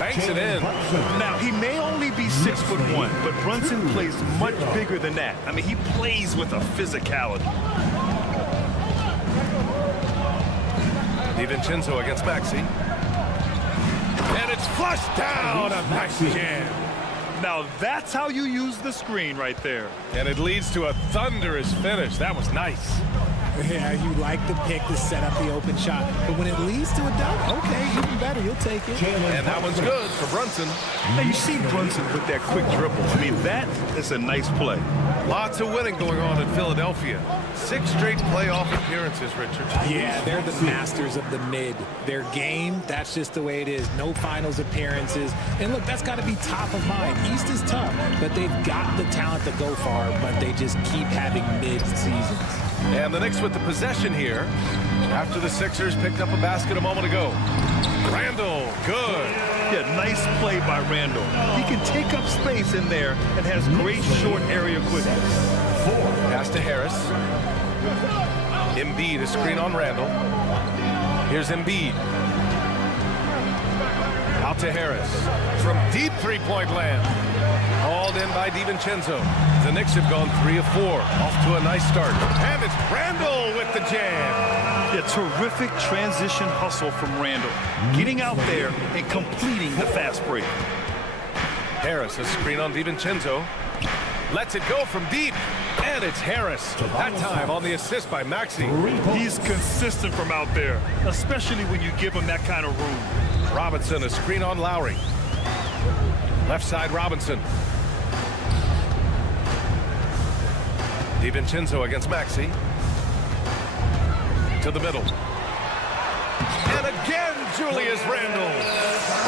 banks it in. Now, he may only be 6'1", but Brunson plays much bigger than that. I mean, he plays with a physicality. DiVincenzo against Maxey. And it's flushed down. A nice jam. Now, that's how you use the screen right there. And it leads to a thunderous finish. That was nice. Yeah, you like the pick to set up the open shot, but when it leads to a dunk, okay, even better, you'll take it. And that one's good for Brunson. Now, you see Brunson with that quick dribble. I mean, that is a nice play. Lots of winning going on in Philadelphia. 6 straight playoff appearances, Richard. Yeah, they're the masters of the mid. Their game, that's just the way it is. No finals appearances. And look, that's got to be top of mind. East is tough, but they've got the talent to go far, but they just keep having mid-seasons. And the Knicks with the possession here after the Sixers picked up a basket a moment ago. Randall, good. Yeah, nice play by Randall. He can take up space in there and has great short area quickness. Pass to Harris. Embiid, a screen on Randall. Here's Embiid. Out to Harris. From deep three-point land. Hauled in by DiVincenzo. The Knicks have gone 3 of 4. Off to a nice start. And it's Randall with the jam. Yeah, terrific transition hustle from Randall. Getting out there and completing the fast break. Harris, a screen on DiVincenzo. Lets it go from deep. And it's Harris. That time on the assist by Maxey. He's consistent from out there, especially when you give him that kind of room. Robinson, a screen on Lowry. Left side, Robinson. DiVincenzo against Maxey. To the middle. And again, Julius Randle.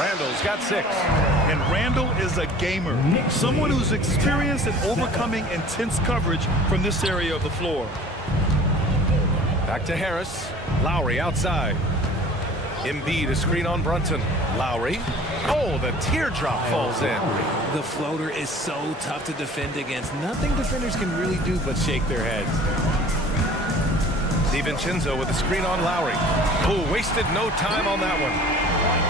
Randall's got 6. And Randall is a gamer. Someone who's experienced in overcoming intense coverage from this area of the floor. Back to Harris. Lowry outside. Embiid, a screen on Brunson. Lowry. Oh, the teardrop falls in. The floater is so tough to defend against. Nothing defenders can really do but shake their heads. DiVincenzo with a screen on Lowry. Oh, wasted no time on that one.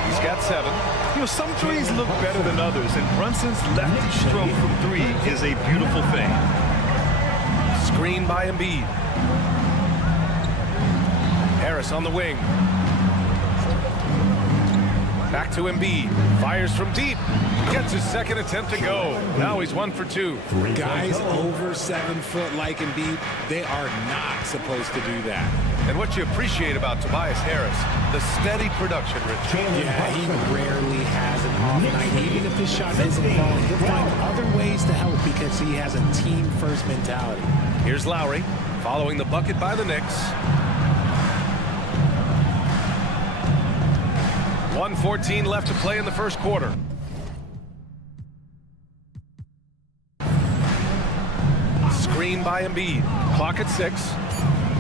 He's got 7. You know, some threes look better than others, and Brunson's left stroke from 3 is a beautiful thing. Screen by Embiid. Harris on the wing. Back to Embiid. Fires from deep. Gets his second attempt to go. Now he's 1 for 2. Guys over 7 foot like Embiid, they are not supposed to do that. And what you appreciate about Tobias Harris, the steady production, Rich. Yeah, he rarely has an off night. Even if his shot isn't falling, he'll find other ways to help because he has a team-first mentality. Here's Lowry, following the bucket by the Knicks. 1:14 left to play in the first quarter. Screen by Embiid. Clock at 6.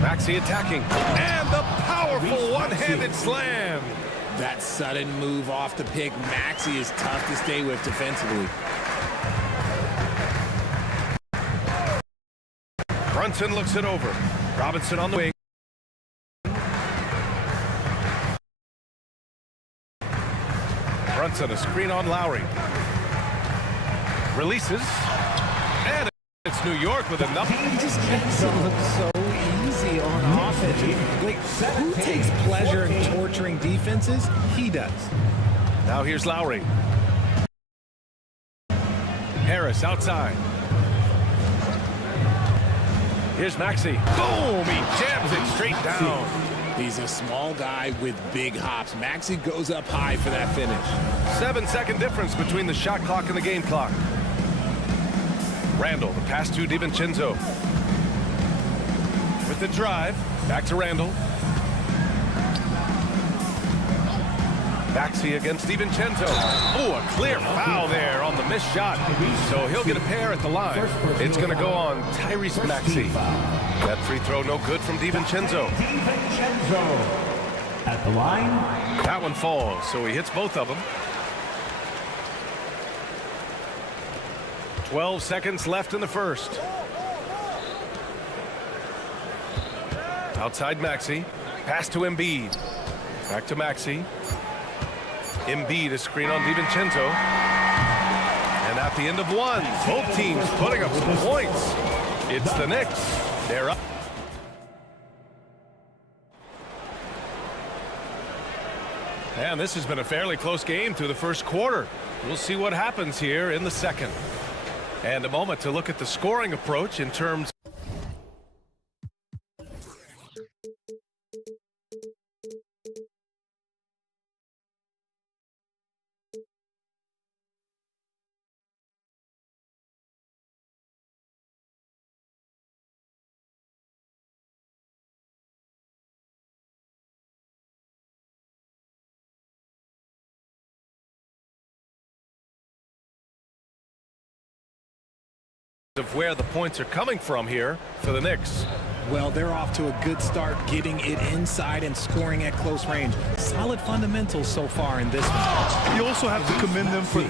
Maxey attacking. And the powerful one-handed slam. That sudden move off the pick, Maxey is tough to stay with defensively. Brunson looks it over. Robinson on the wing. Brunson, a screen on Lowry. Releases. And it's New York with another. He just makes it look so easy on offense. Like, who takes pleasure in torturing defenses? He does. Now here's Lowry. Harris outside. Here's Maxey. Boom! He jams it straight down. He's a small guy with big hops. Maxey goes up high for that finish. 7-second difference between the shot clock and the game clock. Randall, the pass to DiVincenzo. With the drive, back to Randall. Maxey against DiVincenzo. Oh, a clear foul there on the missed shot. So he'll get a pair at the line. It's going to go on Tyrese Maxey. That free throw no good from DiVincenzo. At the line. That one falls, so he hits both of them. 12 seconds left in the first. Outside Maxey. Pass to Embiid. Back to Maxey. Embiid a screen on DiVincenzo. And at the end of one, both teams putting up some points. It's the Knicks. They're up. And this has been a fairly close game through the first quarter. We'll see what happens here in the second. And a moment to look at the scoring approach in terms of where the points are coming from here for the Knicks. Well, they're off to a good start getting it inside and scoring at close range. Solid fundamentals so far in this one. You also have to commend them for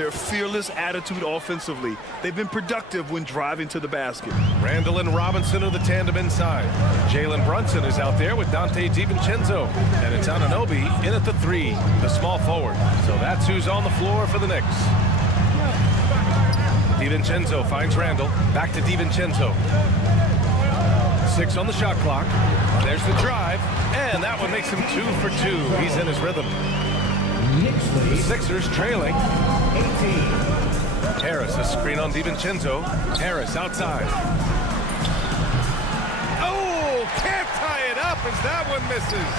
their fearless attitude offensively. They've been productive when driving to the basket. Randall and Robinson are the tandem inside. Jalen Brunson is out there with Dante DiVincenzo. And it's Anunoby in at the three, the small forward. So that's who's on the floor for the Knicks. DiVincenzo finds Randall. Back to DiVincenzo. 6 on the shot clock. There's the drive. And that one makes him 2 for 2. He's in his rhythm. The Sixers trailing. Harris, a screen on DiVincenzo. Harris outside. Oh, can't tie it up as that one misses.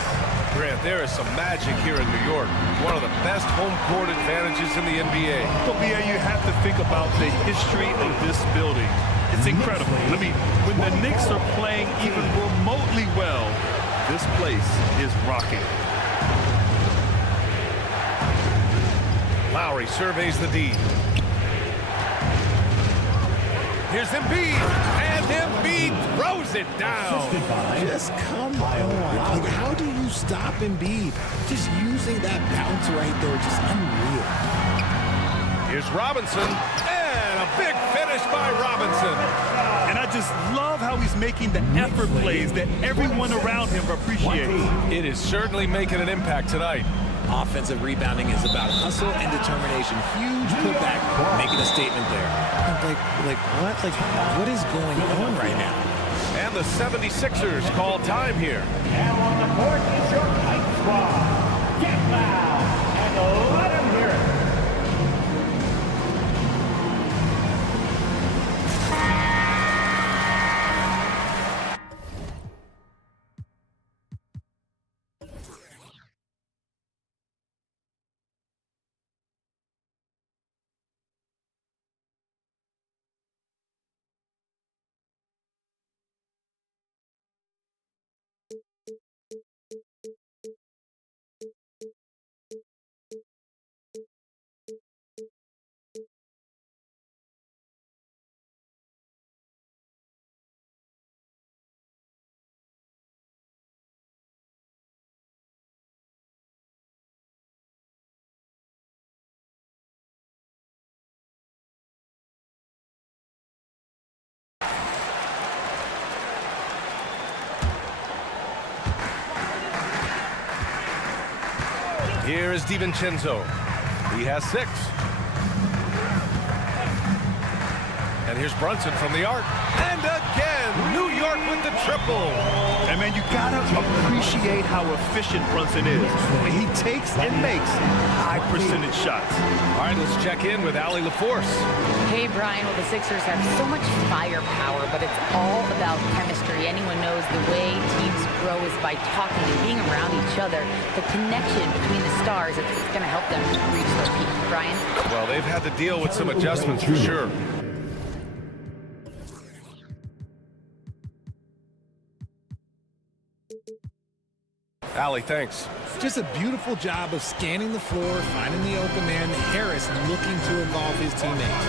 Grant, there is some magic here in New York. One of the best home court advantages in the NBA. But BA, you have to think about the history of this building. It's incredible. I mean, when the Knicks are playing even remotely well, this place is rocking. Wow. Lowry surveys the D. Here's Embiid, and Embiid throws it down. Just come on. Like, how do you stop Embiid? Just using that bounce right there, just unreal. Here's Robinson, and a big finish by Robinson. And I just love how he's making the effort plays that everyone around him appreciates. It is certainly making an impact tonight. Offensive rebounding is about hustle and determination. Huge putback, making a statement there. Like what? Like, what is going on right now? And the 76ers call time here. Now on the court is your Knights squad. Get loud and let him hear it. Here is DiVincenzo. He has 6. And here's Brunson from the arc. And again, New York with the triple. And man, you gotta appreciate how efficient Brunson is. He takes and makes high percentage shots. All right, let's check in with Allie LaForce. Hey, Brian, well, the Sixers have so much firepower, but it's all about chemistry. Anyone knows the way teams grow is by talking and being around each other. The connection between the stars, it's going to help them reach their peak. Brian? Well, they've had to deal with some adjustments for sure. Allie, thanks. Just a beautiful job of scanning the floor, finding the open man. Harris looking to involve his teammates.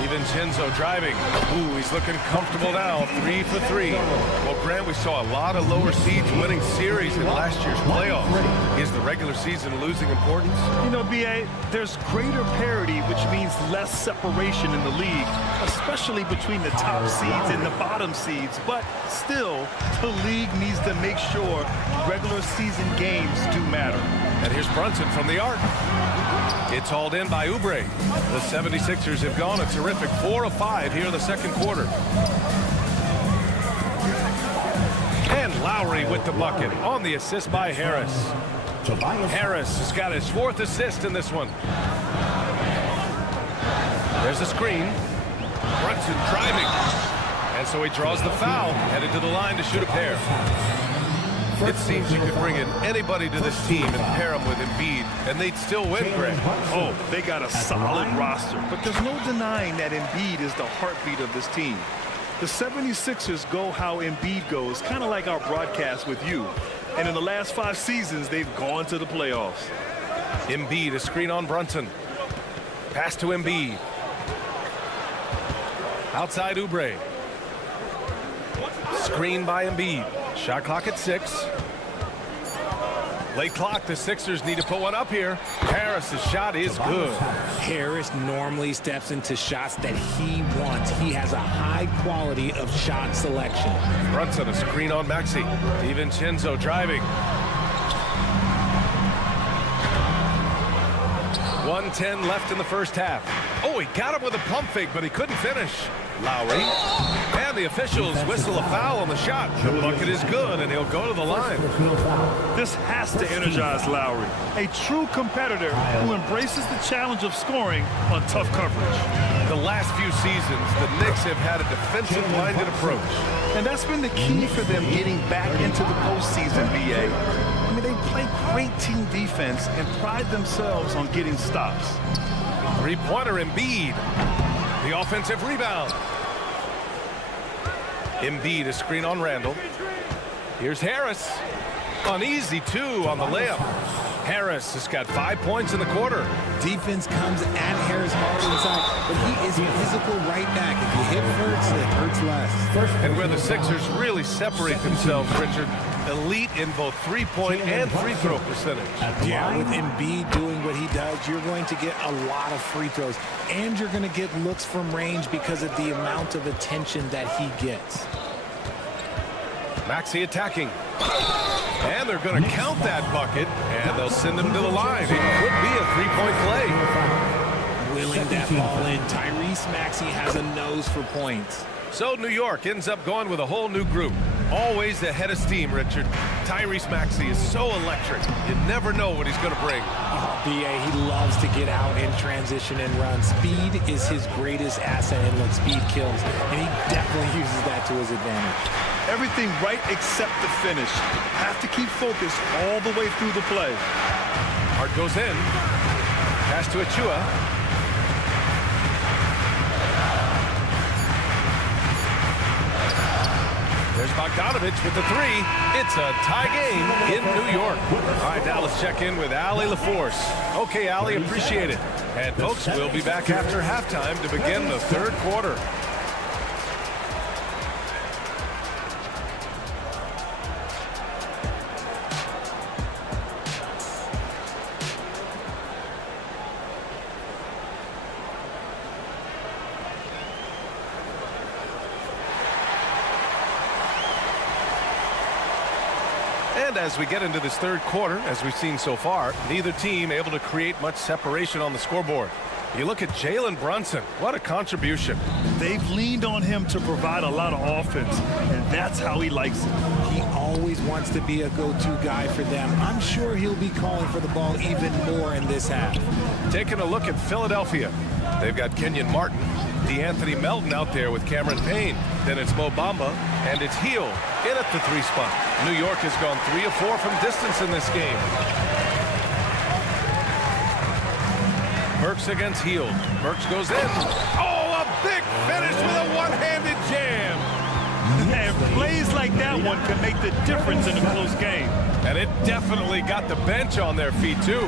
DiVincenzo driving. Ooh, he's looking comfortable now. 3 for 3. Well, Grant, we saw a lot of lower seeds winning series in last year's playoffs. Is the regular season losing importance? You know, B.A., there's greater parity, which means less separation in the league, especially between the top seeds and the bottom seeds. But still, the league needs to make sure regular season games do matter. And here's Brunson from the arc. It's hauled in by Oubre. The 76ers have gone a terrific 4 of 5 here in the second quarter. And Lowry with the bucket on the assist by Harris. Harris has got his 4th assist in this one. There's a screen. Brunson driving. And so he draws the foul, headed to the line to shoot a pair. It seems you could bring in anybody to this team and pair them with Embiid, and they'd still win, Greg. Oh, they got a solid roster, but there's no denying that Embiid is the heartbeat of this team. The 76ers go how Embiid goes, kind of like our broadcast with you. And in the last 5 seasons, they've gone to the playoffs. Embiid, a screen on Brunson. Pass to Embiid. Outside Oubre. Screen by Embiid. Shot clock at 6. Late clock, the Sixers need to put one up here. Harris's shot is good. Harris normally steps into shots that he wants. He has a high quality of shot selection. Brunson, a screen on Maxey. DiVincenzo driving. 1:10 left in the first half. Oh, he got him with a pump fake, but he couldn't finish. Lowry. And the officials whistle a foul on the shot. The bucket is good, and he'll go to the line. This has to energize Lowry, a true competitor who embraces the challenge of scoring on tough coverage. The last few seasons, the Knicks have had a defensive-minded approach. And that's been the key for them getting back into the postseason, B.A. I mean, they play great team defense and pride themselves on getting stops. Three-pointer Embiid. The offensive rebound. Embiid, a screen on Randall. Here's Harris. An easy 2 on the layup. Harris has got 5 points in the quarter. Defense comes at Harris hard inside, but he is physical right back. If you hit Hurts, it hurts less. And where the Sixers really separate themselves, Richard, elite in both three-point and free throw percentage. Yeah, with Embiid doing what he does, you're going to get a lot of free throws, and you're going to get looks from range because of the amount of attention that he gets. Maxey attacking. And they're going to count that bucket, and they'll send him to the line. It could be a three-point play. Willing that ball in. Tyrese Maxey has a nose for points. So New York ends up going with a whole new group. Always the head of steam, Richard. Tyrese Maxey is so electric. You never know what he's going to bring. B.A., he loves to get out in transition and run. Speed is his greatest asset, and look, speed kills. And he definitely uses that to his advantage. Everything right except the finish. Have to keep focused all the way through the play. Hart goes in. Pass to Achua. There's Bogdanovich with the three. It's a tie game in New York. All right, now let's check in with Allie LaForce. Okay, Allie, appreciate it. And folks, we'll be back after halftime to begin the third quarter. And as we get into this third quarter, as we've seen so far, neither team able to create much separation on the scoreboard. You look at Jalen Brunson. What a contribution. They've leaned on him to provide a lot of offense, and that's how he likes it. He always wants to be a go-to guy for them. I'm sure he'll be calling for the ball even more in this half. Taking a look at Philadelphia. They've got Kenyon Martin, DeAnthony Melton out there with Cameron Payne. Then it's Mo Bamba, and it's Hield in at the three spot. New York has gone 3 of 4 from distance in this game. Burks against Hield. Burks goes in. Oh, a big finish with a one-handed jam. And plays like that one can make the difference in a close game. And it definitely got the bench on their feet, too.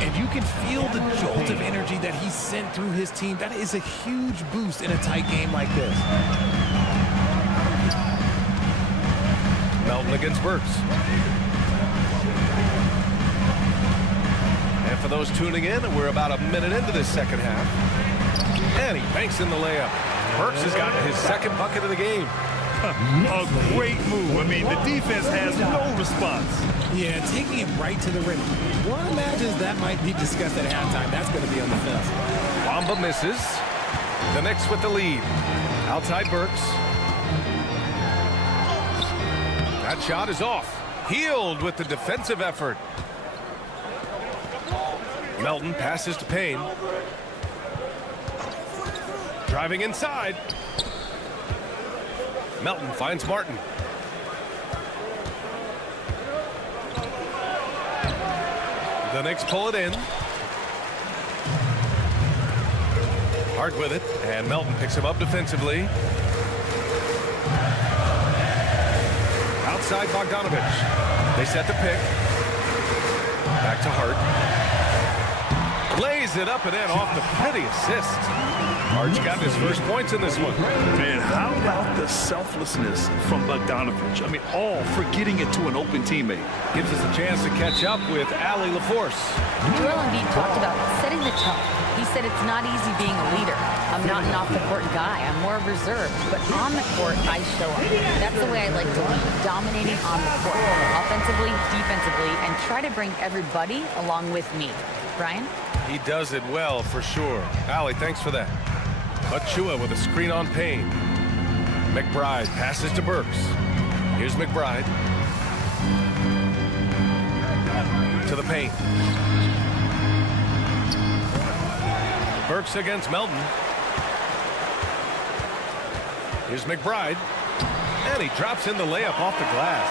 And you can feel the jolt of energy that he sent through his team. That is a huge boost in a tight game like this. Melton against Burks. And for those tuning in, we're about a minute into this second half. And he banks in the layup. Burks has gotten his second bucket of the game. A great move. I mean, the defense has no response. Yeah, taking him right to the rim. One imagines that might be discussed at halftime. That's going to be on the film. Bamba misses. The Knicks with the lead. Outside Burks. That shot is off. Hield with the defensive effort. Melton passes to Payne. Driving inside. Melton finds Martin. The Knicks pull it in. Hart with it, and Melton picks him up defensively. Outside Bogdanovich. They set the pick. Back to Hart. Lays it up and in off the pretty assist. Hart's got his first points in this one. Man, how about the selflessness from Bogdanovich? I mean, all for getting it to an open teammate. Gives us a chance to catch up with Allie LaForce. Joel Embiid talked about setting the tone. He said it's not easy being a leader. I'm not an off-the-court guy. I'm more reserved. But on the court, I show up. That's the way I like to lead, dominating on the court, offensively, defensively, and try to bring everybody along with me. Brian? He does it well, for sure. Allie, thanks for that. Achua with a screen on Payne. McBride passes to Burks. Here's McBride. To the paint. Burks against Melton. Here's McBride. And he drops in the layup off the glass.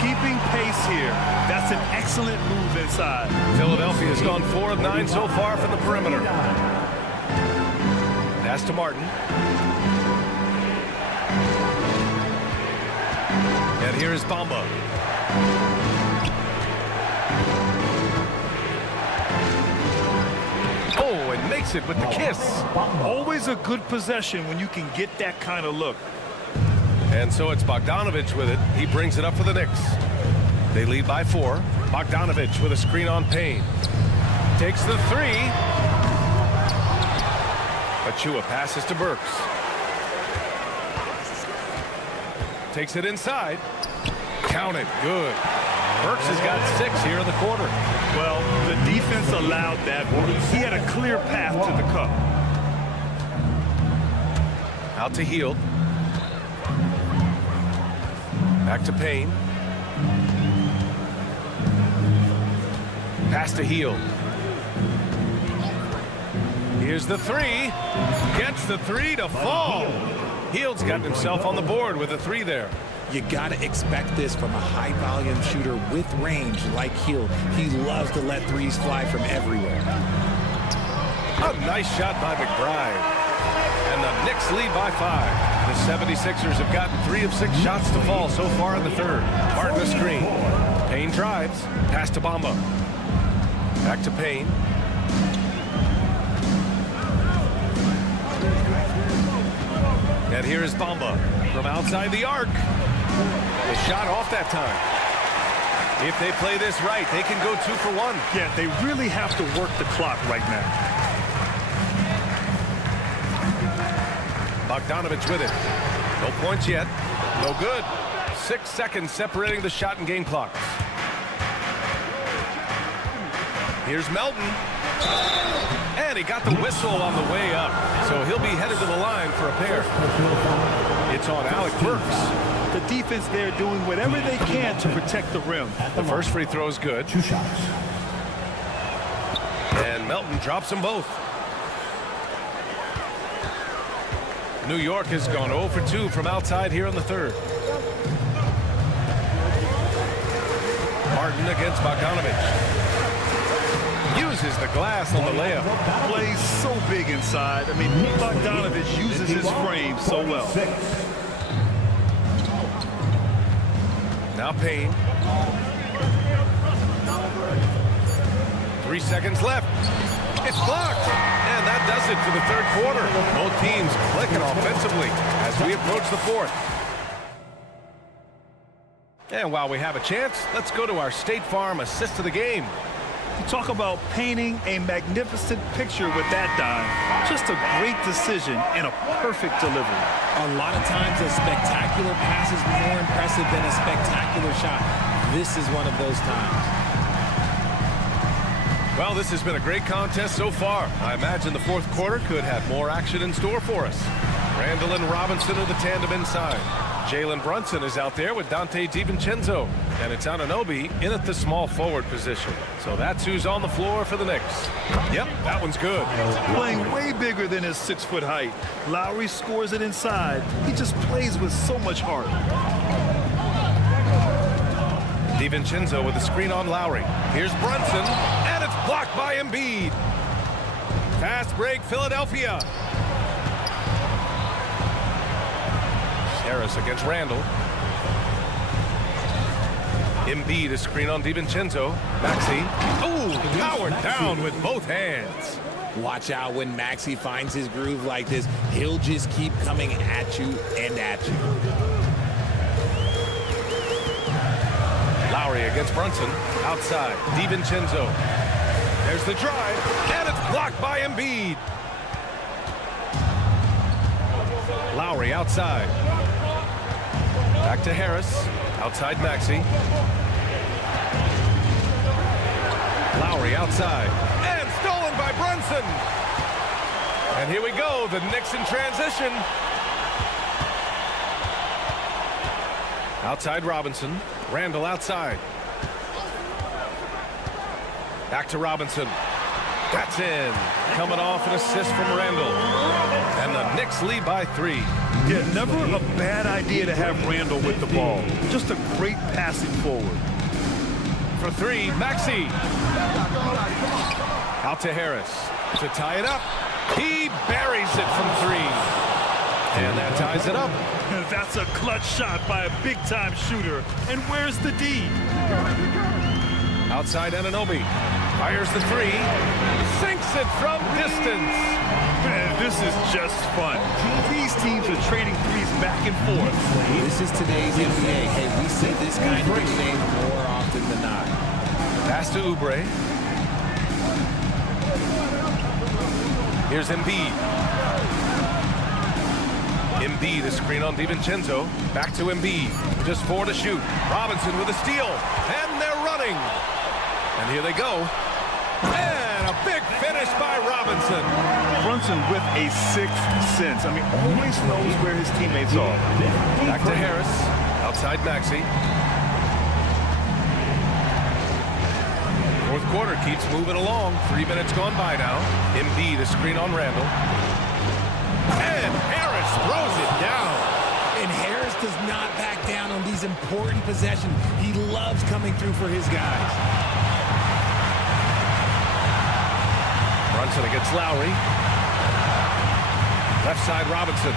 Keeping pace here. That's an excellent move inside. Philadelphia has gone 4 of 9 so far from the perimeter. Pass to Martin. And here is Bamba. takes it with the kiss. Always a good possession when you can get that kind of look. And so it's Bogdanovich with it. He brings it up for the Knicks. They lead by 4. Bogdanovich with a screen on Payne. Takes the 3. Achua passes to Burks. Takes it inside. Count it. Good. Burks has got 6 here in the quarter. Well, the defense allowed that. He had a clear path to the cup. Out to Hield. Back to Payne. Pass to Hield. Here's the 3. Gets the 3 to fall. Hield's got himself on the board with a 3 there. You got to expect this from a high-volume shooter with range like Hield. He loves to let threes fly from everywhere. A nice shot by McBride. And the Knicks lead by 5. The 76ers have gotten 3 of 6 shots to fall so far in the third. Martin a screen. Payne drives. Pass to Bamba. Back to Payne. And here is Bamba from outside the arc. The shot off that time. If they play this right, they can go 2 for 1. Yeah, they really have to work the clock right now. Bogdanovich with it. No points yet. No good. 6 seconds separating the shot and game clocks. Here's Melton. And he got the whistle on the way up. So he'll be headed to the line for a pair. It's on Alec Burks. The defense there doing whatever they can to protect the rim. The first free throw is good. 2 shots. And Melton drops them both. New York has gone 0 for 2 from outside here in the third. Martin against Bogdanovich. Uses the glass on the layup. Plays so big inside. I mean, Bogdanovich uses his frame so well. Now Payne. 3 seconds left. It's blocked. And that does it for the third quarter. Both teams clicking offensively as we approach the fourth. And while we have a chance, let's go to our State Farm assist of the game. You talk about painting a magnificent picture with that dime. Just a great decision and a perfect delivery. A lot of times a spectacular pass is more impressive than a spectacular shot. This is one of those times. Well, this has been a great contest so far. I imagine the fourth quarter could have more action in store for us. Randall and Robinson are the tandem inside. Jalen Brunson is out there with Dante DiVincenzo. And it's Anunoby in at the small forward position. So that's who's on the floor for the Knicks. Yep, that one's good. Playing way bigger than his 6-foot height. Lowry scores it inside. He just plays with so much heart. DiVincenzo with the screen on Lowry. Here's Brunson, and it's blocked by Embiid. Fast break, Philadelphia. Harris against Randall. Embiid, a screen on DiVincenzo. Maxey. Oh, powered down with both hands. Watch out when Maxey finds his groove like this. He'll just keep coming at you and at you. Lowry against Brunson. Outside. DiVincenzo. There's the drive. And it's blocked by Embiid. Lowry outside. Back to Harris. Outside Maxey. Lowry outside. And stolen by Brunson. And here we go. The Knicks in transition. Outside Robinson. Randall outside. Back to Robinson. That's in. Coming off an assist from Randall. And the Knicks lead by 3. Yeah, never a bad idea to have Randall with the ball. Just a great passing forward. For 3, Maxey. Out to Harris. To tie it up. He buries it from 3. And that ties it up. That's a clutch shot by a big-time shooter. And where's the D? Outside Anunoby. Fires the three. Sinks it from distance. Man, this is just fun. These teams are trading threes back and forth. This is today's NBA. Hey, we see this kind of exchange more often than not. Pass to Oubre. Here's Embiid. Embiid, a screen on DiVincenzo. Back to Embiid. Just 4 to shoot. Robinson with a steal. And they're running. And here they go. And a big finish by Robinson. Brunson with a sixth sense. I mean, always knows where his teammates are. Back to Harris. Outside Maxey. Fourth quarter keeps moving along. 3 minutes gone by now. Embiid, a screen on Randall. And Harris throws it down. And Harris does not back down on these important possessions. He loves coming through for his guys. Brunson against Lowry. Left side Robinson.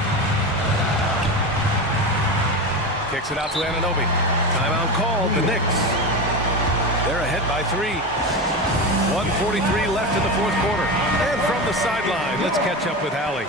Kicks it out to Anunoby. Timeout called. The Knicks. They're ahead by 3. 1:43 left in the fourth quarter. And from the sideline, let's catch up with Allie.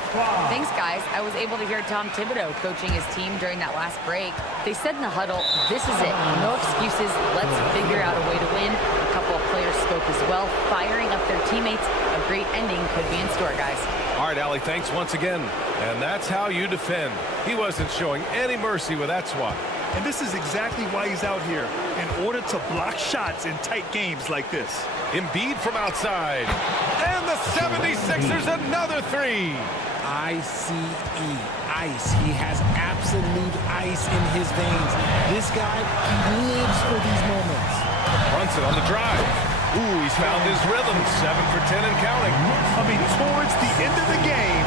Thanks, guys. I was able to hear Tom Thibodeau coaching his team during that last break. They said in the huddle, this is it. No excuses. Let's figure out a way to win. A couple of players spoke as well, firing up their teammates. A great ending could be in store, guys. All right, Allie, thanks once again. And that's how you defend. He wasn't showing any mercy with that swat. And this is exactly why he's out here, in order to block shots in tight games like this. Embiid from outside. And the 76ers another 3. I-C-E, ice. He has absolute ice in his veins. This guy lives for these moments. Brunson on the drive. Ooh, he's found his rhythm. 7 for 10 and counting. I mean, towards the end of the game,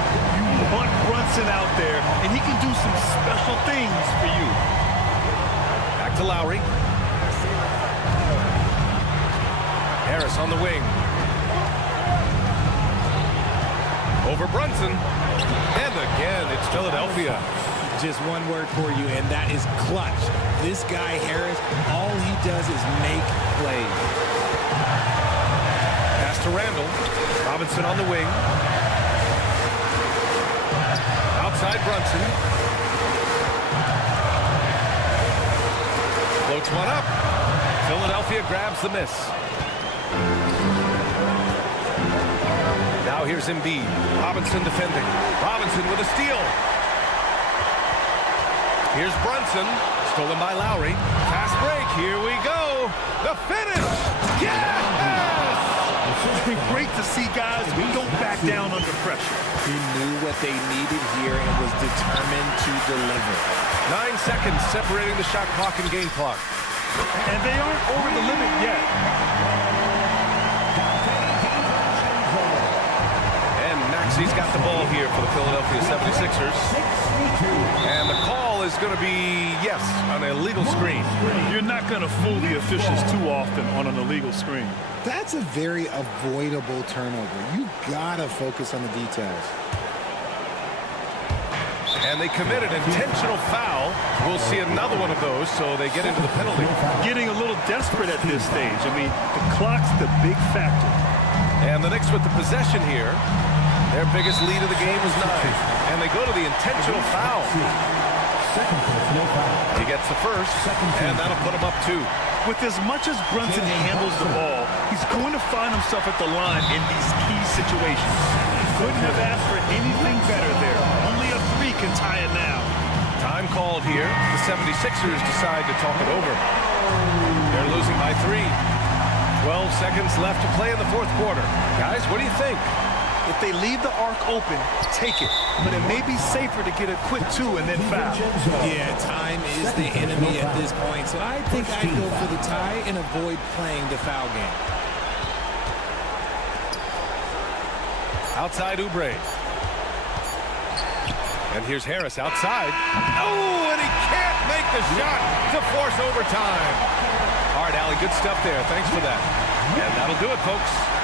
you want Brunson out there, and he can do some special things for you. Back to Lowry. Harris on the wing. Over Brunson. And again, it's Philadelphia. Just one word for you, and that is clutch. This guy, Harris, all he does is make plays. Pass to Randall. Robinson on the wing. Outside Brunson. Floats one up. Philadelphia grabs the miss. Now here's Embiid. Robinson defending. Robinson with a steal. Here's Brunson. Stolen by Lowry. Fast break. Here we go. The finish. Yes! It's been great to see guys who don't back down under pressure. He knew what they needed here and was determined to deliver. 9 seconds separating the shot clock and game clock. And they aren't over the limit yet. And Maxey's got the ball here for the Philadelphia 76ers. And the call is going to be, yes, an illegal screen. You're not going to fool the officials too often on an illegal screen. That's a very avoidable turnover. You gotta focus on the details. And they committed intentional foul. We'll see another one of those, so they get into the penalty. Getting a little desperate at this stage. I mean, the clock's the big factor. And the Knicks with the possession here. Their biggest lead of the game was 9. And they go to the intentional foul. He gets the first, and that'll put him up 2. With as much as Brunson handles the ball, he's going to find himself at the line in these key situations. Couldn't have asked for anything better there. Only a 3 can tie it now. Time called here. The 76ers decide to talk it over. They're losing by 3. 12 seconds left to play in the fourth quarter. Guys, what do you think? If they leave the arc open, take it. But it may be safer to get a quick 2 and then foul. Yeah, time is the enemy at this point. So I think I'd go for the tie and avoid playing the foul game. Outside Oubre. And here's Harris outside. Oh, and he can't make the shot to force overtime. All right, Allie, good stuff there. Thanks for that. And that'll do it, folks.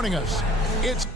Joining us, it's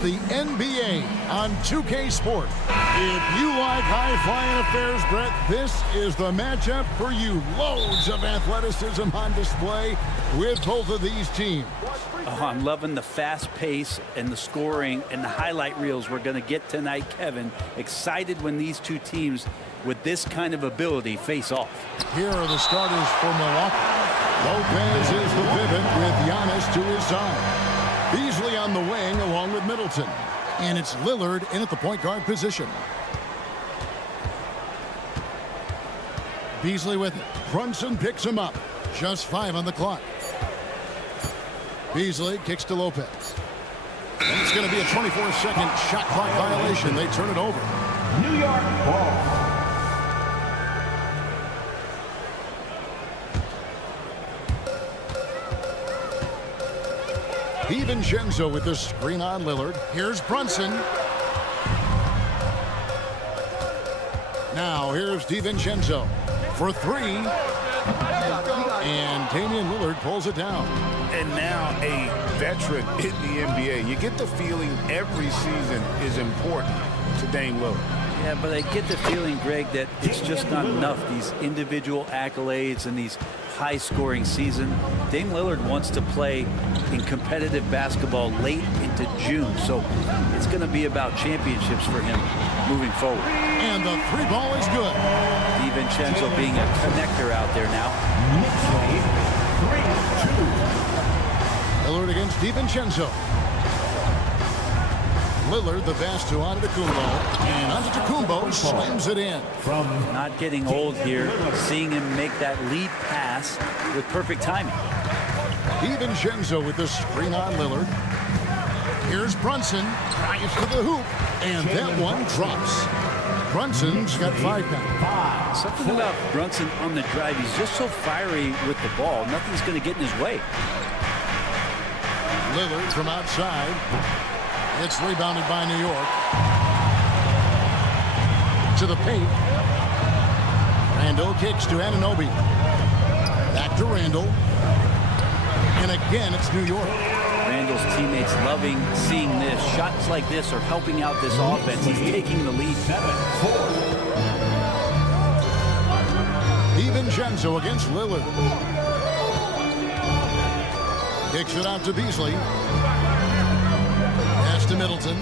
the NBA on 2K Sport. If you like high-flying affairs, Brett, this is the matchup for you. Loads of athleticism on display with both of these teams. Oh, I'm loving the fast pace and the scoring and the highlight reels we're going to get tonight, Kevin. Excited when these two teams with this kind of ability face off. Here are the starters for Milwaukee. Lopez is the pivot with Giannis to his side. Beasley on the wing along with Middleton. And it's Lillard in at the point guard position. Beasley with it. Brunson picks him up. Just 5 on the clock. Beasley kicks to Lopez. And it's going to be a 24-second shot clock violation. They turn it over. New York ball. DiVincenzo with the screen on Lillard. Here's Brunson. Now here's DiVincenzo for 3. And Damian Lillard pulls it down. And now a veteran in the NBA. You get the feeling every season is important to Dame Lillard. Yeah, but I get the feeling, Greg, that it's just not enough. These individual accolades and these high-scoring season. Dame Lillard wants to play in competitive basketball late into June, so it's going to be about championships for him moving forward. And the 3 ball is good. DiVincenzo being a connector out there now. Lillard against DiVincenzo. Lillard, the pass to Antetokounmpo, and Antetokounmpo slams it in. Not getting old here, seeing him make that lead pass with perfect timing. DiVincenzo with the screen on Lillard. Here's Brunson, drives to the hoop, and that one drops. Brunson's got 5 now. Something about Brunson on the drive, he's just so fiery with the ball, nothing's going to get in his way. Lillard from outside. It's rebounded by New York. To the paint. Randall kicks to Anunoby. Back to Randall. And again, it's New York. Randall's teammates loving seeing this. Shots like this are helping out this offense. He's taking the lead. DiVincenzo against Lillard. Kicks it out to Beasley. To Middleton.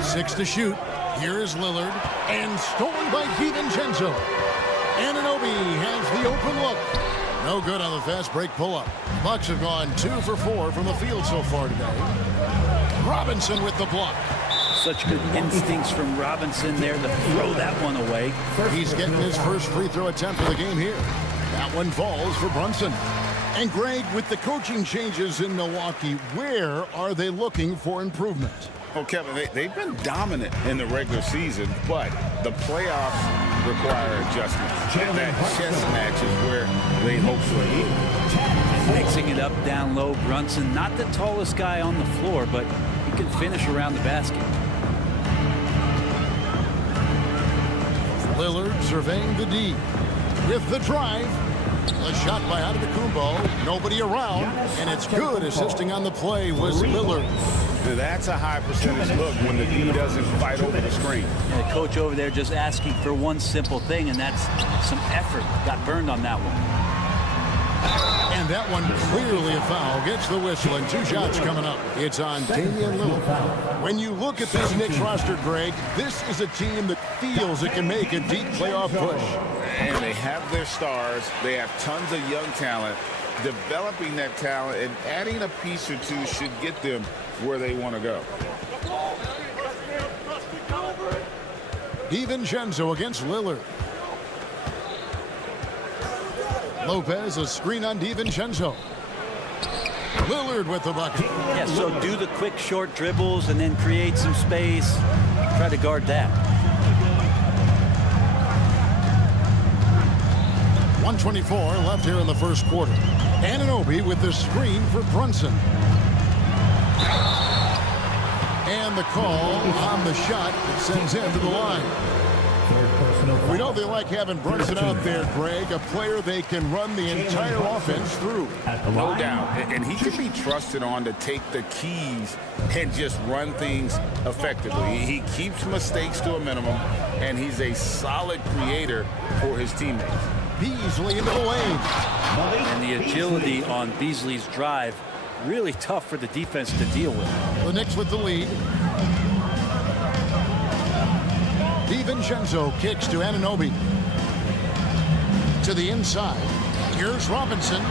6 to shoot. Here is Lillard. And stolen by DiVincenzo. Anunoby has the open look. No good on the fast break pull-up. Bucks have gone 2 for 4 from the field so far today. Robinson with the block. Such good instincts from Robinson there to throw that one away. He's getting his first free throw attempt of the game here. That one falls for Brunson. And Greg, with the coaching changes in Milwaukee, where are they looking for improvement? Well, Kevin, they've been dominant in the regular season, but the playoffs require adjustments. And that chess match is where they hope for it. Mixing it up down low, Brunson, not the tallest guy on the floor, but he can finish around the basket. Lillard surveying the D with the drive. A shot by Antetokounmpo. Nobody around, and it's good. Assisting on the play was Lillard. That's a high percentage look when the D doesn't fight over the screen. And the coach over there just asking for one simple thing, and that's some effort. Got burned on that one. And that one clearly a foul. Gets the whistle, and 2 shots coming up. It's on Damian Lillard. When you look at this Knicks roster, Greg, this is a team that feels it can make a deep playoff push. And they have their stars. They have tons of young talent. Developing that talent and adding a piece or 2 should get them where they want to go. DiVincenzo against Lillard. Lopez, a screen on DiVincenzo. Lillard with the bucket. Yeah, so do the quick short dribbles and then create some space. Try to guard that. 1:24 left here in the first quarter. Anunoby with the screen for Brunson. And the call on the shot that sends him to the line. We know they like having Brunson out there, Greg, a player they can run the entire offense through. No doubt. And he can be trusted on to take the keys and just run things effectively. He keeps mistakes to a minimum, and he's a solid creator for his teammates. Beasley into the lane. And the agility on Beasley's drive, really tough for the defense to deal with. The Knicks with the lead. DiVincenzo kicks to Anunoby. To the inside. Here's Robinson.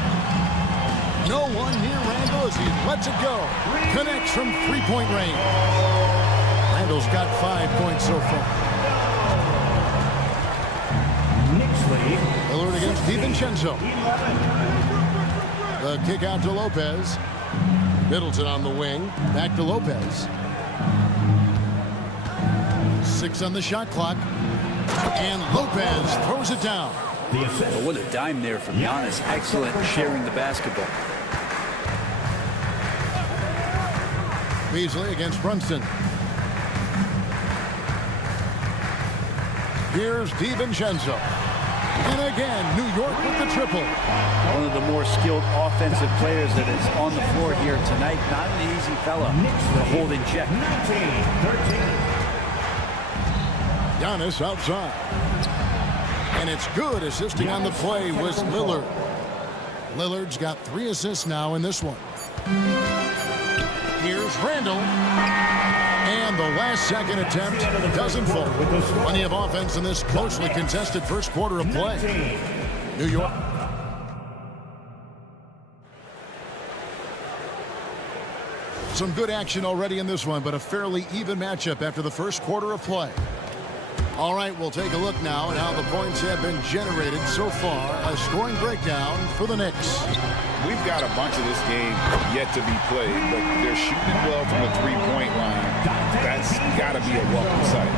No one near Randall as he lets it go. Connects from three-point range. Randall's got 5 points so far. Lillard against DiVincenzo. The kick out to Lopez. Middleton on the wing. Back to Lopez. 6 on the shot clock. And Lopez throws it down. Oh, what a dime there from Giannis. Excellent sharing the basketball. Beasley against Brunson. Here's DiVincenzo. And again, New York with the triple. One of the more skilled offensive players that is on the floor here tonight. Not an easy fella to hold in check. Giannis outside. And it's good. Assisting on the play was Lillard. Lillard's got 3 assists now in this one. Here's Randall. And the last second attempt doesn't fall. Plenty of offense in this closely contested first quarter of play. New York. Some good action already in this one, but a fairly even matchup after the first quarter of play. All right, we'll take a look now at how the points have been generated so far. A scoring breakdown for the Knicks. We've got a bunch of this game yet to be played, but they're shooting well from the three-point line. That's got to be a welcome sight.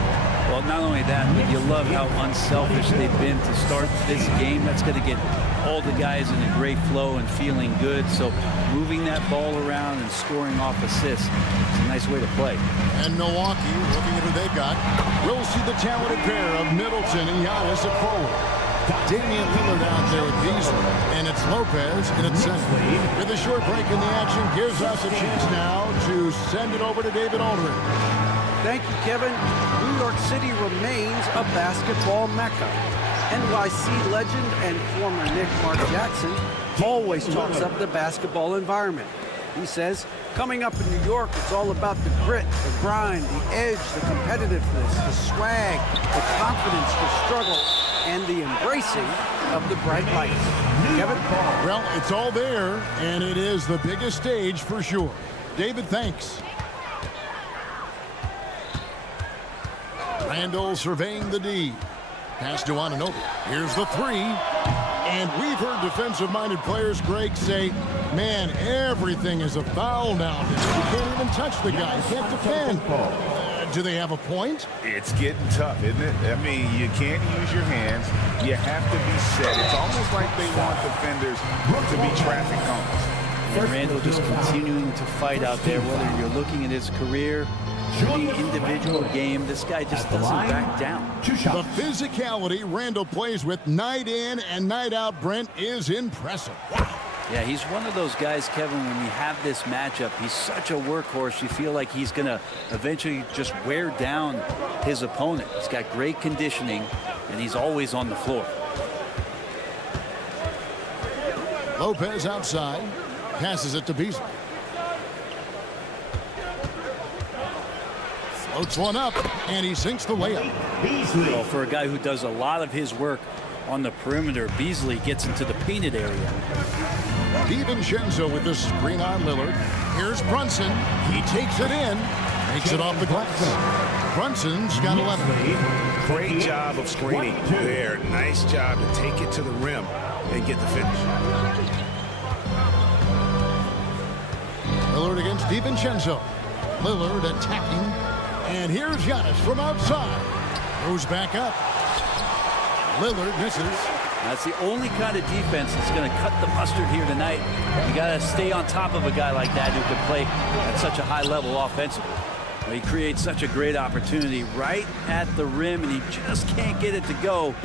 Well, not only that, but you love how unselfish they've been to start this game. That's going to get all the guys in a great flow and feeling good. So moving that ball around and scoring off assists, it's a nice way to play. And Milwaukee, looking at who they've got, we'll see the talented pair of Middleton and Giannis at forward. Damian Lillard out there with Beasley, and it's Lopez in its center. With a short break in the action, gives us a chance now to send it over to David Aldridge. Thank you, Kevin. New York City remains a basketball mecca. NYC legend and former Knick Mark Jackson always talks up the basketball environment. He says, coming up in New York, it's all about the grit, the grind, the edge, the competitiveness, the swag, the confidence, the struggle, and the embracing of the bright lights. Kevin? Well, it's all there, and it is the biggest stage for sure. David, thanks. Randall surveying the D. Pass to Anunoby. Here's the 3. And we've heard defensive-minded players, Greg, say, man, everything is a foul now. You can't even touch the guy. You can't defend. Do they have a point? It's getting tough, isn't it? I mean, you can't use your hands. You have to be set. It's almost like they want defenders to be traffic cones. And Randall just continuing to fight out there, whether you're looking at his career, the individual game, this guy just doesn't back down. The physicality Randall plays with night in and night out, Brent, is impressive. Yeah, he's one of those guys, Kevin, when you have this matchup, he's such a workhorse. You feel like he's going to eventually just wear down his opponent. He's got great conditioning, and he's always on the floor. Lopez outside, passes it to Beasley. Floats one up, and he sinks the layup. Well, for a guy who does a lot of his work on the perimeter, Beasley gets into the painted area. DiVincenzo with the screen on Lillard. Here's Brunson. He takes it in. Makes it off the glass. Brunson's got 11. Great job of screening there. Nice job to take it to the rim and get the finish. Lillard against DiVincenzo. Lillard attacking. And here's Giannis from outside. Goes back up. Lillard misses. That's the only kind of defense that's going to cut the mustard here tonight. You got to stay on top of a guy like that who can play at such a high level offensively. He creates such a great opportunity right at the rim, and he just can't get it to go.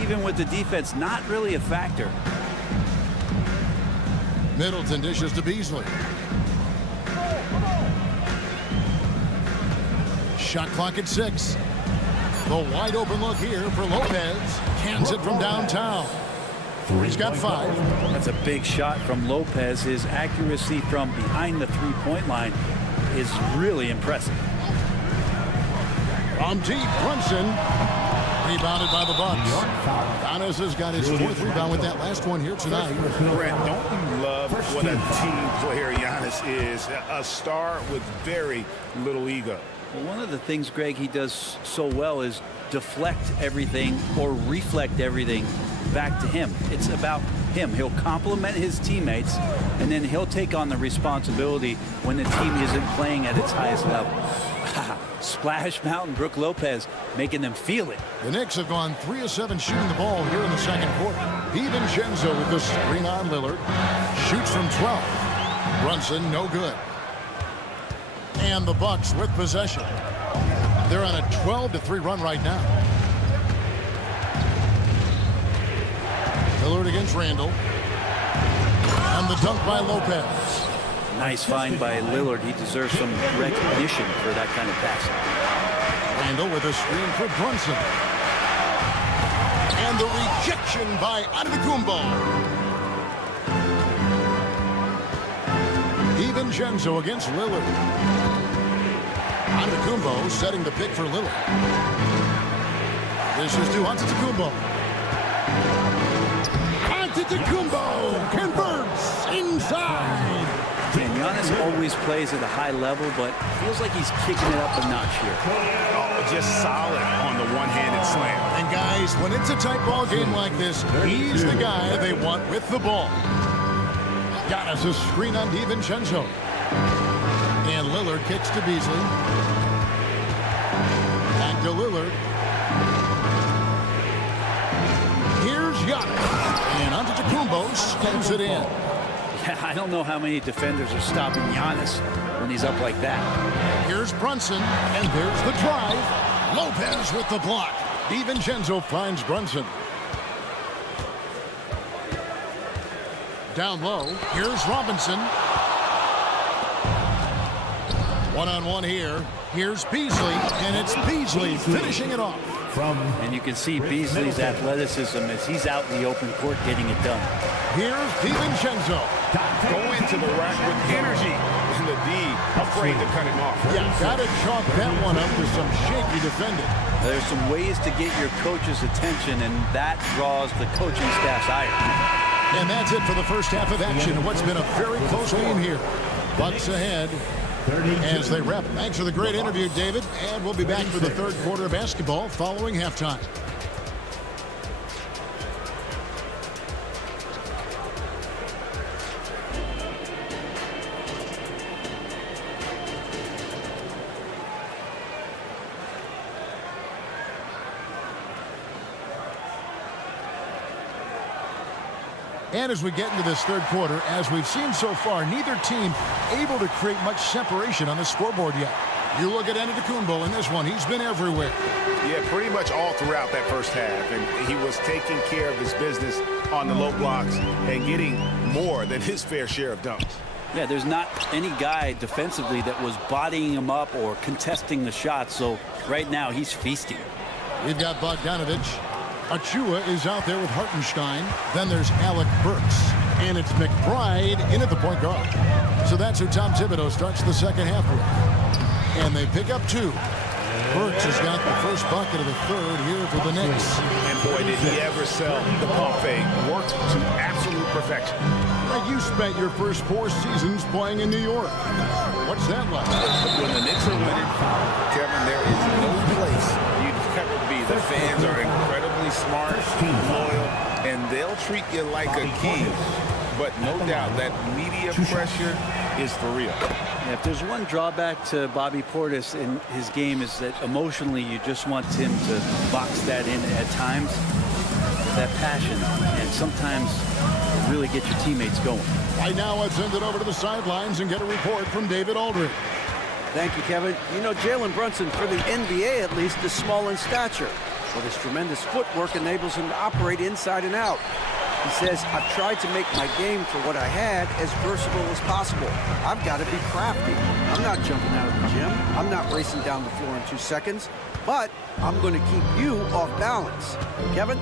Even with the defense not really a factor. Middleton dishes to Beasley. Shot clock at 6. The wide open look here for Lopez. Cans it from downtown. He's got 5. That's a big shot from Lopez. His accuracy from behind the three-point line is really impressive. From deep, Brunson. Rebounded by the Bucks. Giannis has got his 4th rebound with that last one here tonight. Brent, don't you love what a team player Giannis is? A star with very little ego. Well, one of the things, Greg, he does so well is deflect everything or reflect everything back to him. It's about him. He'll compliment his teammates, and then he'll take on the responsibility when the team isn't playing at its highest level. Splash Mountain, Brook Lopez making them feel it. The Knicks have gone 3 of 7 shooting the ball here in the second quarter. DiVincenzo with the screen on Lillard. Shoots from 12. Brunson, no good. And the Bucks with possession. They're on a 12-3 run right now. Lillard against Randall. And the dunk by Lopez. Nice find by Lillard. He deserves some recognition for that kind of passing. Randall with a screen for Brunson. And the rejection by Antetokounmpo. DiVincenzo against Lillard. Antetokounmpo setting the pick for Lillard. This is to Antetokounmpo. Antetokounmpo converts inside. And Giannis always plays at a high level, but feels like he's kicking it up a notch here. Oh, just solid on the one-handed slam. And guys, when it's a tight ball game like this, he's the guy they want with the ball. Giannis a screen on DiVincenzo. And Lillard kicks to Beasley. Back to Lillard. Here's Giannis. And Antetokounmpo spins it in. Yeah, I don't know how many defenders are stopping Giannis when he's up like that. Here's Brunson, and there's the drive. Lopez with the block. DiVincenzo finds Brunson. Down low, here's Robinson. One-on-one here. Here's Beasley, and it's Beasley finishing it off. And you can see Beasley's athleticism as he's out in the open court getting it done. Here's DiVincenzo. Going to the rack with energy. And the D afraid to cut him off. Yeah, gotta chalk that one up to some shaky defending. There's some ways to get your coach's attention, and that draws the coaching staff's ire. And that's it for the first half of action. What's been a very close game here. Bucks ahead as they wrap. Thanks for the great interview, David. And we'll be back for the third quarter of basketball following halftime. And as we get into this third quarter, as we've seen so far, neither team able to create much separation on the scoreboard yet. You look at Antetokounmpo in this one. He's been everywhere. Yeah, pretty much all throughout that first half. And he was taking care of his business on the low blocks and getting more than his fair share of dunks. Yeah, there's not any guy defensively that was bodying him up or contesting the shot. So right now he's feasting. We've got Bogdanovich. Achua is out there with Hartenstein. Then there's Alec Burks. And it's McBride in at the point guard. So that's who Tom Thibodeau starts the second half with. And they pick up 2. Burks has got the first bucket of the third here for the Knicks. And boy, did he ever sell the pump fake. Worked to absolute perfection. You spent your first 4 seasons playing in New York. What's that like? When the Knicks are winning, Kevin, there is no place you'd ever be. The fans are incredibly smart, loyal, and they'll treat you like a king. But no doubt that media pressure is for real. Yeah, if there's one drawback to Bobby Portis in his game is that emotionally you just want him to box that in at times. That passion, and sometimes really get your teammates going. Right now, let's send it over to the sidelines and get a report from David Aldridge. Thank you, Kevin. You know, Jalen Brunson, for the NBA at least, is small in stature, but his tremendous footwork enables him to operate inside and out. He says, I've tried to make my game for what I had as versatile as possible. I've got to be crafty. I'm not jumping out of the gym. I'm not racing down the floor in 2 seconds, but I'm going to keep you off balance. Kevin?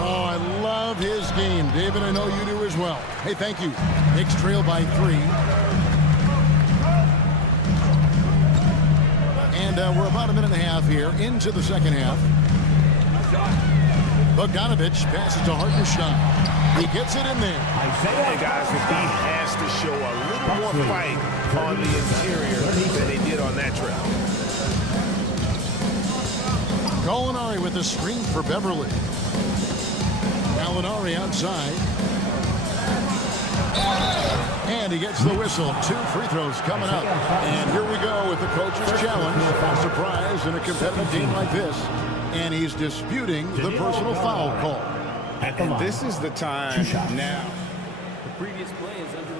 Oh, I love his game. David, I know you do as well. Hey, thank you. Knicks trail by 3. And we're about a minute and a half here into the second half. Bogdanovich passes to Hartenstein. He gets it in there. Hey, guys, the D has to show a little more fight on the interior than they did on that trip. Gallinari with the screen for Beverly. Gallinari outside. And he gets the whistle. 2 free throws coming up. And here we go with the coach's challenge. A surprise in a competitive game like this. And he's disputing the personal foul call. And this is the time now. The previous play is under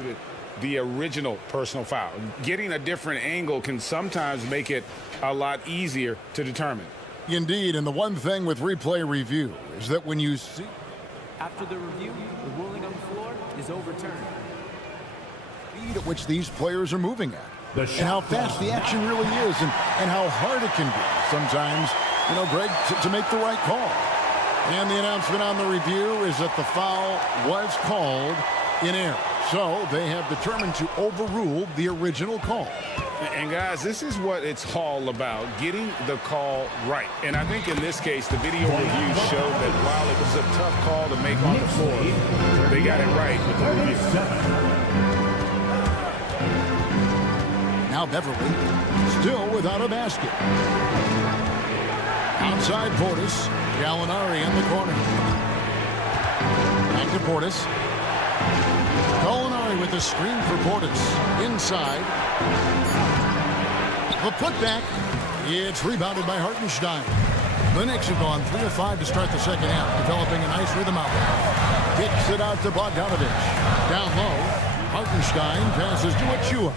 review. The original personal foul. Getting a different angle can sometimes make it a lot easier to determine. Indeed, and the one thing with replay review is that when you see... After the review, the ruling on the floor is overturned. ...speed at which these players are moving at. And how fast the action really is and how hard it can be sometimes, you know, Greg, to make the right call. And the announcement on the review is that the foul was called in error. So they have determined to overrule the original call. And guys, this is what it's all about, getting the call right. And I think in this case, the video review showed that while it was a tough call to make on the floor, they got it right with the review. Now Beverly, still without a basket. Outside Portis, Gallinari in the corner. Back to Portis. Gallinari with the screen for Portis. Inside. The putback. It's rebounded by Hartenstein. The Knicks have gone 3 of 5 to start the second half, developing a nice rhythm out there. Kicks it out to Bogdanovich. Down low, Hartenstein passes to Achua.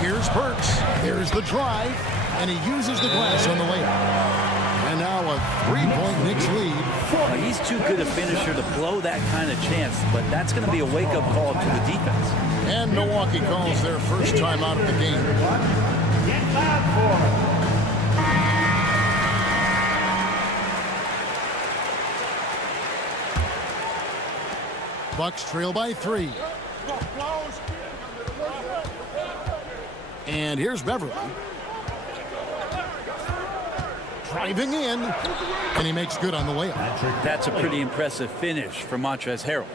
Here's Burks. There's the drive, and he uses the glass on the layup. And now a 3-point Knicks lead. He's too good a finisher to blow that kind of chance, but that's going to be a wake-up call to the defense. And Milwaukee calls their first time out of the game. Get loud for it. Bucks trail by 3. And here's Beverly. Driving in. And he makes good on the layup. That's a pretty impressive finish for Montrezl Harrell.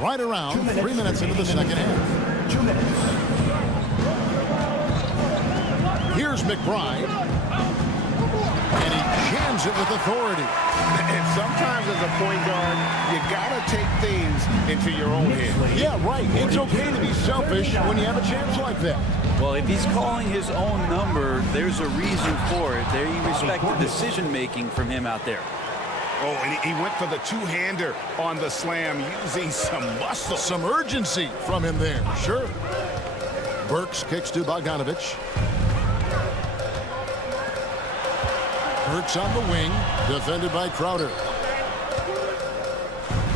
Right around 3 minutes into the second half. 2 minutes. Here's McBride. And he jams it with authority. And sometimes as a point guard, you got to take things into your own hands. Yeah, right. It's okay to be selfish when you have a chance like that. Well, if he's calling his own number, there's a reason for it. There, you respect the decision-making from him out there. Oh, and he went for the two-hander on the slam, using some muscle. Some urgency from him there, sure. Burks kicks to Bogdanovich. Burks on the wing, defended by Crowder.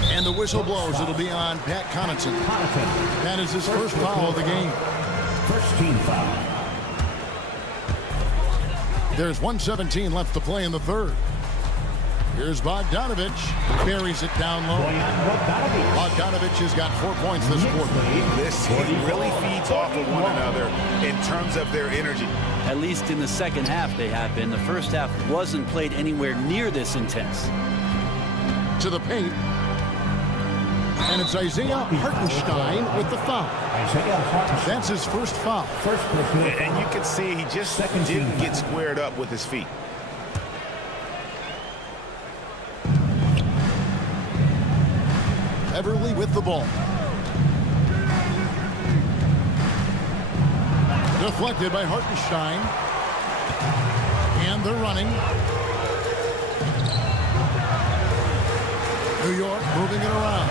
And the whistle blows. It'll be on Pat Connaughton. That is his first foul of the game. First team foul. There's 1:17 left to play in the third. Here's Bogdanovich. Buries it down low. Bogdanovich has got 4 points this quarter. This team really feeds off of one another, and terms of their energy. At least in the second half they have been. The first half wasn't played anywhere near this intense. To the paint. And it's Isaiah Hartenstein with the foul. That's his first foul. And you can see he just didn't get squared up with his feet. Everly with the ball. Deflected by Hartenstein. And they're running. New York moving it around.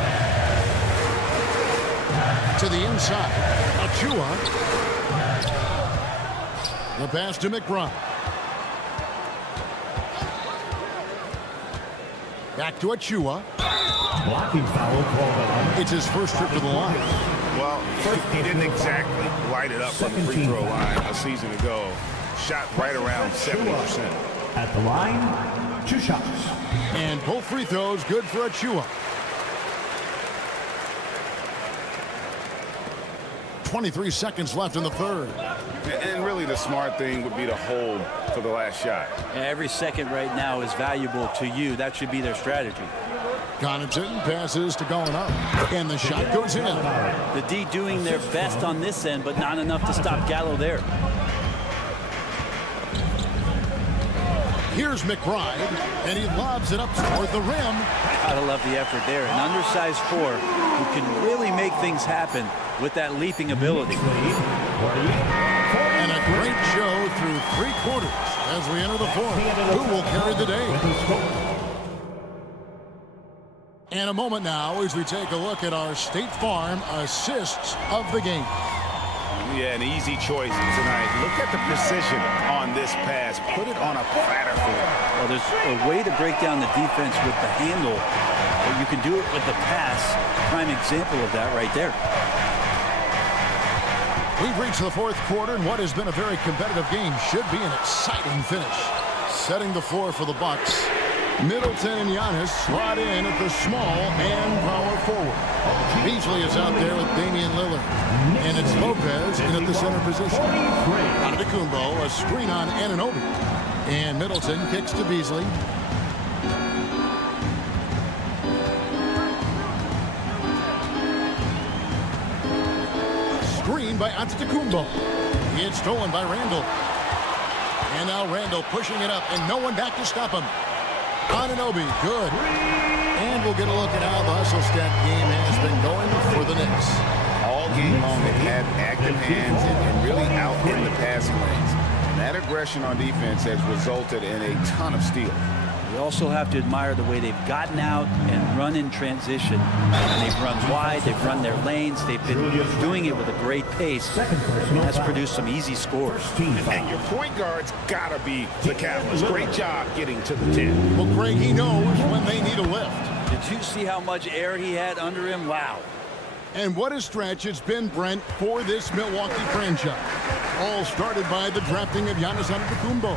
To the inside. Achua. The pass to McBride. Back to Achua. Blocking foul called. It's his first trip to the line. Well, he didn't exactly light it up from the free throw line a season ago. Shot right around 70%. At the line, 2 shots. And both free throws good for Achua. 23 seconds left in the third. And really the smart thing would be to hold for the last shot. Every second right now is valuable to you. That should be their strategy. Connaughton passes to going up. And the shot goes in. The D doing their best on this end, but not enough to stop Gallo there. Here's McBride, and he lobs it up toward the rim. Gotta love the effort there. An undersized 4 who can really make things happen with that leaping ability. And a great show through 3 quarters as we enter the fourth. Who will carry the day? And a moment now as we take a look at our State Farm assists of the game. Yeah, an easy choice tonight. Look at the precision on this pass. Put it on a platter for him. Well, there's a way to break down the defense with the handle, but you can do it with the pass. Prime example of that right there. We've reached the fourth quarter, and what has been a very competitive game should be an exciting finish. Setting the floor for the Bucks. Middleton and Giannis slot in at the small and power forward. Beasley is out there with Damian Lillard. And it's Lopez in at the center position. Antetokounmpo, a screen on Anunoby. And Middleton kicks to Beasley. Screen by Antetokounmpo. It's stolen by Randall. And now Randall pushing it up, and no one back to stop him. Anunoby, good. And we'll get a look at how the hustle stat game has been going for the Knicks. All game long, they've had active hands and really out in the passing lanes. And that aggression on defense has resulted in a ton of steals. We also have to admire the way they've gotten out and run in transition. And they've run wide, they've run their lanes, they've been doing it with a great pace. And that's produced some easy scores. And your point guard's got to be the catalyst. Great job getting to the 10. Well, Greg, he knows when they need a lift. Did you see how much air he had under him? Wow. And what a stretch it's been, Brent, for this Milwaukee franchise. All started by the drafting of Giannis Antetokounmpo.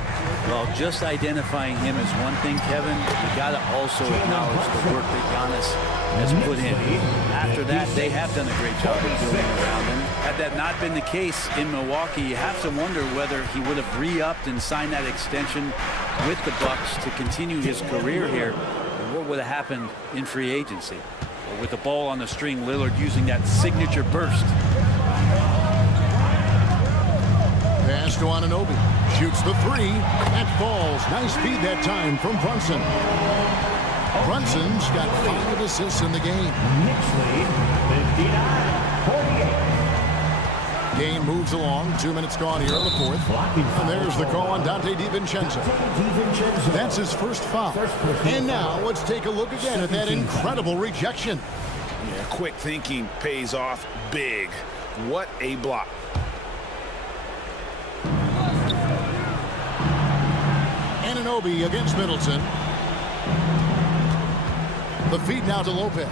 Well, just identifying him is one thing, Kevin. You got to also acknowledge the work that Giannis has put in. After that, they have done a great job of building around him. Had that not been the case in Milwaukee, you have to wonder whether he would have re-upped and signed that extension with the Bucks to continue his career here. And what would have happened in free agency? With the ball on the string, Lillard using that signature burst. Pass to Anunoby. Shoots the 3. That falls. Nice feed that time from Brunson. Brunson's got 5 assists in the game. Knicks lead 59-48. Game moves along. 2 minutes gone here in the fourth. And there's the call on Dante DiVincenzo. That's his first foul. And now let's take a look again at that incredible rejection. Yeah, quick thinking pays off big. What a block. Anunoby against Middleton. The feed now to Lopez.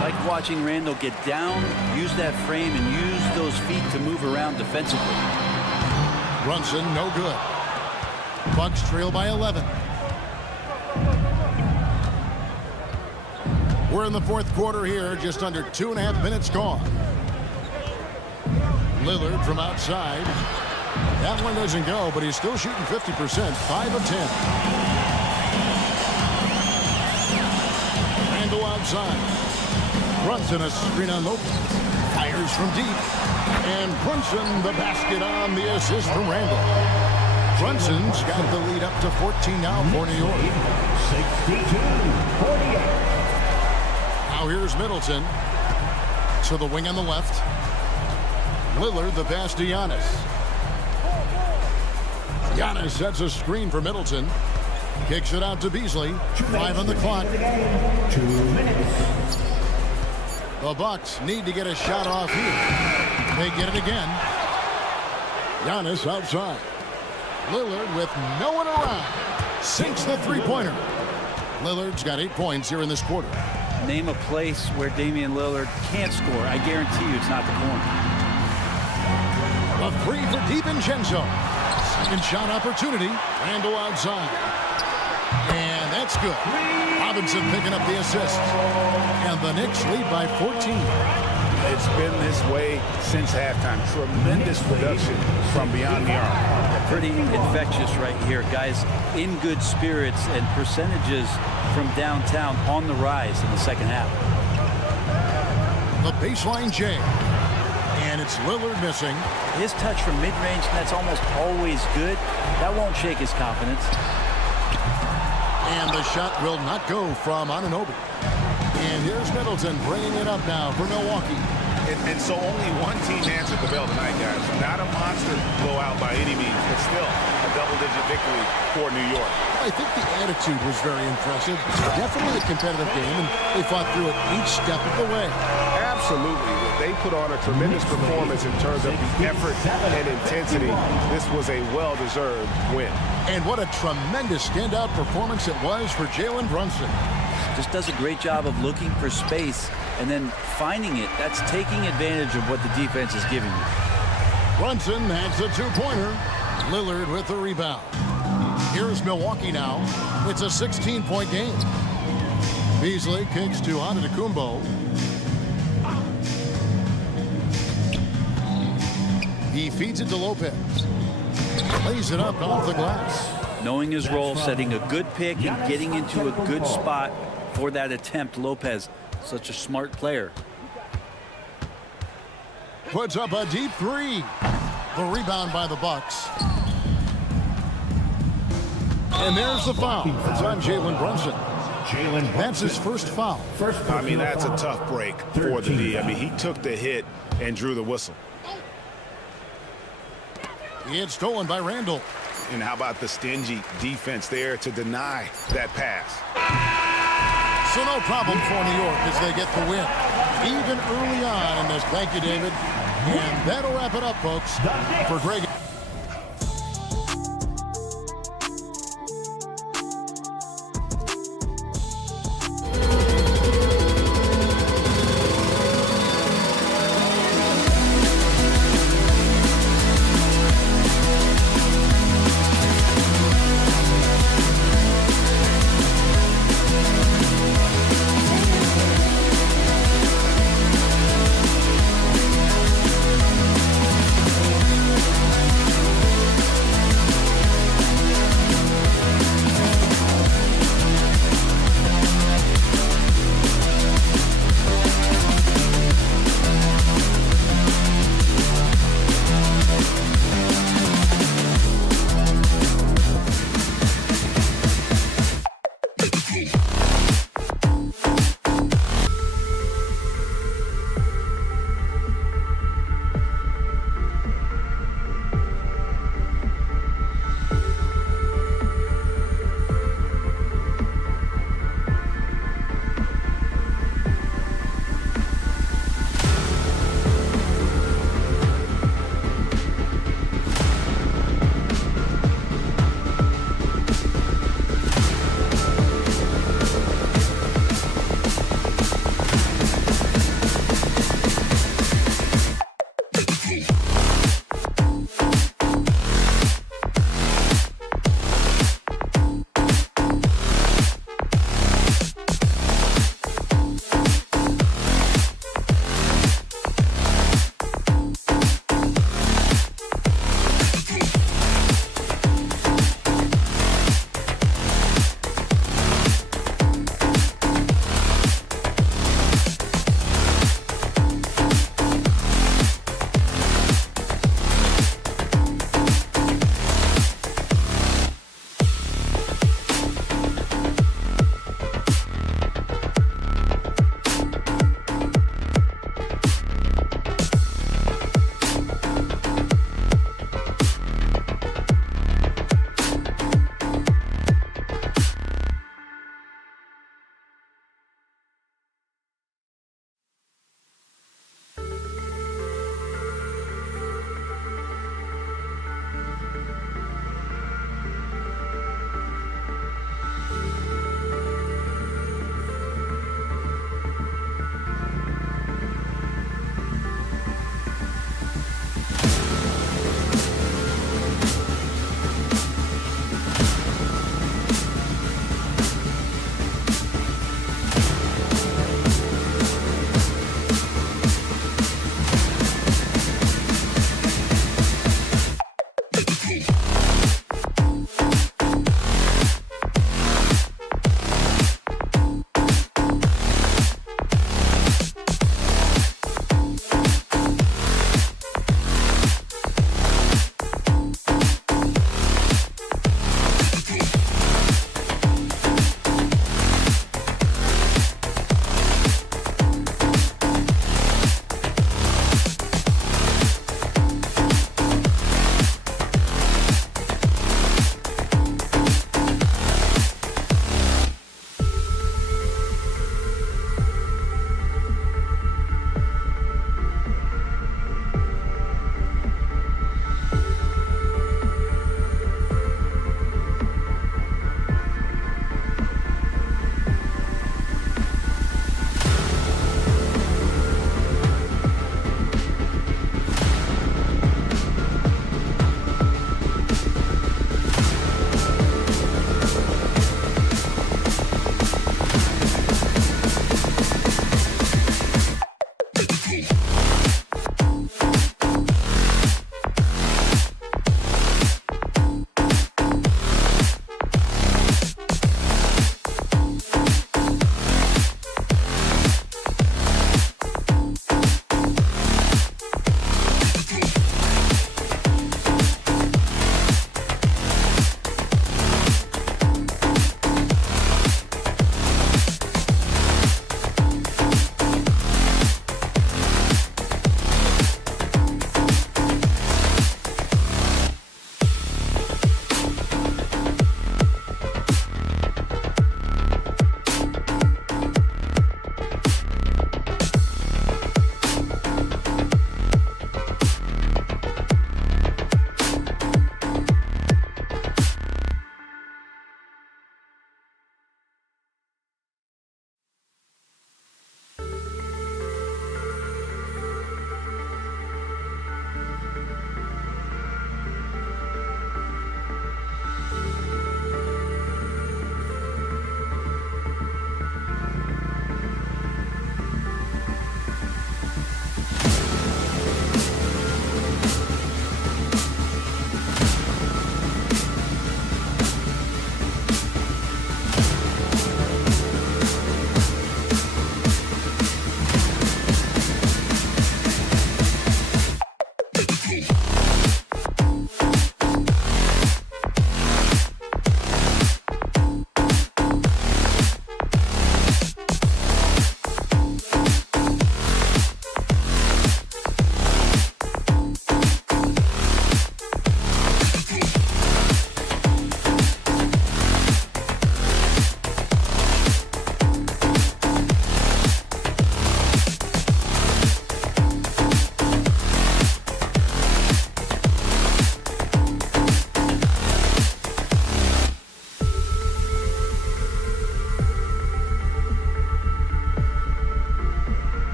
Like watching Randall get down, use that frame, and use those feet to move around defensively. Brunson, no good. Bucks trail by 11. We're in the fourth quarter here, just under 2.5 minutes gone. Lillard from outside. That one doesn't go, but he's still shooting 50%, 5 of 10. Randall outside. Brunson a screen on Lopez. Fires from deep. And Brunson the basket on the assist from Randall. Brunson's got the lead up to 14 now for New York. 62-48. Now here's Middleton. To the wing on the left. Lillard the pass to Giannis. Giannis sets a screen for Middleton. Kicks it out to Beasley. 5 on the clock. 2 minutes. The Bucks need to get a shot off here. They get it again. Giannis outside. Lillard with no one around. Sinks the three-pointer. Lillard's got 8 points here in this quarter. Name a place where Damian Lillard can't score. I guarantee you it's not the corner. A three for DiVincenzo. Second shot opportunity. Randall outside. And that's good. Robinson picking up the assist. And the Knicks lead by 14. It's been this way since halftime. Tremendous production from beyond the arc. Pretty infectious right here. Guys in good spirits and percentages from downtown on the rise in the second half. The baseline J. And it's Lillard missing. His touch from mid-range, that's almost always good. That won't shake his confidence. And the shot will not go from Anunoby. And here's Middleton bringing it up now for Milwaukee. And so only one team answered the bell tonight, guys. Not a monster blowout by any means, but still a double-digit victory for New York. I think the attitude was very impressive. Definitely a competitive game, and they fought through it each step of the way. Absolutely. They put on a tremendous performance in terms of the effort and intensity. This was a well-deserved win. And what a tremendous standout performance it was for Jalen Brunson. Just does a great job of looking for space and then finding it. That's taking advantage of what the defense is giving you. Brunson has a two-pointer. Lillard with the rebound. Here's Milwaukee now. It's a 16-point game. Beasley kicks to Antetokounmpo. He feeds it to Lopez. Lays it up off the glass. Knowing his role, setting a good pick, and getting into a good spot for that attempt. Lopez, such a smart player. Puts up a deep three. The rebound by the Bucks. And there's the foul. It's on Jalen Brunson. That's his first foul. I mean, that's a tough break for the D. I mean, he took the hit and drew the whistle. It's stolen by Randall. And how about the stingy defense there to deny that pass? So no problem for New York as they get the win. Even early on in this. Thank you, David. And that'll wrap it up, folks. For Greg.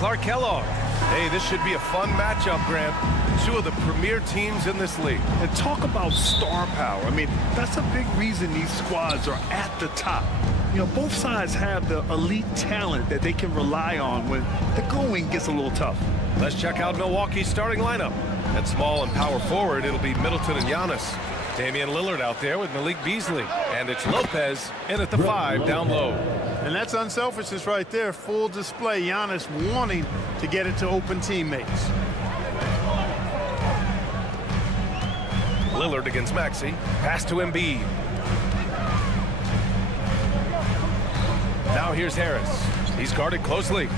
Clark Kellogg. Hey, this should be a fun matchup, Grant. Two of the premier teams in this league. And talk about star power. I mean, that's a big reason these squads are at the top. You know, both sides have the elite talent that they can rely on when the going gets a little tough. Let's check out Milwaukee's starting lineup. At small and power forward, it'll be Middleton and Giannis. Damian Lillard out there with Malik Beasley. And it's Lopez in at the 5 down low. And that's unselfishness right there. Full display. Giannis wanting to get it to open teammates. Lillard against Maxey. Pass to Embiid. Now here's Harris. He's guarded closely.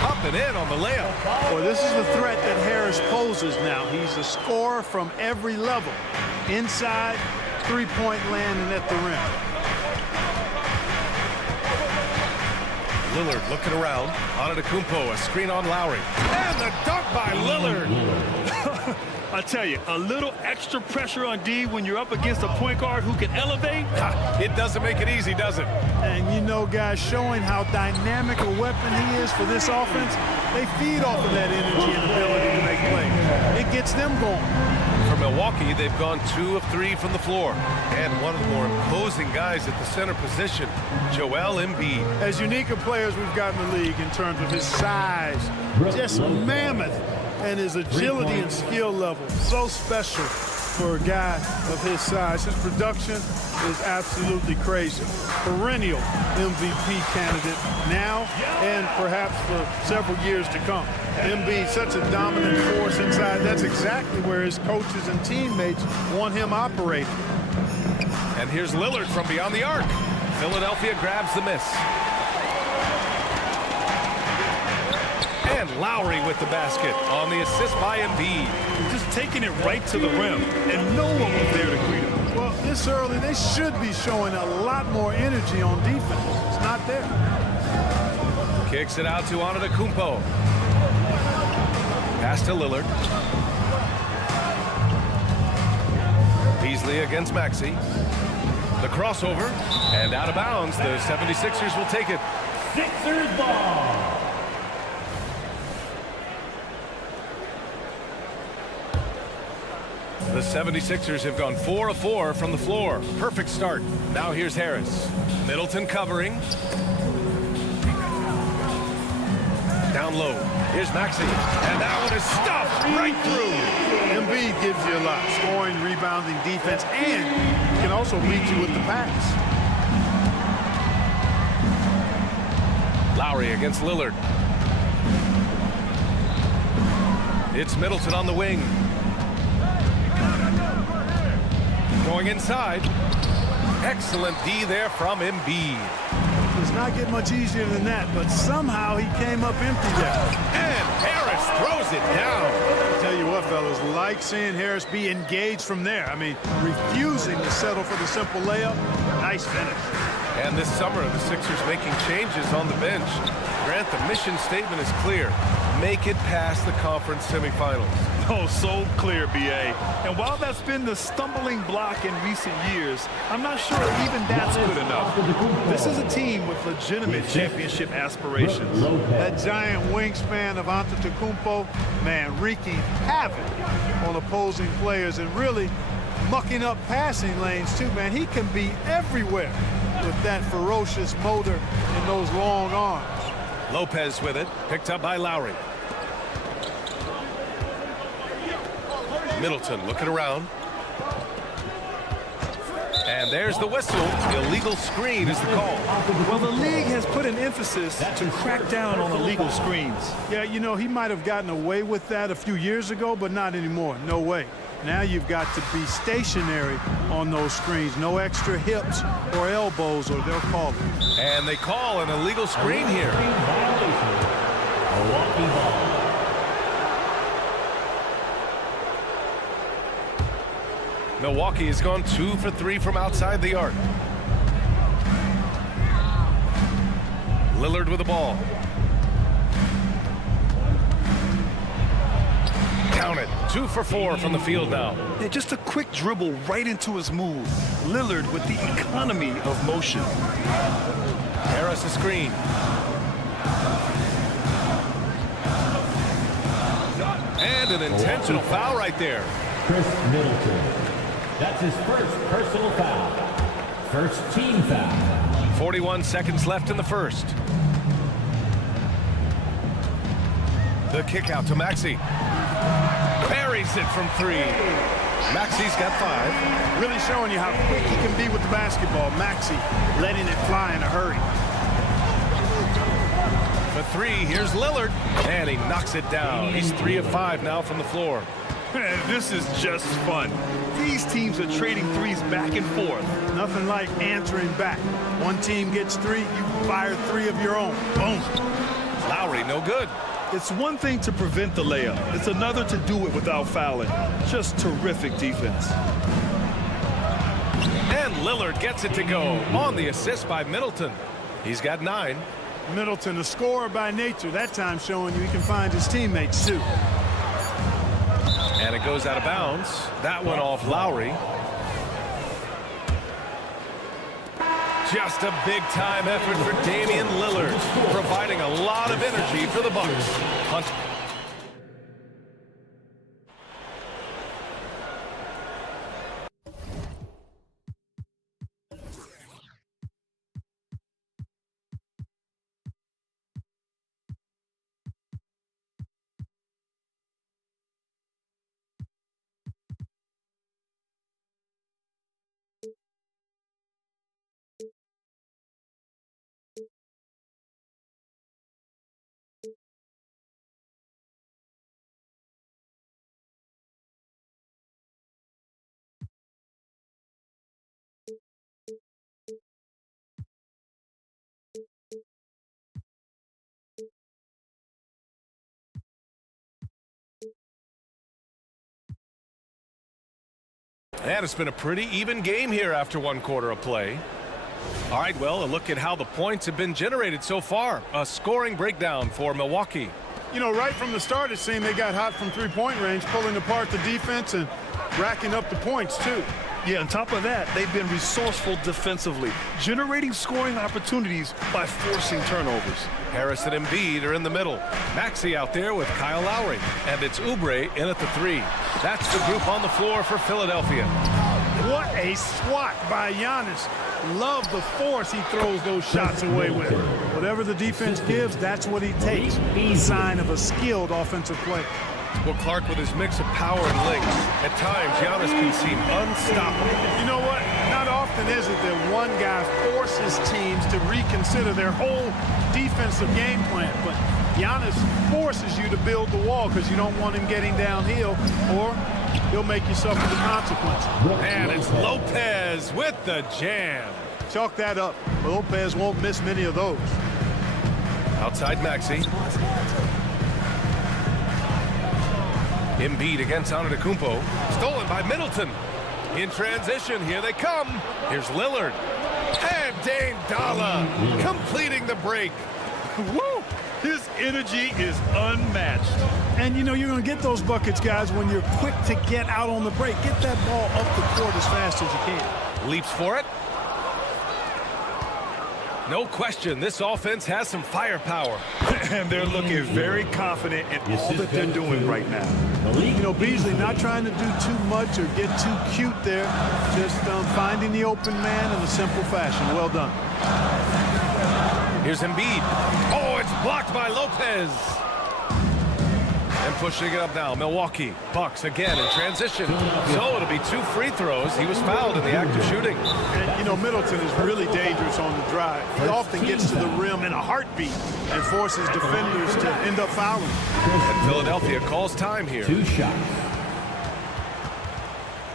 Up and in on the layup. Boy, this is the threat that Harris poses now. He's a scorer from every level. Inside, three-point land, and at the rim. Lillard looking around. Antetokounmpo, a screen on Lowry. And the dunk by Lillard. I tell you, a little extra pressure on D when you're up against a point guard who can elevate. It doesn't make it easy, does it? And you know, guys, showing how dynamic a weapon he is for this offense, they feed off of that energy and ability to make plays. It gets them going. For Milwaukee, they've gone 2 of 3 from the floor. And one of the more imposing guys at the center position, Joel Embiid. As unique a players we've got in the league in terms of his size, just mammoth, and his agility and skill level. So special for a guy of his size. His production is absolutely crazy. Perennial MVP candidate now and perhaps for several years to come. Embiid, such a dominant force inside. That's exactly where his coaches and teammates want him operating. And here's Lillard from beyond the arc. Philadelphia grabs the miss. And Lowry with the basket on the assist by Embiid. Just taking it right to the rim, and no one was there to greet him. Well, this early, they should be showing a lot more energy on defense. It's not there. Kicks it out to Antetokounmpo. Pass to Lillard. Beasley against Maxey. The crossover, and out of bounds. The 76ers will take it. Sixers ball. The 76ers have gone 4 of 4 from the floor. Perfect start. Now here's Harris. Middleton covering. Down low. Here's Maxey. And that one is stuffed right through. Embiid gives you a lot. Scoring, rebounding, defense, and he can also beat you with the pass. Lowry against Lillard. It's Middleton on the wing. Going inside. Excellent D there from Embiid. Does not get much easier than that, but somehow he came up empty there. And Harris throws it down. I tell you what, fellas, like seeing Harris be engaged from there. I mean, refusing to settle for the simple layup. Nice finish. And this summer, the Sixers making changes on the bench. Grant, the mission statement is clear. Make it past the conference semifinals. Oh, so clear, B.A. And while that's been the stumbling block in recent years, I'm not sure even that's good enough. This is a team with legitimate championship aspirations. That giant wingspan of Antetokounmpo, man, wreaking havoc on opposing players and really mucking up passing lanes too, man. He can be everywhere with that ferocious motor and those long arms. Lopez with it, picked up by Lowry. Middleton looking around. And there's the whistle. Illegal screen is the call. Well, the league has put an emphasis to crack down on illegal screens. Yeah, you know, he might have gotten away with that a few years ago, but not anymore. No way. Now you've got to be stationary on those screens. No extra hips or elbows, or they'll call it. And they call an illegal screen here. Milwaukee has gone 2 for 3 from outside the arc. Lillard with the ball. Count it. 2 for 4 from the field now. Yeah, just a quick dribble right into his move. Lillard with the economy of motion. Harris a screen. And an intentional foul right there. Chris Middleton. That's his first personal foul. First team foul. 41 seconds left in the first. The kick out to Maxey. Buries it from 3. Maxey's got 5. Really showing you how quick he can be with the basketball. Maxey letting it fly in a hurry. For 3, here's Lillard. And he knocks it down. He's 3 of 5 now from the floor. This is just fun. These teams are trading threes back and forth. Nothing like answering back. One team gets 3, you fire 3 of your own. Boom. Lowry, no good. It's one thing to prevent the layup. It's another to do it without fouling. Just terrific defense. And Lillard gets it to go on the assist by Middleton. He's got 9. Middleton, a scorer by nature, that time showing you he can find his teammates too. And it goes out of bounds. That one off Lowry. Just a big-time effort for Damian Lillard, providing a lot of energy for the Bucks. Hunt. And it's been a pretty even game here after 1 quarter of play. All right, well, a look at how the points have been generated so far. A scoring breakdown for Milwaukee. You know, right from the start, it seemed they got hot from three-point range, pulling apart the defense and racking up the points, too. Yeah, on top of that, they've been resourceful defensively, generating scoring opportunities by forcing turnovers. Harris and Embiid are in the middle. Maxey out there with Kyle Lowry. And it's Oubre in at the 3. That's the group on the floor for Philadelphia. What a swat by Giannis. Love the force he throws those shots away with. Whatever the defense gives, that's what he takes. A sign of a skilled offensive play. Well, Clark, with his mix of power and length, at times Giannis can seem unstoppable. You know what? Not often is it that one guy forces teams to reconsider their whole defensive game plan, but Giannis forces you to build the wall because you don't want him getting downhill, or he'll make you suffer the consequences. And it's Lopez with the jam. Chalk that up. Lopez won't miss many of those. Outside Maxey. Embiid against Antetokounmpo. Stolen by Middleton. In transition, here they come. Here's Lillard. And Dame Dalla completing the break. Woo! His energy is unmatched. And, you know, you're going to get those buckets, guys, when you're quick to get out on the break. Get that ball up the court as fast as you can. Leaps for it. No question, this offense has some firepower. And they're looking very confident in all that they're doing right now. You know, Beasley not trying to do too much or get too cute there. Just finding the open man in a simple fashion. Well done. Here's Embiid. Oh, it's blocked by Lopez. And pushing it up now, Milwaukee Bucks again in transition. So it'll be 2 free throws. He was fouled in the act of shooting. And, you know, Middleton is really dangerous on the drive. He often gets to the rim in a heartbeat and forces defenders to end up fouling. And Philadelphia calls time here. 2 shots.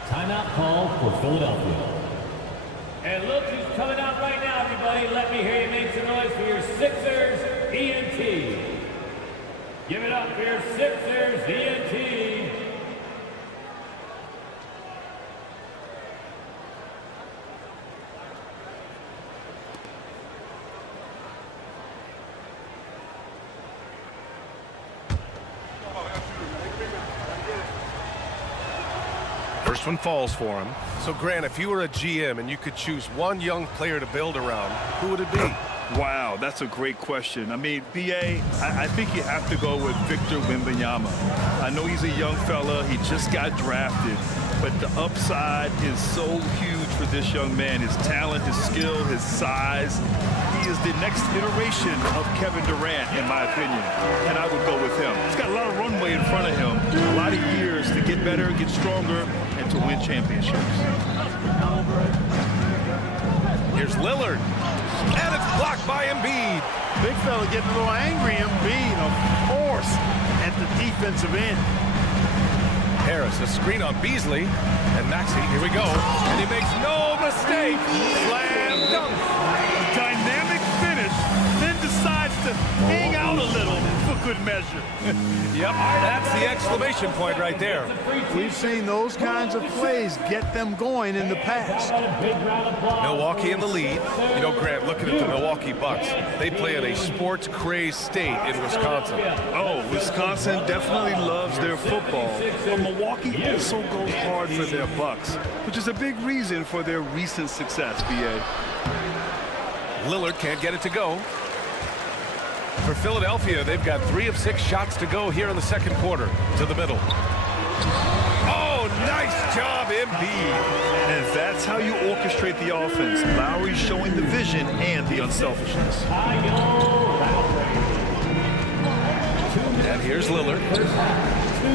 Timeout call for Philadelphia. And look who's coming out right now, everybody. Let me hear you make some noise for your Sixers ENT. Give it up for your Sixers ENT. First one falls for him. So, Grant, if you were a GM and you could choose one young player to build around, who would it be? Wow, that's a great question. I mean, B.A., I think you have to go with Victor Wembanyama. I know he's a young fella. He just got drafted. But the upside is so huge for this young man. His talent, his skill, his size. He is the next iteration of Kevin Durant, in my opinion. And I would go with him. He's got a lot of runway in front of him. A lot of years to get better, get stronger, and to win championships. Here's Lillard. And it's blocked by Embiid. Big fella getting a little angry. Embiid, of course, at the defensive end. Harris, a screen on Beasley. And Maxey, here we go. And he makes no mistake. Slam dunk. A dynamic finish, then decides to hang out a little for good measure. Yep, that's the exclamation point right there. We've seen those kinds of plays get them going in the past. Milwaukee in the lead. You know, Grant, looking at the Milwaukee Bucks, they play in a sports-crazed state in Wisconsin. Oh, Wisconsin definitely loves their football. But Milwaukee also goes hard for their Bucks, which is a big reason for their recent success, B.A. Lillard can't get it to go. For Philadelphia, they've got 3 of 6 shots to go here in the second quarter. To the middle. Oh, nice job, Embiid. And that's how you orchestrate the offense. Lowry showing the vision and the unselfishness. And here's Lillard.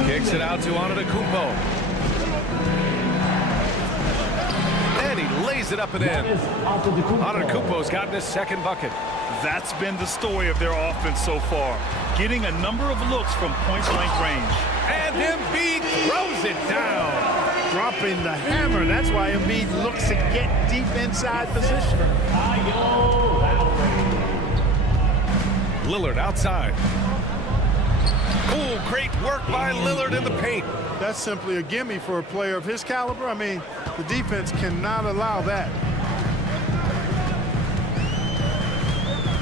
Kicks it out to Antetokounmpo. And he lays it up and in. Antetokounmpo's gotten his second bucket. That's been the story of their offense so far. Getting a number of looks from point-blank range. And Embiid throws it down. Dropping the hammer. That's why Embiid looks to get deep inside position. Lillard outside. Oh, great work by Lillard in the paint. That's simply a gimme for a player of his caliber. I mean, the defense cannot allow that.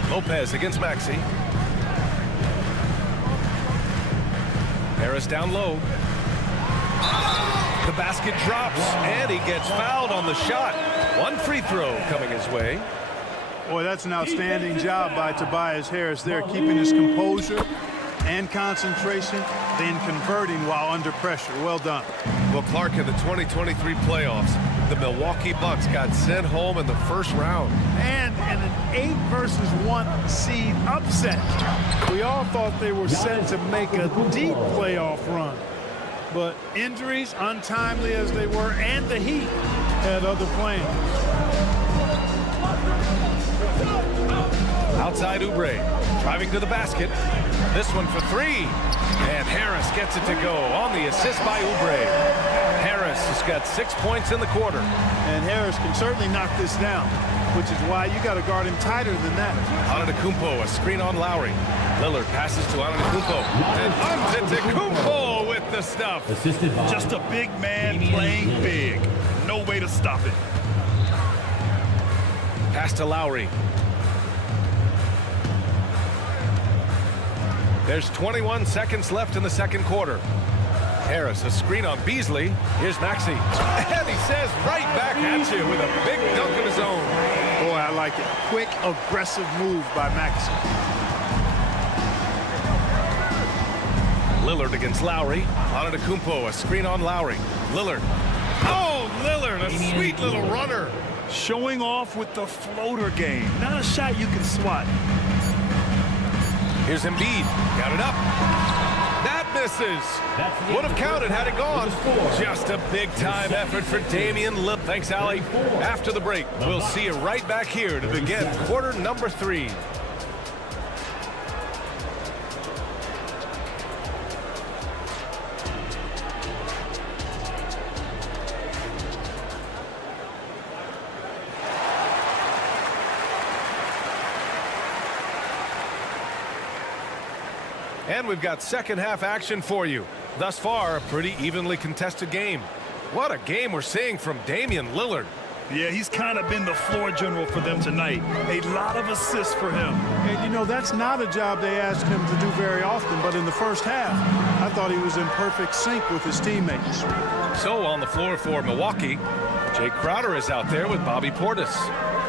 Lopez against Maxey. Harris down low. The basket drops, and he gets fouled on the shot. 1 free throw coming his way. Boy, that's an outstanding job by Tobias Harris there, keeping his composure and concentration, then converting while under pressure. Well done. Well, Clark, in the 2023 playoffs, the Milwaukee Bucks got sent home in the first round. And in an 8-versus-1 seed upset. We all thought they were set to make a deep playoff run. But injuries, untimely as they were, and the Heat had other plans. Outside Oubre, driving to the basket. This one for 3. And Harris gets it to go on the assist by Oubre. Harris has got 6 points in the quarter. And Harris can certainly knock this down, which is why you got to guard him tighter than that. Antetokounmpo, a screen on Lowry. Lillard passes to Antetokounmpo. And Antetokounmpo with the stuff. Just a big man playing big. No way to stop it. Pass to Lowry. There's 21 seconds left in the second quarter. Harris, a screen on Beasley. Here's Maxey. And he says right back at you with a big dunk of his own. Boy, I like it. Quick, aggressive move by Maxey. Lillard against Lowry. Antetokounmpo, a screen on Lowry. Lillard. Oh, Lillard, a sweet little runner. Showing off with the floater game. Not a shot you can swat. Here's Embiid. Got it up. That misses. Would have counted had it gone. Just a big-time effort for Damian Lillard. Thanks, Allie. After the break, we'll see you right back here to begin quarter number 3. And we've got second half action for you. Thus far, a pretty evenly contested game. What a game we're seeing from Damian Lillard. Yeah, he's kind of been the floor general for them tonight. A lot of assists for him. And, you know, that's not a job they ask him to do very often, but in the first half, I thought he was in perfect sync with his teammates. So on the floor for Milwaukee, Jay Crowder is out there with Bobby Portis.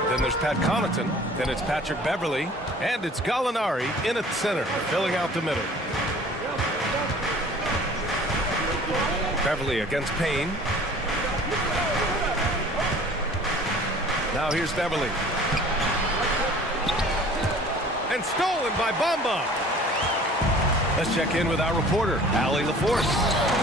Then there's Pat Connaughton. Then it's Patrick Beverley. And it's Gallinari in at center, filling out the middle. Beverley against Payne. Now here's Beverley. And stolen by Bamba. Let's check in with our reporter, Allie LaForce.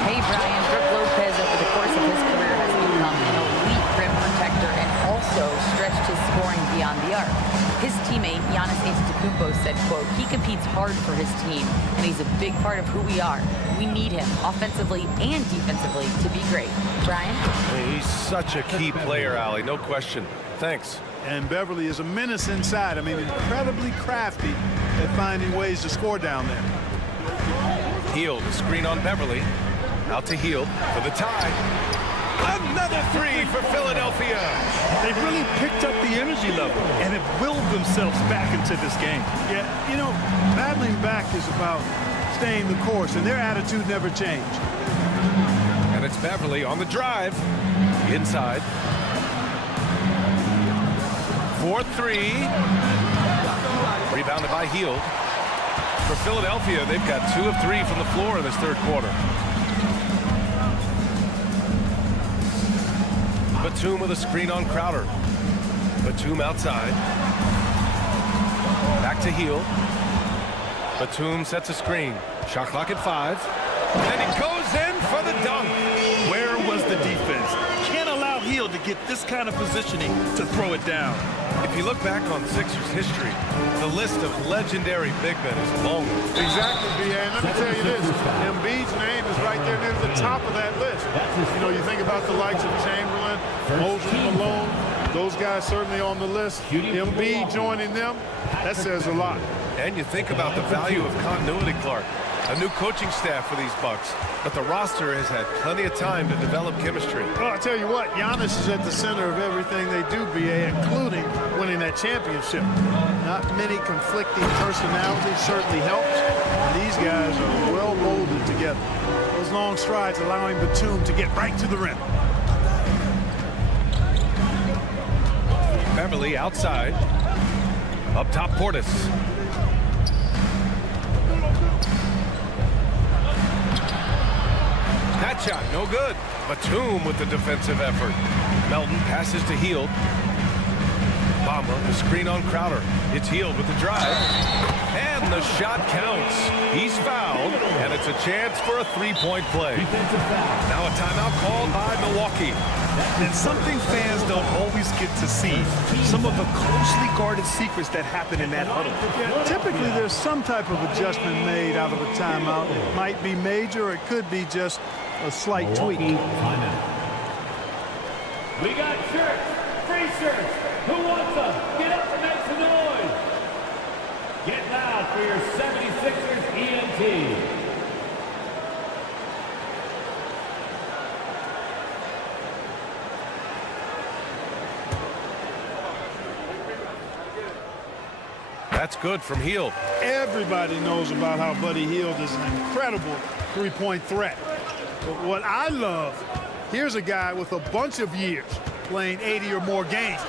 Hey, Brian. Brook Lopez, over the course of his career, has become an elite rim protector and also stretched his scoring beyond the arc. His teammate, Giannis Antetokounmpo, said, quote, he competes hard for his team, and he's a big part of who we are. We need him, offensively and defensively, to be great. Brian? He's such a key player, Allie, no question. Thanks. And Beverley is a menace inside. I mean, incredibly crafty at finding ways to score down there. Hield, a screen on Beverley. Out to Hield for the tie. Another three for Philadelphia. They really picked up the energy level and have willed themselves back into this game. Yeah, you know, battling back is about staying the course, and their attitude never changed. And it's Beverley on the drive. Inside. 4-3. Rebounded by Hield. For Philadelphia, they've got 2 of 3 from the floor in this third quarter. Batum with a screen on Crowder. Batum outside. Back to Hield. Batum sets a screen. Shot clock at 5. And he goes in for the dunk. Where was the defense? Can't allow Hield to get this kind of positioning to throw it down. If you look back on Sixers history, the list of legendary big men is long. Exactly, B.A. And let me tell you this, Embiid's name is right there near the top of that list. You know, you think about the likes of Chamberlain, Moses Malone, those guys certainly on the list. Embiid joining them, that says a lot. And you think about the value of continuity, Clark. A new coaching staff for these Bucks, but the roster has had plenty of time to develop chemistry. Well, I tell you what, Giannis is at the center of everything they do, B.A., including winning that championship. Not many conflicting personalities certainly helps. These guys are well molded together. Those long strides allowing Batum to get right to the rim. Beverley outside. Up top, Portis. That shot, no good. Batum with the defensive effort. Melton passes to Hield. Bamba, the screen on Crowder. It's Hield with the drive. And the shot counts. He's fouled, and it's a chance for a three-point play. Now a timeout called by Milwaukee. And something fans don't always get to see. Some of the closely guarded secrets that happen in that huddle. Yeah, typically there's some type of adjustment made out of a timeout. It might be major, or it could be just a slight tweak. We got shirts, free shirts. Who wants them? Get up and make some noise. Get loud for your 76ers ENT. That's good from Hield. Everybody knows about how Buddy Hield is an incredible three-point threat. But what I love, here's a guy with a bunch of years playing 80 or more games.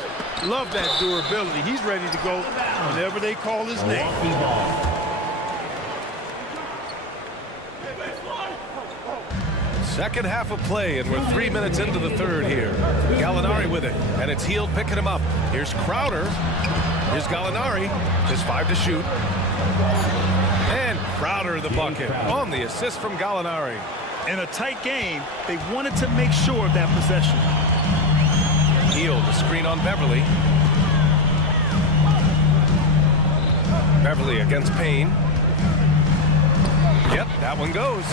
Love that durability. He's ready to go whenever they call his name. Second half of play, and we're 3 minutes into the third here. Gallinari with it, and it's Hield picking him up. Here's Crowder. Here's Gallinari. There's 5 to shoot. And Crowder the bucket on the assist from Gallinari. In a tight game, they wanted to make sure of that possession. Hield, the screen on Beverly. Beverly against Payne. Yep, that one goes.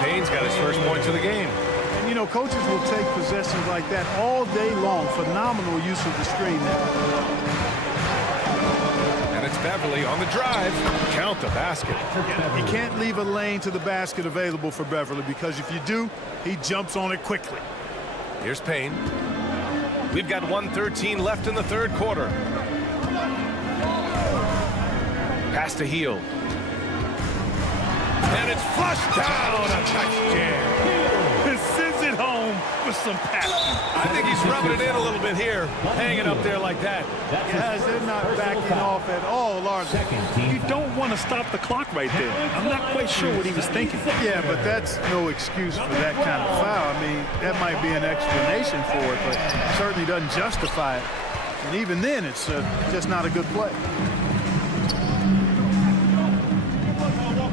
Payne's got his first points of the game. And, you know, coaches will take possessions like that all day long. Phenomenal use of the screen there. And it's Beverly on the drive. Count the basket. You can't leave a lane to the basket available for Beverly, because if you do, he jumps on it quickly. Here's Payne. We've got 1:13 left in the third quarter. Pass to Hield. And it's flushed down. A nice jam. It sends it home with some passion. I think he's rubbing it in a little bit here. Hanging up there like that. Guys, they're not backing off at all, are they? You don't want to stop the clock right there. I'm not quite sure what he was thinking. Yeah, but that's no excuse for that kind of foul. I mean, that might be an explanation for it, but certainly doesn't justify it. And even then, it's just not a good play.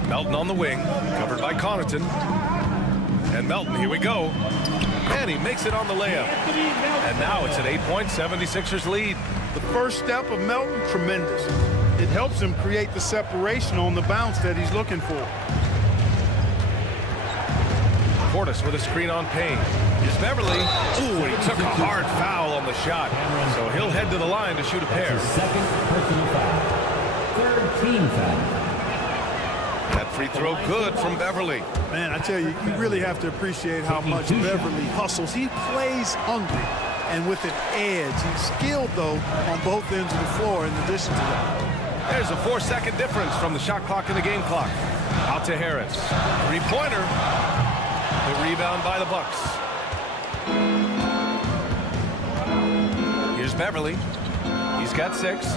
Melton on the wing, covered by Connaughton. And Melton, here we go. And he makes it on the layup. And now it's an 8-point 76ers lead. The first step of Melton, tremendous. It helps him create the separation on the bounce that he's looking for. Portis with a screen on Payne. Here's Beverly. Ooh, he took a hard foul on the shot. So he'll head to the line to shoot a pair. Second personal foul. Third team foul. That free throw good from Beverly. Man, I tell you, you really have to appreciate how much Beverly hustles. He plays hungry and with an edge. He's skilled, though, on both ends of the floor in addition to that. There's a 4-second difference from the shot clock and the game clock. Out to Harris. Three-pointer. The rebound by the Bucks. Here's Beverly. He's got 6.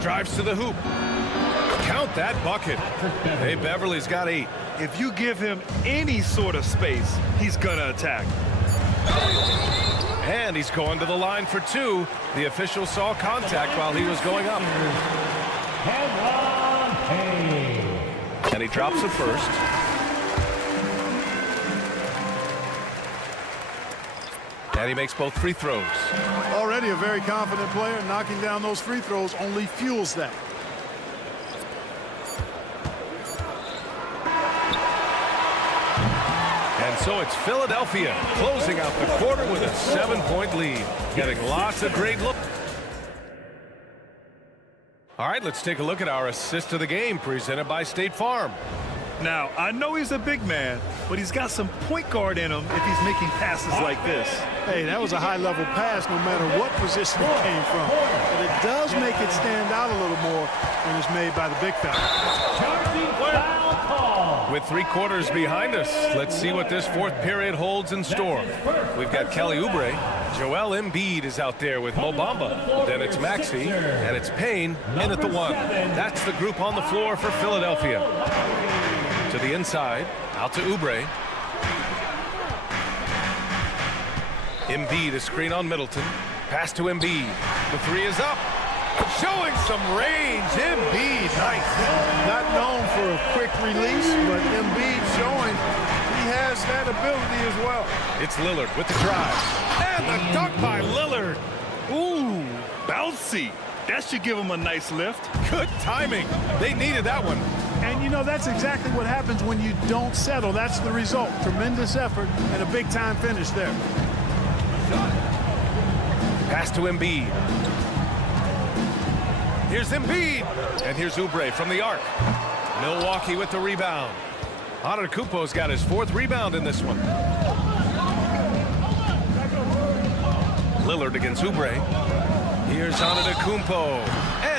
Drives to the hoop. Count that bucket. Hey, Beverly's got 8. If you give him any sort of space, he's gonna attack. And he's going to the line for 2. The official saw contact while he was going up. And he drops it first. And he makes both free throws. Already a very confident player. Knocking down those free throws only fuels that. And so it's Philadelphia closing out the quarter with a 7-point lead. Getting lots of great looks. All right, let's take a look at our assist of the game presented by State Farm. Now, I know he's a big man, but he's got some point guard in him if he's making passes like this. Hey, that was a high-level pass no matter what position it came from. But it does make it stand out a little more when it's made by the big fella. With 3 quarters behind us, let's see what this fourth period holds in store. We've got Kelly Oubre. Joel Embiid is out there with Mo Bamba. Then it's Maxey, and it's Payne in at the 1. That's the group on the floor for Philadelphia. To the inside, out to Oubre. Embiid, a screen on Middleton. Pass to Embiid. The 3 is up. Showing some range. Embiid, nice. Not known for a quick release, but Embiid showing he has that ability as well. It's Lillard with the drive. And the dunk by Lillard. Ooh, bouncy. That should give him a nice lift. Good timing. They needed that one. And, you know, that's exactly what happens when you don't settle. That's the result. Tremendous effort and a big-time finish there. Pass to Embiid. Here's Embiid. And here's Oubre from the arc. Milwaukee with the rebound. Antetokounmpo's got his 4th rebound in this one. Lillard against Oubre. Here's Antetokounmpo.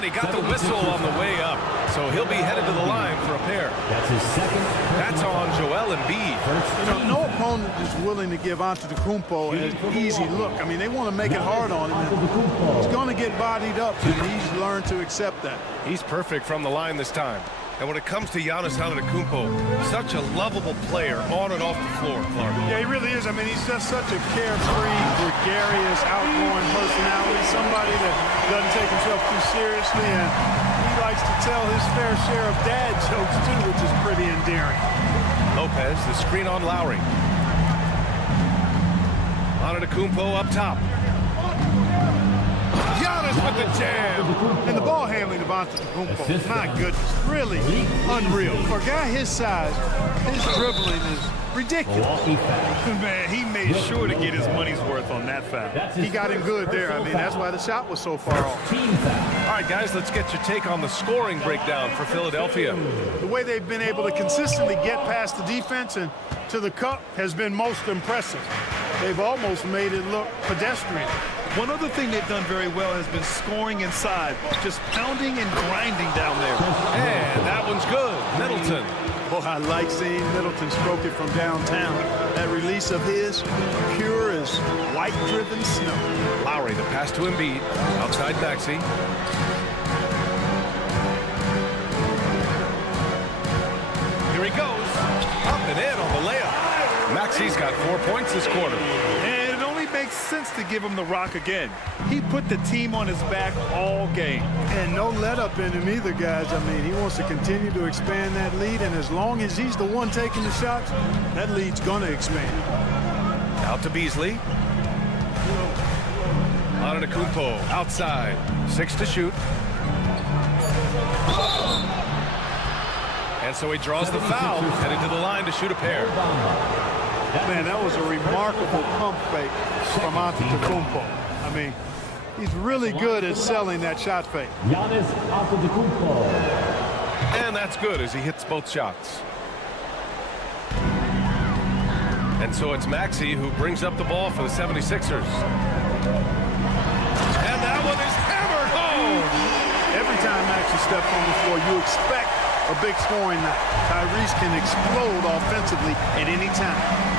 And he got the whistle on the way up. So he'll be headed to the line for a pair. That's his second. That's on Joel Embiid. You know, no opponent is willing to give Antetokounmpo an easy look. I mean, they want to make it hard on him. And he's going to get bodied up, and he's learned to accept that. He's perfect from the line this time. And when it comes to Giannis Antetokounmpo, such a lovable player on and off the floor, Clark. Yeah, he really is. I mean, he's just such a carefree, gregarious, outgoing personality, somebody that doesn't take himself too seriously, and he likes to tell his fair share of dad jokes, too, which is pretty endearing. Lopez, the screen on Lowry. Antetokounmpo up top. Giannis with the jam. And the ball handling of Antetokounmpo, my goodness, really unreal. For a guy his size, his dribbling is ridiculous. Man, he made sure to get his money's worth on that foul. He got him good there. I mean, that's why the shot was so far off. All right, guys, let's get your take on the scoring breakdown for Philadelphia. The way they've been able to consistently get past the defense and to the cup has been most impressive. They've almost made it look pedestrian. One other thing they've done very well has been scoring inside, just pounding and grinding down there. And that one's good. Middleton. Boy, I like seeing Middleton stroke it from downtown. That release of his, pure as white-driven snow. Lowry, the pass to Embiid. Outside Maxey. Here he goes. Up and in on the layup. Maxey's got 4 points this quarter. And it only makes sense to give him the rock again. He put the team on his back all game. And no let up in him either, guys. I mean, he wants to continue to expand that lead, and as long as he's the one taking the shots, that lead's going to expand. Out to Beasley. Antetokounmpo outside. 6 to shoot. And so he draws the foul, headed to the line to shoot a pair. Man, that was a remarkable pump fake from Antetokounmpo. I mean, he's really good at selling that shot fake. Giannis Antetokounmpo. And that's good as he hits both shots. And so it's Maxey who brings up the ball for the 76ers. And that one is hammered home. Every time Maxey steps on the floor, you expect a big scoring night. Tyrese can explode offensively at any time.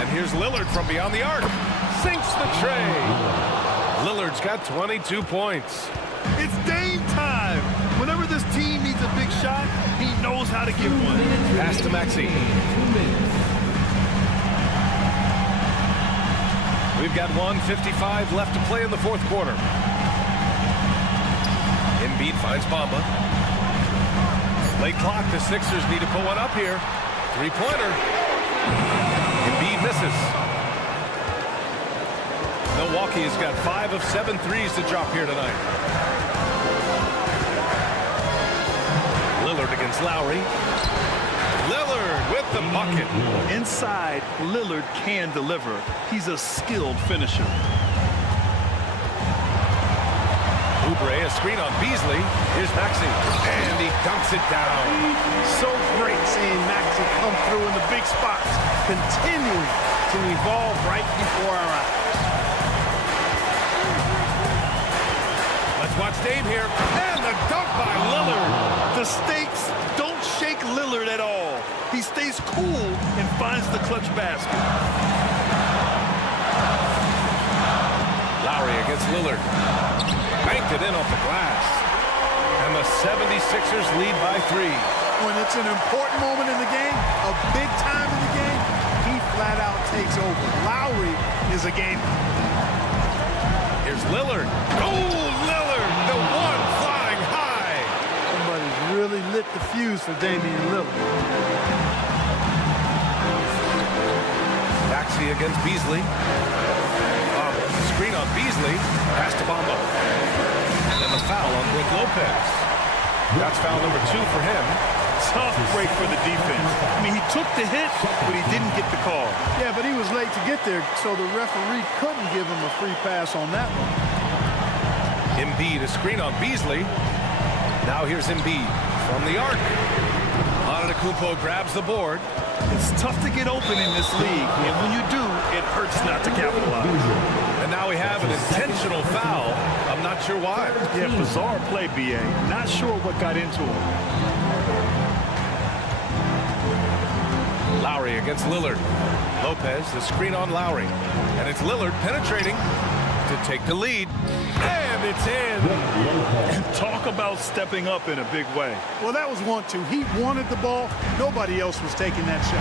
And here's Lillard from beyond the arc. Sinks the tray. Lillard's got 22 points. It's Dame time. Whenever this team needs a big shot, he knows how to give one. Pass to Maxey. We've got 1:55 left to play in the fourth quarter. Embiid finds Bamba. Late clock, the Sixers need to put one up here. Three-pointer. Embiid misses. Milwaukee has got 5 of 7 threes to drop here tonight. Lillard against Lowry. Lillard with the bucket. Inside, Lillard can deliver. He's a skilled finisher. Oubre, a screen on Beasley. Here's Maxey. And he dunks it down. So great seeing Maxey come through in the big spots, continuing to evolve right before our eyes. Let's watch Dame here. And the dunk by Lillard. The stakes don't shake Lillard at all. He stays cool and finds the clutch basket. Lowry against Lillard. Banked it in off the glass. And the 76ers lead by 3. When it's an important moment in the game, a big time in the game, he flat out takes over. Lowry is a gamer. Here's Lillard. Oh, Lillard, the one flying high. Somebody's really lit the fuse for Damian Lillard. Maxey against Beasley. Screen on Beasley. Pass to Bamba. And the foul on Brook Lopez. That's foul number 2 for him. Tough break for the defense. I mean, he took the hit, but he didn't get the call. Yeah, but he was late to get there, so the referee couldn't give him a free pass on that one. Embiid, a screen on Beasley. Now here's Embiid from the arc. Antetokounmpo grabs the board. It's tough to get open in this league, and when you do, it hurts not to capitalize. And now we have an intentional foul Not sure why. Yeah, bizarre play, B.A. Not sure what got into him. Lowry against Lillard. Lopez, the screen on Lowry. And it's Lillard penetrating to take the lead. And it's in. And talk about stepping up in a big way. Well, that was 1-2. He wanted the ball. Nobody else was taking that shot.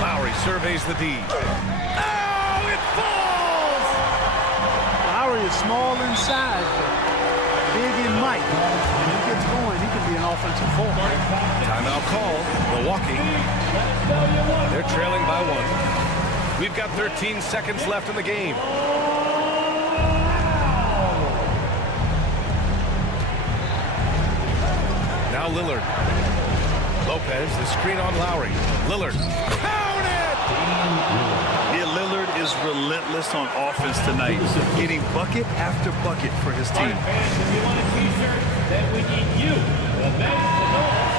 Lowry surveys the D. Oh, it falls! Lowry is small inside, but big in might. When he gets going, he can be an offensive force. Timeout call. Milwaukee. They're trailing by 1. We've got 13 seconds left in the game. Now Lillard. Lopez, the screen on Lowry. Lillard. Count it! Yeah, Lillard is relentless on offense tonight, getting bucket after bucket for his team. If you want a t-shirt, then we need you to make the noise.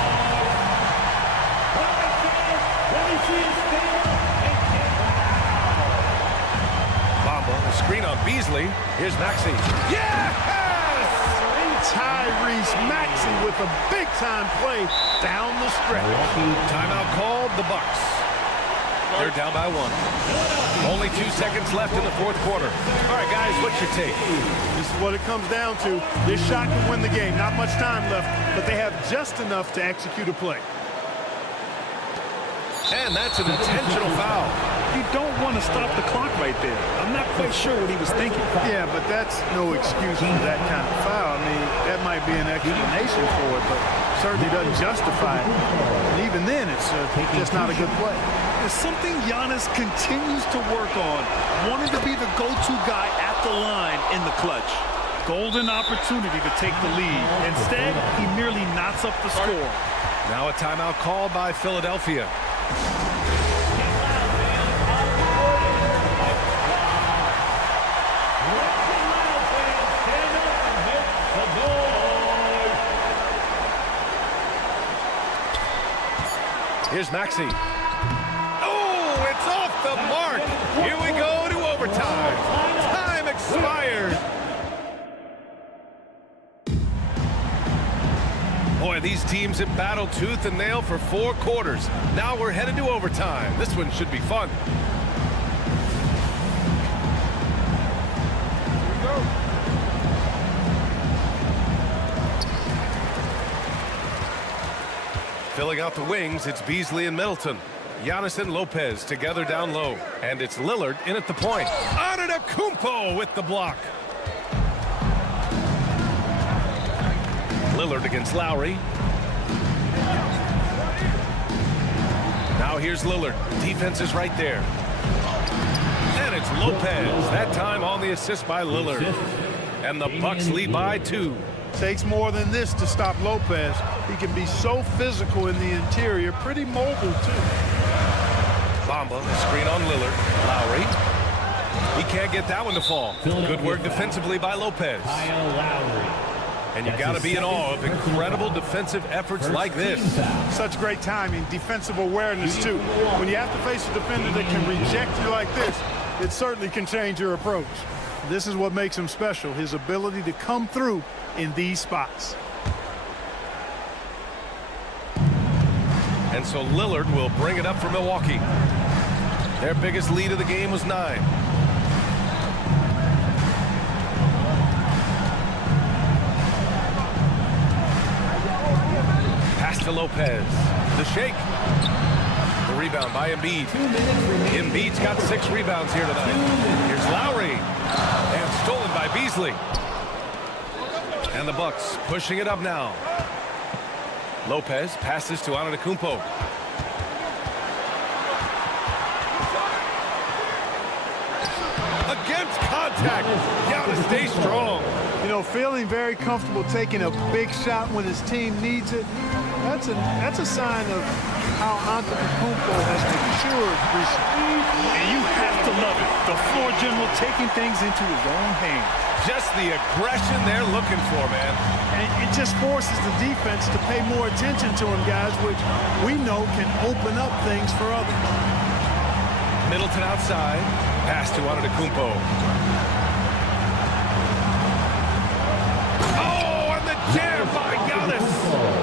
All right, fans, let me see you stand up and get loud. Bamba, the screen on Beasley. Here's Maxey. Yes! Tyrese Maxey with a big-time play down the stretch. Timeout called, the Bucks. They're down by 1. Only 2 seconds left in the fourth quarter. All right, guys, what's your take? This is what it comes down to. This shot can win the game. Not much time left, but they have just enough to execute a play. And that's an intentional foul. You don't want to stop the clock right there. I'm not quite sure what he was thinking. Yeah, but that's no excuse for that kind of foul. I mean, that might be an explanation for it, but certainly doesn't justify it. And even then, it's just not a good play. It's something Giannis continues to work on, wanting to be the go-to guy at the line in the clutch. Golden opportunity to take the lead. Instead, he merely knots up the score. Now a timeout called by Philadelphia. Here's Maxey. Oh, it's off the mark. Here we go to overtime. Time expired. Boy, these teams have battled tooth and nail for 4 quarters. Now we're headed to overtime. This one should be fun. Here we go. Filling out the wings, it's Beasley and Middleton. Giannis and Lopez together down low. And it's Lillard in at the point. Antetokounmpo with the block. Lillard against Lowry. Now here's Lillard. Defense is right there. And it's Lopez. That time on the assist by Lillard. And the Bucks lead by 2. Takes more than this to stop Lopez. He can be so physical in the interior, pretty mobile too. Bamba, the screen on Lillard. Lowry. He can't get that one to fall. Good work defensively by Lopez. And you got to be in awe of incredible defensive efforts like this. Such great timing, defensive awareness too. When you have to face a defender that can reject you like this, it certainly can change your approach. This is what makes him special, his ability to come through in these spots. And so Lillard will bring it up for Milwaukee. Their biggest lead of the game was 9. Pass to Lopez. The shake. The rebound by Embiid. Embiid's got 6 rebounds here tonight. Here's Lowry. And stolen by Beasley. And the Bucks pushing it up now. Lopez passes to Antetokounmpo. Against contact. Giannis stays strong. You know, feeling very comfortable taking a big shot when his team needs it. That's a sign of how Antetokounmpo has matured recently. And you have to love it. The floor general taking things into his own hands. Just the aggression they're looking for, man. And it just forces the defense to pay more attention to him, guys, which we know can open up things for others. Middleton outside. Pass to Antetokounmpo. Oh, and the jam by Giannis.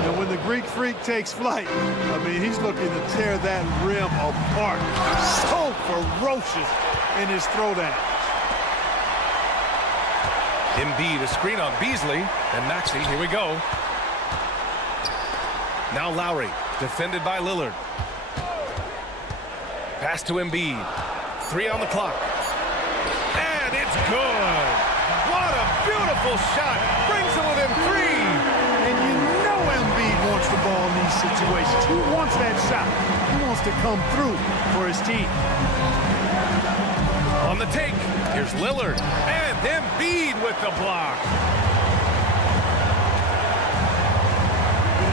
And when the Greek Freak takes flight, I mean, he's looking to tear that rim apart. So ferocious in his throwdown. Embiid, a screen on Beasley, and Maxey, here we go. Now Lowry, defended by Lillard. Pass to Embiid. 3 on the clock. And it's good. What a beautiful shot. Brings it within 3. And you know Embiid wants the ball in these situations. He wants that shot. He wants to come through for his team. On the take, here's Lillard. And Embiid with the block.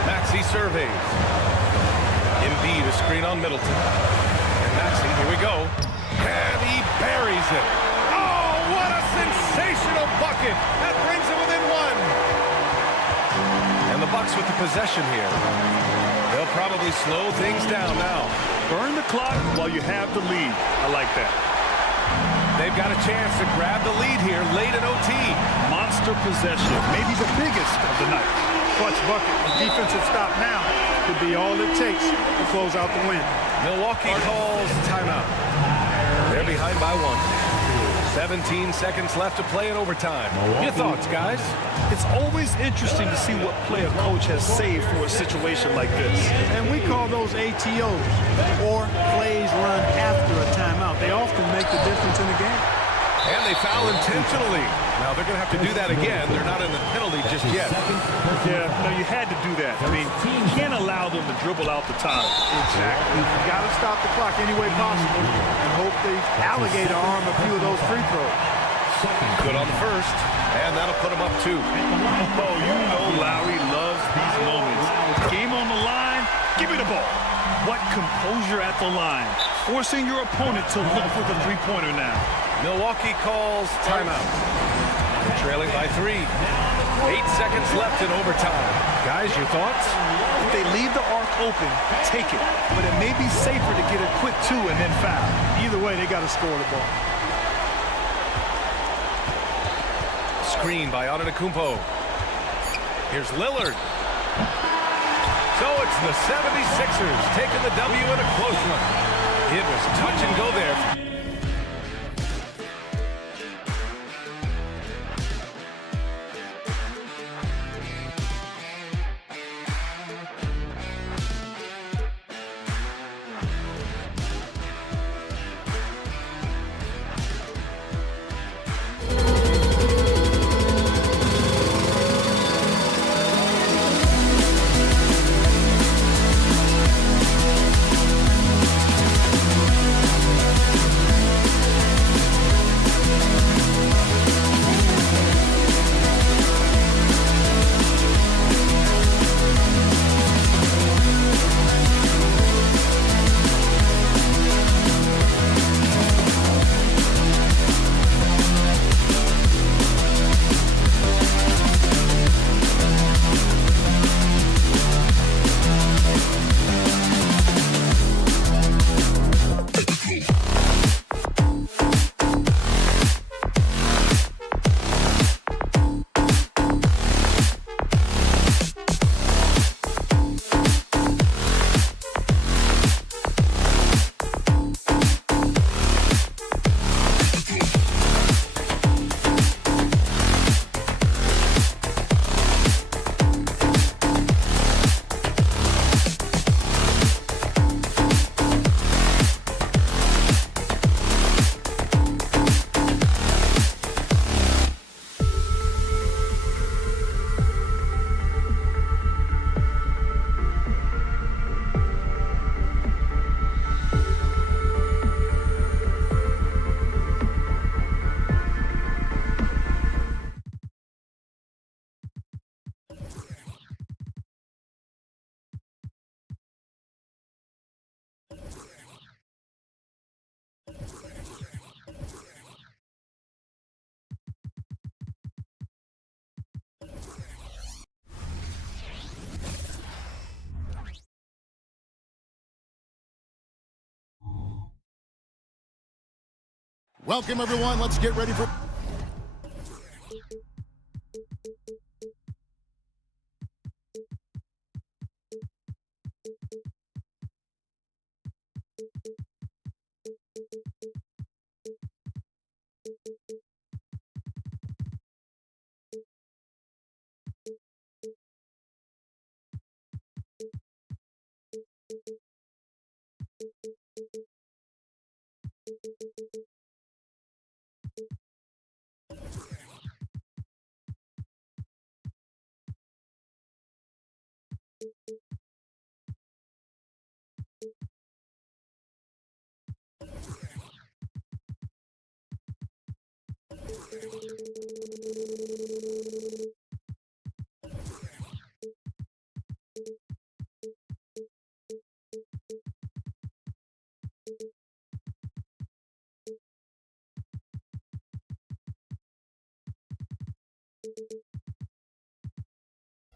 Maxey surveys. Embiid, a screen on Middleton. And Maxey, here we go. And he buries it. Oh, what a sensational bucket. That brings it within 1. And the Bucks with the possession here. They'll probably slow things down now. Burn the clock while you have the lead. I like that. They've got a chance to grab the lead here late in OT. Monster possession, maybe the biggest of the night. Clutch bucket. A defensive stop now could be all it takes to close out the win. Milwaukee calls timeout. They're behind by 1. 17 seconds left to play in overtime. Your thoughts, guys? It's always interesting to see what play a coach has saved for a situation like this. And we call those ATOs, or plays run after a timeout. They often make the difference in the game. And they foul intentionally. Now they're going to have to do that again. They're not in the penalty just yet. Yeah, no, you had to do that. I mean, you can't allow them to dribble out the time. Exactly. You got to stop the clock any way possible and hope the alligator arm a few of those free throws. Good on the first, and that'll put them up 2. Oh, you know Lowry loves these moments. Game on the line, give me the ball. What composure at the line. Forcing your opponent to look for the three-pointer now. Milwaukee calls timeout. They're trailing by 3. 8 seconds left in overtime. Guys, your thoughts? If they leave the arc open, take it. But it may be safer to get a quick 2 and then foul. Either way, they got to score the ball. Screen by Antetokounmpo. Here's Lillard. So it's the 76ers taking the W in a close one. It was touch and go there. Welcome, everyone. Let's get ready for...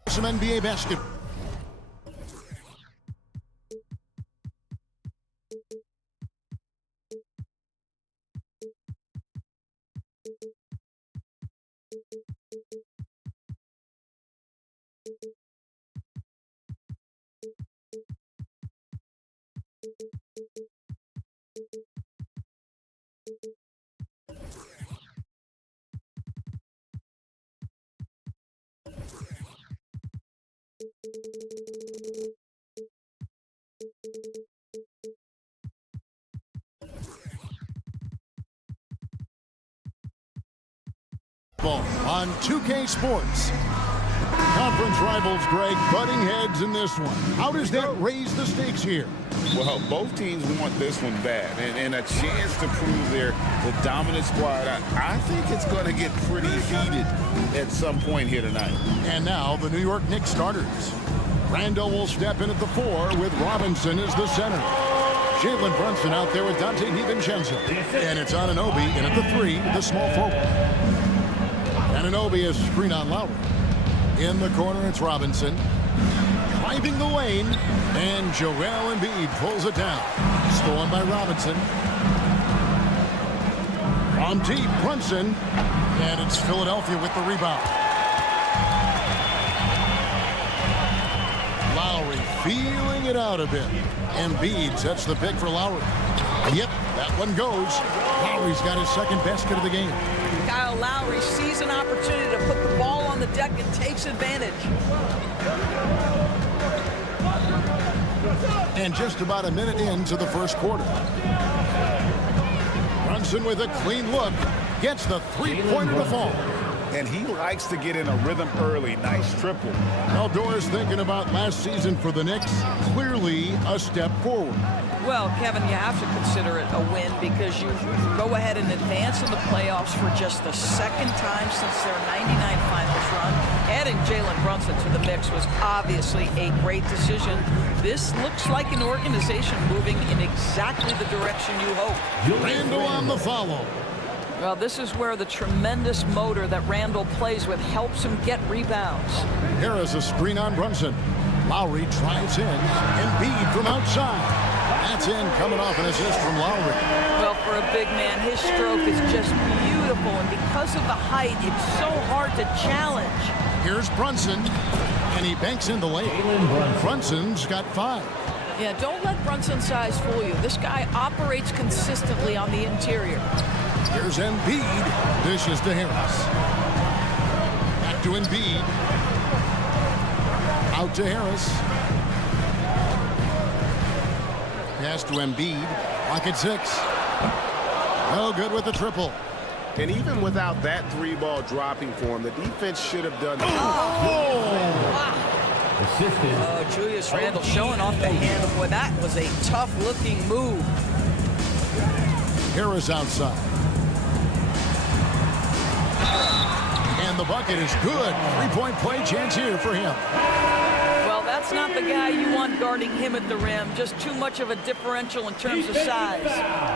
some NBA basketball. On 2K Sports. Conference rivals, Greg, butting heads in this one. How does that raise the stakes here? Well, both teams want this one bad, and a chance to prove they're the dominant squad. I think it's going to get pretty heated at some point here tonight. And now the New York Knicks starters. Randall will step in at the 4 with Robinson as the center. Jalen Brunson out there with Dante DiVincenzo. And it's Anunoby in at the 3, the small forward. Anunoby is screen on Lowry. In the corner, it's Robinson. Driving the lane, and Joel Embiid pulls it down. Stolen by Robinson. From deep, Brunson. And it's Philadelphia with the rebound. Lowry feeling it out a bit. Embiid sets the pick for Lowry. Yep, that one goes. Lowry's got his second basket of the game. Kyle Lowry sees an opportunity to put the ball on the deck and takes advantage. And just about a minute into the first quarter. Brunson with a clean look. Gets the three-pointer to fall. And he likes to get in a rhythm early. Nice triple. Now, Doris thinking about last season for the Knicks. Clearly a step forward. Well, Kevin, you have to consider it a win because you go ahead and advance in the playoffs for just the second time since their 99 finals run. Adding Jalen Brunson to the mix was obviously a great decision. This looks like an organization moving in exactly the direction you hope. Randall on the follow. Well, this is where the tremendous motor that Randall plays with helps him get rebounds. Here is a screen on Brunson. Lowry drives in. Embiid from outside. That's in, coming off an assist from Lowry. Well, for a big man, his stroke is just beautiful, and because of the height, it's so hard to challenge. Here's Brunson, and he banks in the lane. Brunson's got 5. Yeah, don't let Brunson's size fool you. This guy operates consistently on the interior. Here's Embiid. Dishes to Harris. Back to Embiid. Out to Harris. Pass to Embiid. Lock at 6. No good with the triple. And even without that 3-ball dropping for him, the defense should have done. Julius Randle showing off the handle. Boy, that was a tough-looking move. Harris outside. And the bucket is good. 3-point play chance here for him. Well, that's not the guy you want guarding him at the rim. Just too much of a differential in terms of size.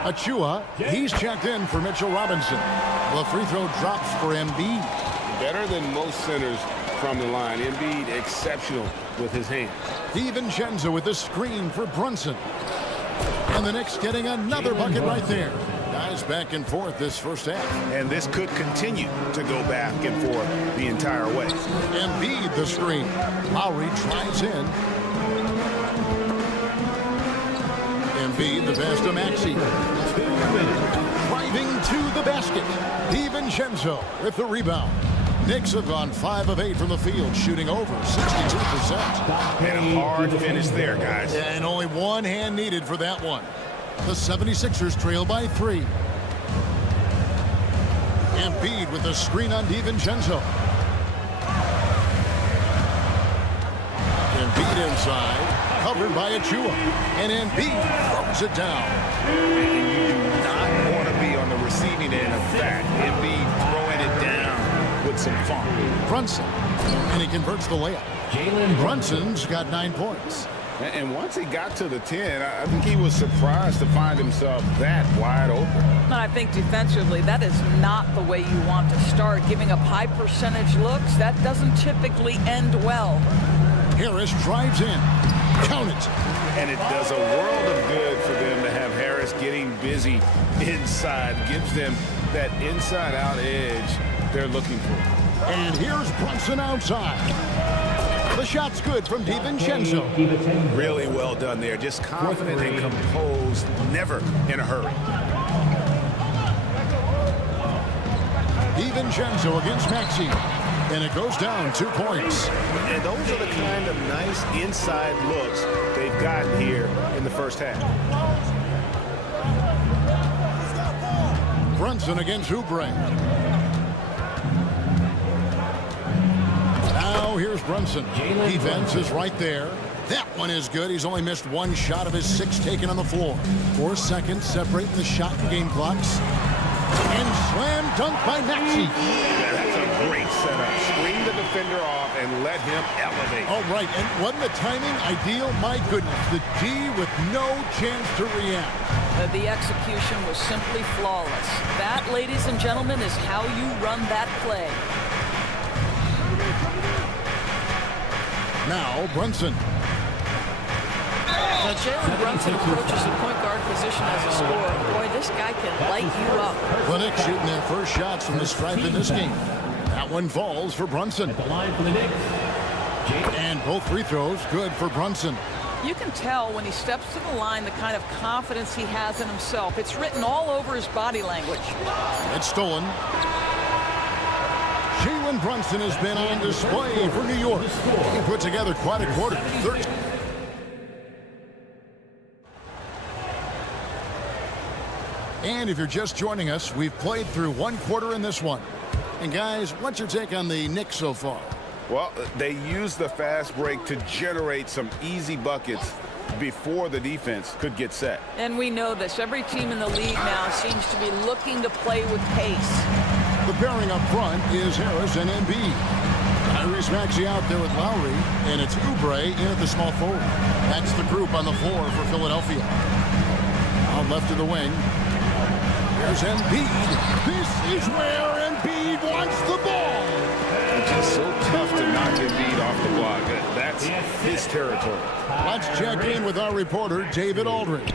Achua, he's checked in for Mitchell Robinson. The free throw drops for Embiid. Better than most centers from the line. Embiid exceptional with his hand. DiVincenzo with the screen for Brunson. And the Knicks getting another bucket right there. Guys was back and forth this first half. And this could continue to go back and forth the entire way. Embiid the screen. Lowry drives in. Embiid the pass to Maxey. Driving to the basket. DiVincenzo with the rebound. Knicks have gone 5 of 8 from the field, shooting over 62%. And a hard finish there, guys. And only one hand needed for that one. The 76ers trail by 3. Embiid with the screen on DiVincenzo. Embiid inside, covered by Achua. And Embiid throws it down. And you do not want to be on the receiving end of that. Embiid throwing it down with some fun. Brunson, and he converts the layup. Brunson's got 9 points. And once he got to the 10, I think he was surprised to find himself that wide open. I think defensively, that is not the way you want to start. Giving up high percentage looks, that doesn't typically end well. Harris drives in. Count it. And it does a world of good for them to have Harris getting busy inside. Gives them that inside-out edge they're looking for. And here's Brunson outside. The shot's good from DiVincenzo. Really well done there. Just confident and composed, never in a hurry. DiVincenzo against Maxey. And it goes down 2 points. And those are the kind of nice inside looks they've gotten here in the first half. Brunson against Oubre. Now here's Brunson. Defense is right there. That one is good. He's only missed 1 shot of his 6 taken on the floor. 4 seconds separating the shot and game clocks. And slam dunk by Maxey. Yeah, that's a great setup. Screen the defender off and let him elevate. All right, and wasn't the timing ideal? My goodness, the D with no chance to react. The execution was simply flawless. That, ladies and gentlemen, is how you run that play. Now Brunson. Now, Jalen Brunson approaches the point guard position as a scorer. Boy, this guy can light you up. The Knicks shooting their first shots from the stripe in this game. That one falls for Brunson. At the line for the Knicks. And both free throws good for Brunson. You can tell when he steps to the line the kind of confidence he has in himself. It's written all over his body language. It's stolen. Jalen Brunson has been on display for New York. He put together quite a quarter. 13. And if you're just joining us, we've played through 1 quarter in this one. And guys, what's your take on the Knicks so far? Well, they used the fast break to generate some easy buckets before the defense could get set. And we know this. Every team in the league now seems to be looking to play with pace. The pairing up front is Harris and Embiid. Tyrese Maxey out there with Lowry, and it's Oubre in at the small forward. That's the group on the floor for Philadelphia. On left of the wing, here's Embiid. This is where Embiid wants the ball. It's just so tough to knock Embiid off the block. That's his territory. Let's check in with our reporter, David Aldridge.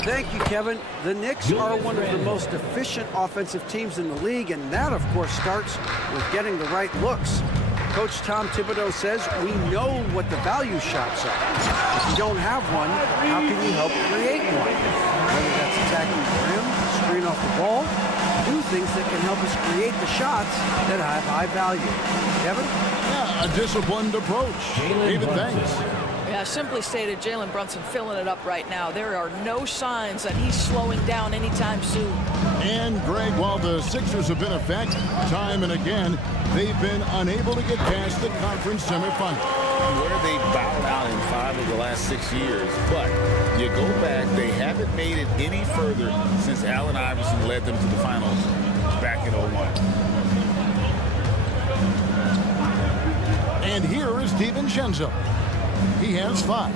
Thank you, Kevin. The Knicks are one of the most efficient offensive teams in the league, and that, of course, starts with getting the right looks. Coach Tom Thibodeau says we know what the value shots are. If you don't have one, how can you help create one? Whether that's attacking the rim, screen off the ball, do things that can help us create the shots that have high value. Kevin? Yeah, a disciplined approach. David, thanks. Yeah, simply stated, Jalen Brunson filling it up right now. There are no signs that he's slowing down anytime soon. And, Greg, while the Sixers have been a fact time and again, they've been unable to get past the conference semifinal. Where they bowed out in 5 of the last 6 years. But you go back, they haven't made it any further since Allen Iverson led them to the finals back in 01. And here is DiVincenzo. He has 5.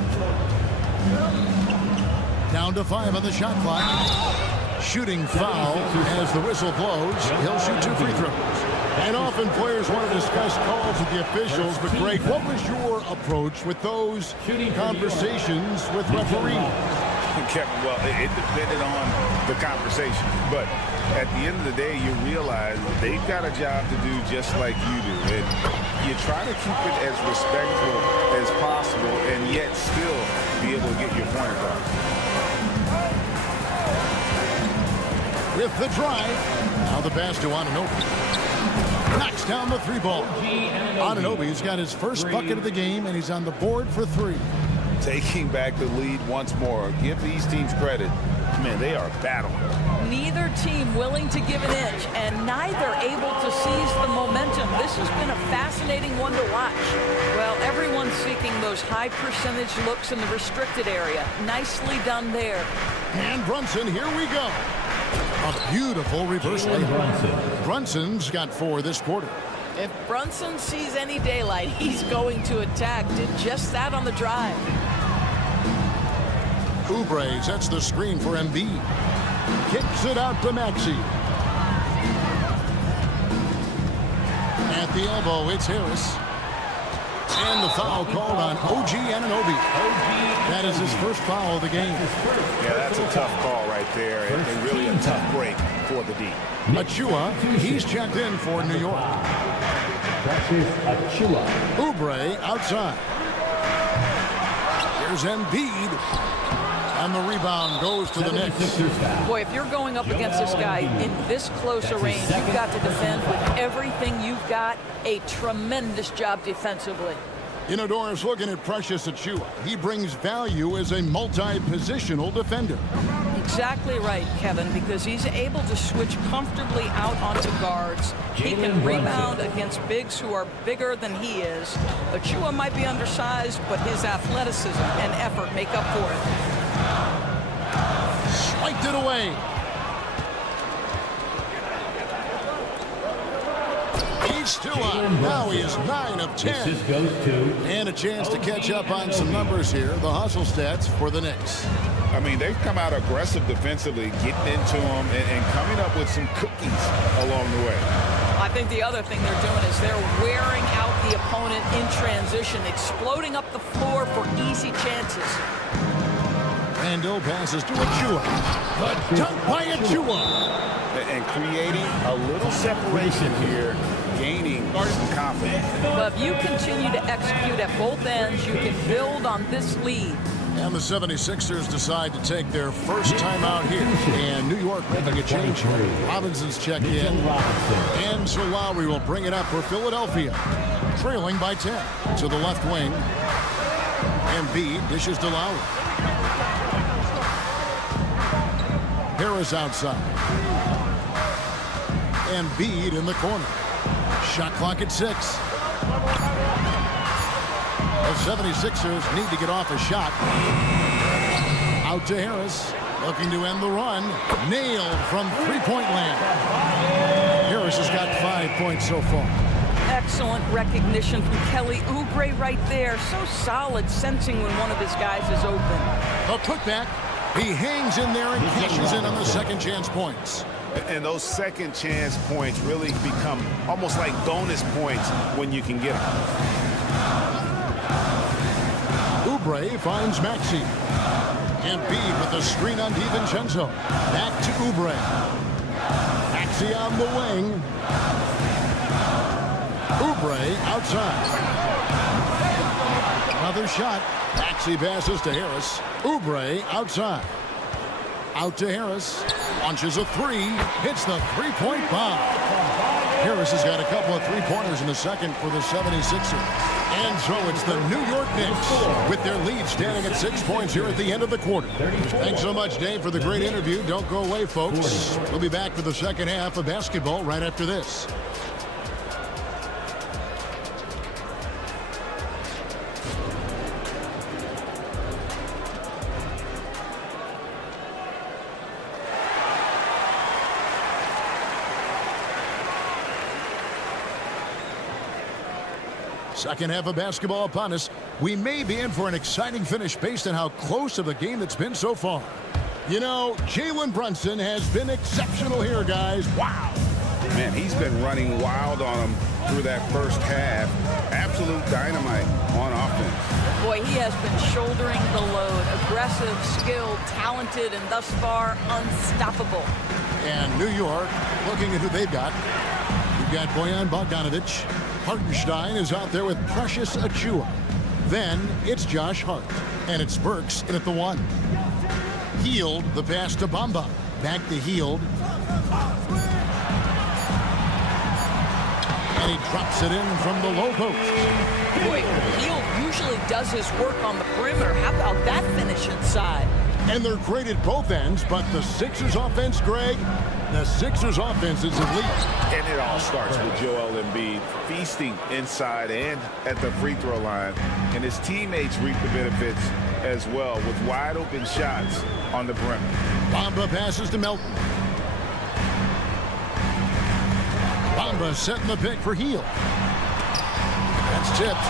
Down to 5 on the shot clock. Shooting foul as the whistle blows. He'll shoot 2 free throws. And often players want to discuss calls with the officials, but Greg, what was your approach with those conversations with referees? Kevin, well, it depended on the conversation. But at the end of the day, you realize they've got a job to do just like you do. And you try to keep it as respectful as possible and yet still be able to get your point across. With the drive, now the pass to Anunoby. Knocks down the three ball. Anunoby's got his first bucket of the game, and he's on the board for 3. Taking back the lead once more. Give these teams credit. Man, they are battling. Neither team willing to give an inch, and neither able to seize the momentum. This has been a fascinating one to watch. Well, everyone's seeking those high percentage looks in the restricted area. Nicely done there. And Brunson, here we go. A beautiful reverse layup. Brunson's got 4 this quarter. If Brunson sees any daylight, he's going to attack. Did just that on the drive. Oubre sets the screen for Embiid. Kicks it out to Maxey. At the elbow, it's Harris. And the foul called on OG Anunoby. That is his first foul of the game. Yeah, that's a tough call right there, and really a tough break for the D. Achua, he's checked in for New York. Oubre outside. Here's Embiid. And the rebound goes to the Knicks. Boy, if you're going up against this guy in this close a range, you've got to defend with everything you've got. A tremendous job defensively. You know, Doris, looking at Precious Achua, he brings value as a multi-positional defender. Exactly right, Kevin, because he's able to switch comfortably out onto guards. He can rebound against bigs who are bigger than he is. Achua might be undersized, but his athleticism and effort make up for it. Swiped it away. He's still on. Now he is 9 of 10. And a chance to catch up on some numbers here. The hustle stats for the Knicks. I mean, they've come out aggressive defensively, getting into them and coming up with some cookies along the way. I think the other thing they're doing is they're wearing out the opponent in transition, exploding up the floor for easy chances. Randall passes to Achua. The dunk by Achua. And creating a little separation here, gaining some confidence. But if you continue to execute at both ends, you can build on this lead. And the 76ers decide to take their first time out here. And New York making a change. Robinson's checked in. And so Lowry will bring it up for Philadelphia. Trailing by 10 to the left wing. Embiid dishes to Lowry. Harris outside. Embiid in the corner. Shot clock at 6. The 76ers need to get off a shot. Out to Harris. Looking to end the run. Nailed from three-point land. Harris has got 5 points so far. Excellent recognition from Kelly Oubre right there. So solid, sensing when one of his guys is open. A putback. He hangs in there and cashes in on the second chance points. And those second chance points really become almost like bonus points when you can get them. Oubre finds Maxey. Embiid with the screen on DiVincenzo. Back to Oubre. Maxey on the wing. Oubre outside. Another shot. Maxey passes to Harris. Oubre outside. Out to Harris. Launches a 3. Hits the three-point bomb. Harris has got a couple of three-pointers in the second for the 76ers. And so it's the New York Knicks with their lead standing at 6 points here at the end of the quarter. Thanks so much, Dave, for the great interview. Don't go away, folks. We'll be back for the second half of basketball right after this. Second half of basketball upon us. We may be in for an exciting finish based on how close of the game it's been so far. You know, Jalen Brunson has been exceptional here, guys. Wow. Man, he's been running wild on him through that first half. Absolute dynamite on offense. Boy, he has been shouldering the load. Aggressive, skilled, talented, and thus far unstoppable. And New York, looking at who they've got. You've got Bojan Bogdanovic. Hartenstein is out there with Precious Achua. Then it's Josh Hart. And it's Burks in at the 1. Hield, the pass to Bamba. Back to Hield. And he drops it in from the low post. Boy, Hield usually does his work on the perimeter. How about that finish inside? And they're great at both ends, but the Sixers offense, Greg, the Sixers offense is elite. And it all starts with Joel Embiid feasting inside and at the free throw line. And his teammates reap the benefits as well with wide open shots on the perimeter. Bamba passes to Melton. Bamba setting the pick for Hield. That's tipped.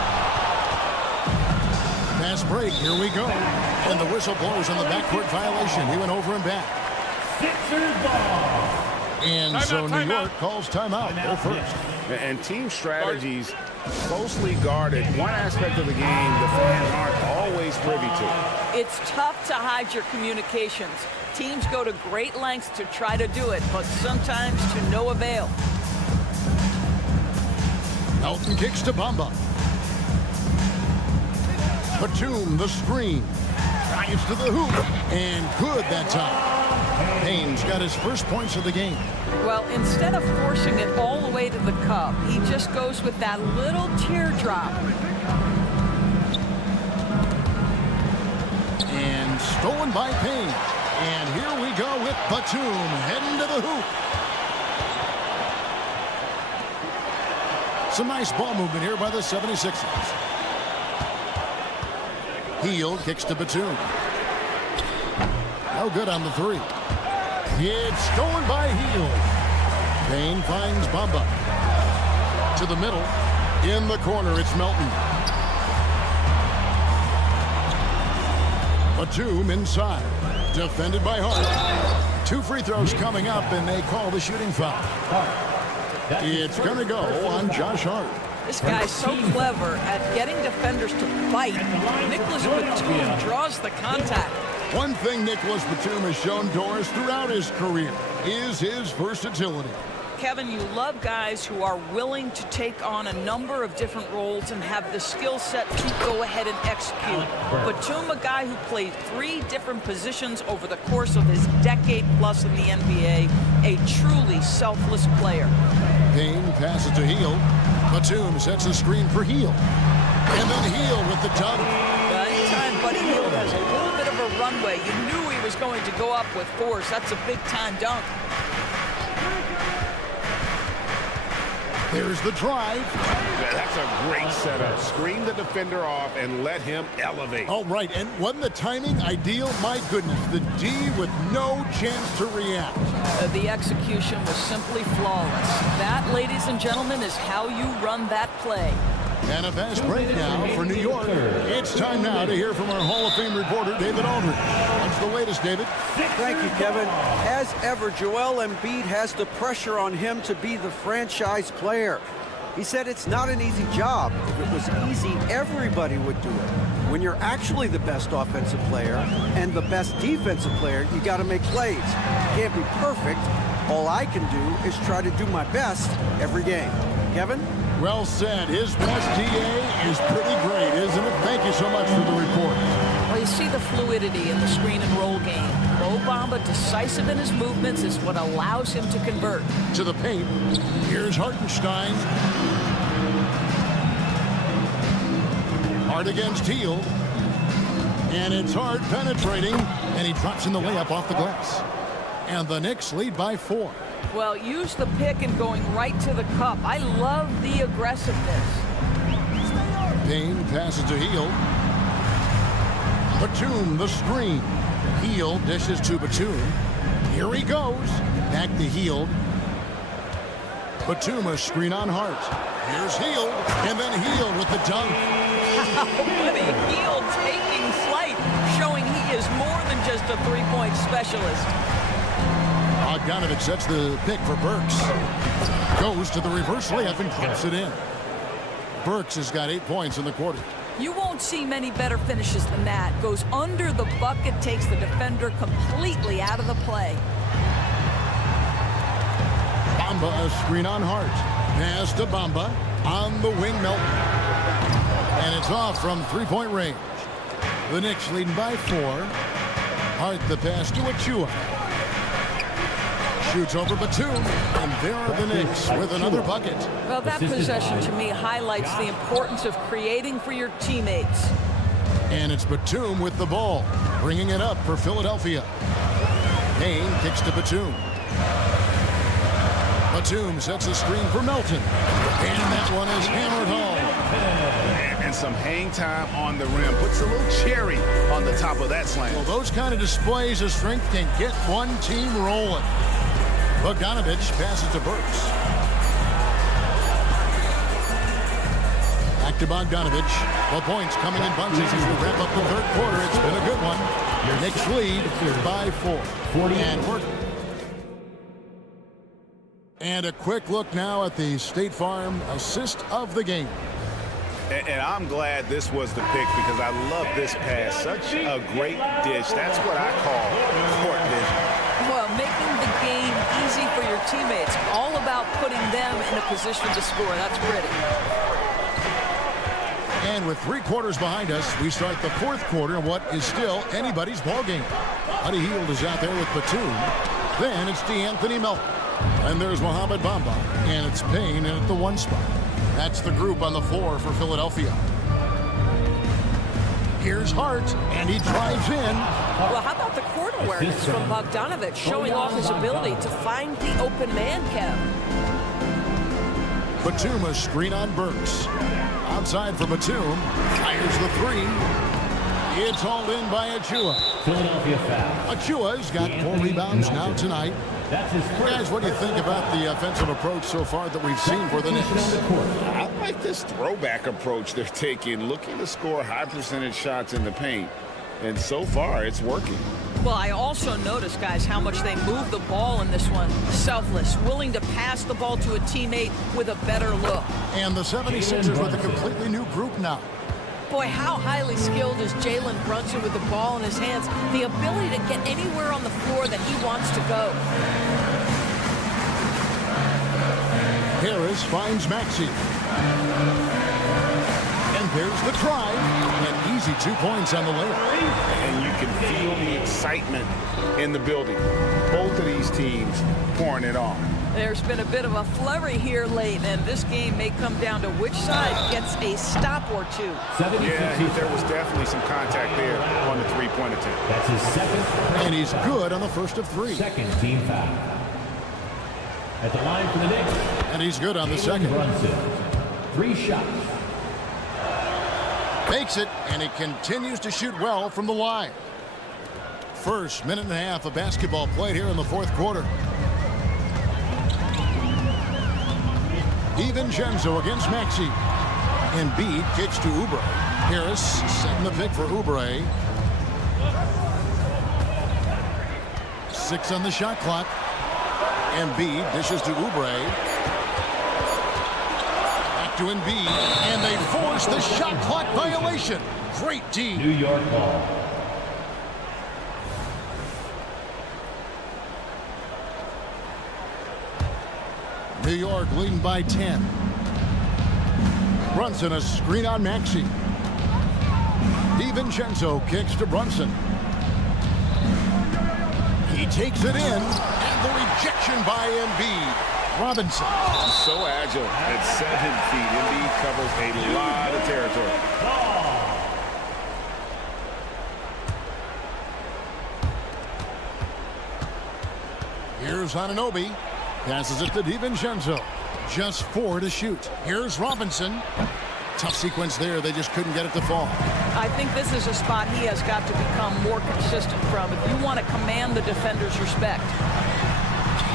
Pass break. Here we go. And the whistle blows on the backcourt violation. He went over and back. Sixers ball. And so New York calls timeout. They're first. And team strategies closely guarded. One aspect of the game the fans aren't always privy to. It's tough to hide your communications. Teams go to great lengths to try to do it, but sometimes to no avail. Melton kicks to Bamba. Batum, the screen. Drives to the hoop. And good that time. Payne's got his first points of the game. Well, instead of forcing it all the way to the cup, he just goes with that little teardrop. And stolen by Payne. And here we go with Batum heading to the hoop. Some nice ball movement here by the 76ers. Hield kicks to Batum. No good on the 3. It's stolen by Hield. Payne finds Bamba. To the middle. In the corner, it's Melton. Batum inside. Defended by Hart. 2 free throws coming up, and they call the shooting foul. It's going to go on Josh Hart. This guy's so clever at getting defenders to fight. Nicholas Batum draws the contact. One thing Nicholas Batum has shown Doris throughout his career is his versatility. Kevin, you love guys who are willing to take on a number of different roles and have the skill set to go ahead and execute. Batum, a guy who played 3 different positions over the course of his decade plus in the NBA, a truly selfless player. Payne passes to Hield. Batum sets the screen for Hield. And then Hield with the dunk. Anytime Buddy Hield has a little bit of a runway, you knew he was going to go up with force. That's a big-time dunk. There's the drive. That's a great setup. Screen the defender off and let him elevate. All right, and wasn't the timing ideal? My goodness, the D with no chance to react. The execution was simply flawless. That, ladies and gentlemen, is how you run that play. And a fast break now for New York. It's time now to hear from our Hall of Fame reporter, David Aldridge. What's the latest, David? Thank you, Kevin. As ever, Joel Embiid has the pressure on him to be the franchise player. He said it's not an easy job. If it was easy, everybody would do it. When you're actually the best offensive player and the best defensive player, you got to make plays. You can't be perfect. All I can do is try to do my best every game. Kevin? Well said. His best DA is pretty great, isn't it? Thank you so much for the report. Well, you see the fluidity in the screen and roll game. Mo Bamba, decisive in his movements, is what allows him to convert. To the paint. Here's Hartenstein. Hart against Hield. And it's Hart penetrating. And he drops in the layup off the glass. And the Knicks lead by 4. Well, use the pick and going right to the cup. I love the aggressiveness. Payne passes to Hield. Batum, the screen. Hield dishes to Batum. Here he goes. Back to Hield. Batum, a screen on Hart. Here's Hield. And then Hield with the dunk. Buddy Hield taking flight, showing he is more than just a three-point specialist. Bogdanovich sets the pick for Burks. Goes to the reverse layup and clips it in. Burks has got 8 points in the quarter. You won't see many better finishes than that. Goes under the bucket, takes the defender completely out of the play. Bamba, a screen on Hart. Pass to Bamba. On the wing, Melton. And it's off from three-point range. The Knicks leading by 4. Hart the pass to Achua. Shoots over Batum, and there are the Knicks with another bucket. Well, that possession to me highlights the importance of creating for your teammates. And it's Batum with the ball, bringing it up for Philadelphia. Kane kicks to Batum. Batum sets a screen for Melton. And that one is hammered home. And some hang time on the rim. Puts a little cherry on the top of that slam. Well, those kind of displays of strength can get one team rolling. Bogdanovich passes to Burks. Back to Bogdanovich. The points coming in bunches as we wrap up the third quarter. It's been a good one. Knicks lead by 4. And a quick look now at the State Farm assist of the game. And I'm glad this was the pick because I love this pass. Such a great dish. That's what I call court vision. Well, making the game easy for your teammates. All about putting them in a position to score. That's pretty. And with 3 quarters behind us, we start the fourth quarter in what is still anybody's ball game. Buddy Hield is out there with Batum. Then it's DeAnthony Melton. And there's Mohamed Bamba. And it's Payne in at the 1 spot. That's the group on the floor for Philadelphia. Here's Hart, and he drives in. Well, how about the court awareness from Bogdanovich, showing off his ability to find the open man, Kev. Batum, a screen on Burks. Outside for Batum. Fires the 3. It's hauled in by Achua. Philadelphia foul. Achua's got 4 rebounds now tonight. That's his first. Guys, what do you think about the offensive approach so far that we've seen for the Knicks? I like this throwback approach they're taking, looking to score high percentage shots in the paint. And so far, it's working. Well, I also noticed, guys, how much they move the ball in this one. Selfless, willing to pass the ball to a teammate with a better look. And the 76ers with a completely new group now. Boy, how highly skilled is Jalen Brunson with the ball in his hands. The ability to get anywhere on the floor that he wants to go. Harris finds Maxey. And there's the try. An easy 2 points on the layup. And you can feel the excitement in the building. Both of these teams pouring it on. There's been a bit of a flurry here late, and this game may come down to which side gets a stop or 2. Yeah, there was definitely some contact there on the three-point attempt. That's his second. And he's good on the first of 3. Second team foul. At the line for the Knicks. And he's good on the second. Brunson. 3 shots. Makes it, and he continues to shoot well from the line. First minute and a half of basketball played here in the fourth quarter. DiVincenzo against Maxey. Embiid kicks to Oubre. Harris setting the pick for Oubre. 6 on the shot clock. Embiid dishes to Oubre. Back to Embiid. And they force the shot clock violation. Great D. New York ball. New York leading by 10. Brunson, a screen on Maxey. DiVincenzo kicks to Brunson. He takes it in, and the rejection by Embiid. Robinson. He's so agile at 7 feet. Embiid covers a lot of territory. Here's Anunoby. Passes it to DiVincenzo. Just 4 to shoot. Here's Robinson. Tough sequence there. They just couldn't get it to fall. I think this is a spot he has got to become more consistent from if you want to command the defender's respect.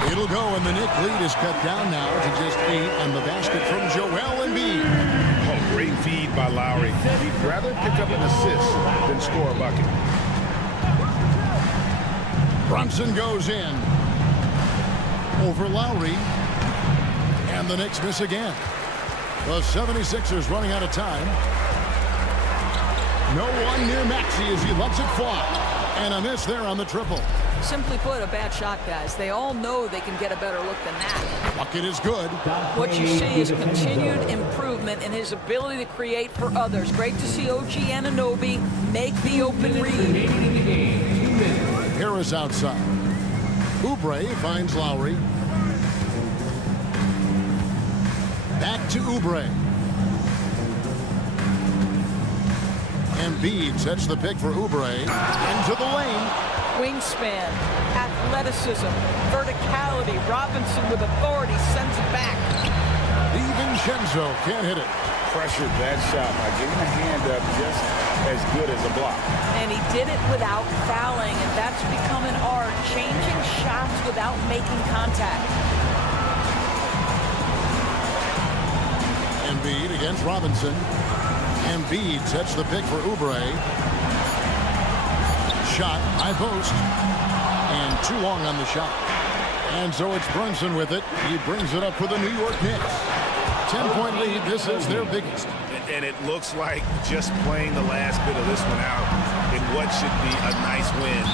It'll go, and the Knicks lead is cut down now to just 8, and the basket from Joel Embiid. Oh, great feed by Lowry. He'd rather pick up an assist than score a bucket. Brunson goes in. over Lowry. And the Knicks miss again. The 76ers running out of time. No one near Maxey as he lets it fly. And a miss there on the triple. Simply put, a bad shot, guys. They all know they can get a better look than that. Bucket is good. What you see is continued improvement in his ability to create for others. Great to see OG Anunoby make the open read. Harris outside. Oubre finds Lowry. Back to Oubre. Embiid sets the pick for Oubre. Into the lane. Wingspan, athleticism, verticality. Robinson with authority sends it back. DiVincenzo can't hit it. Pressured that shot by getting a hand up just as good as a block. And he did it without fouling, and that's become an art, changing shots without making contact. Embiid against Robinson. Embiid sets the pick for Oubre. Shot, high post, and too long on the shot. And so it's Brunson with it. He brings it up for the New York Knicks. 10-point lead. This is their biggest. And it looks like just playing the last bit of this one out in what should be a nice win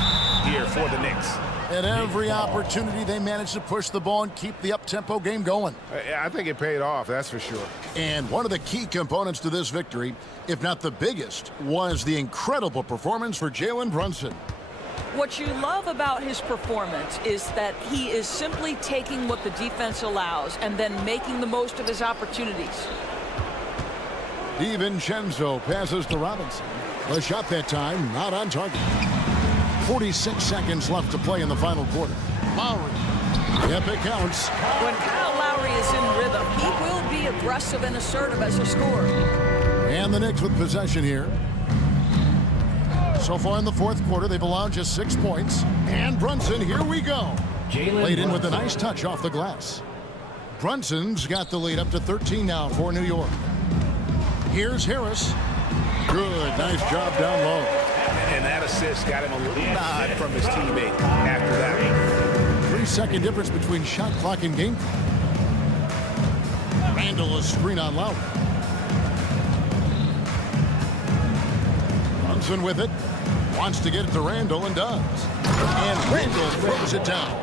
here for the Knicks. At every opportunity, they managed to push the ball and keep the up-tempo game going. I think it paid off, that's for sure. And one of the key components to this victory, if not the biggest, was the incredible performance for Jalen Brunson. What you love about his performance is that he is simply taking what the defense allows and then making the most of his opportunities. DiVincenzo passes to Robinson. The shot that time, not on target. 46 seconds left to play in the final quarter. Lowry. Yep, it counts. When Kyle Lowry is in rhythm, he will be aggressive and assertive as a scorer. And the Knicks with possession here. So far in the fourth quarter, they've allowed just 6 points. And Brunson, here we go. Laid in with a nice touch off the glass. Brunson's got the lead up to 13 now for New York. Here's Harris. Good, nice job down low. And that assist got him a little nod from his teammate after that. 3-second difference between shot clock and game. Randall a screen on Lowry. Brunson with it. Wants to get it to Randall and does. And Randall throws it down.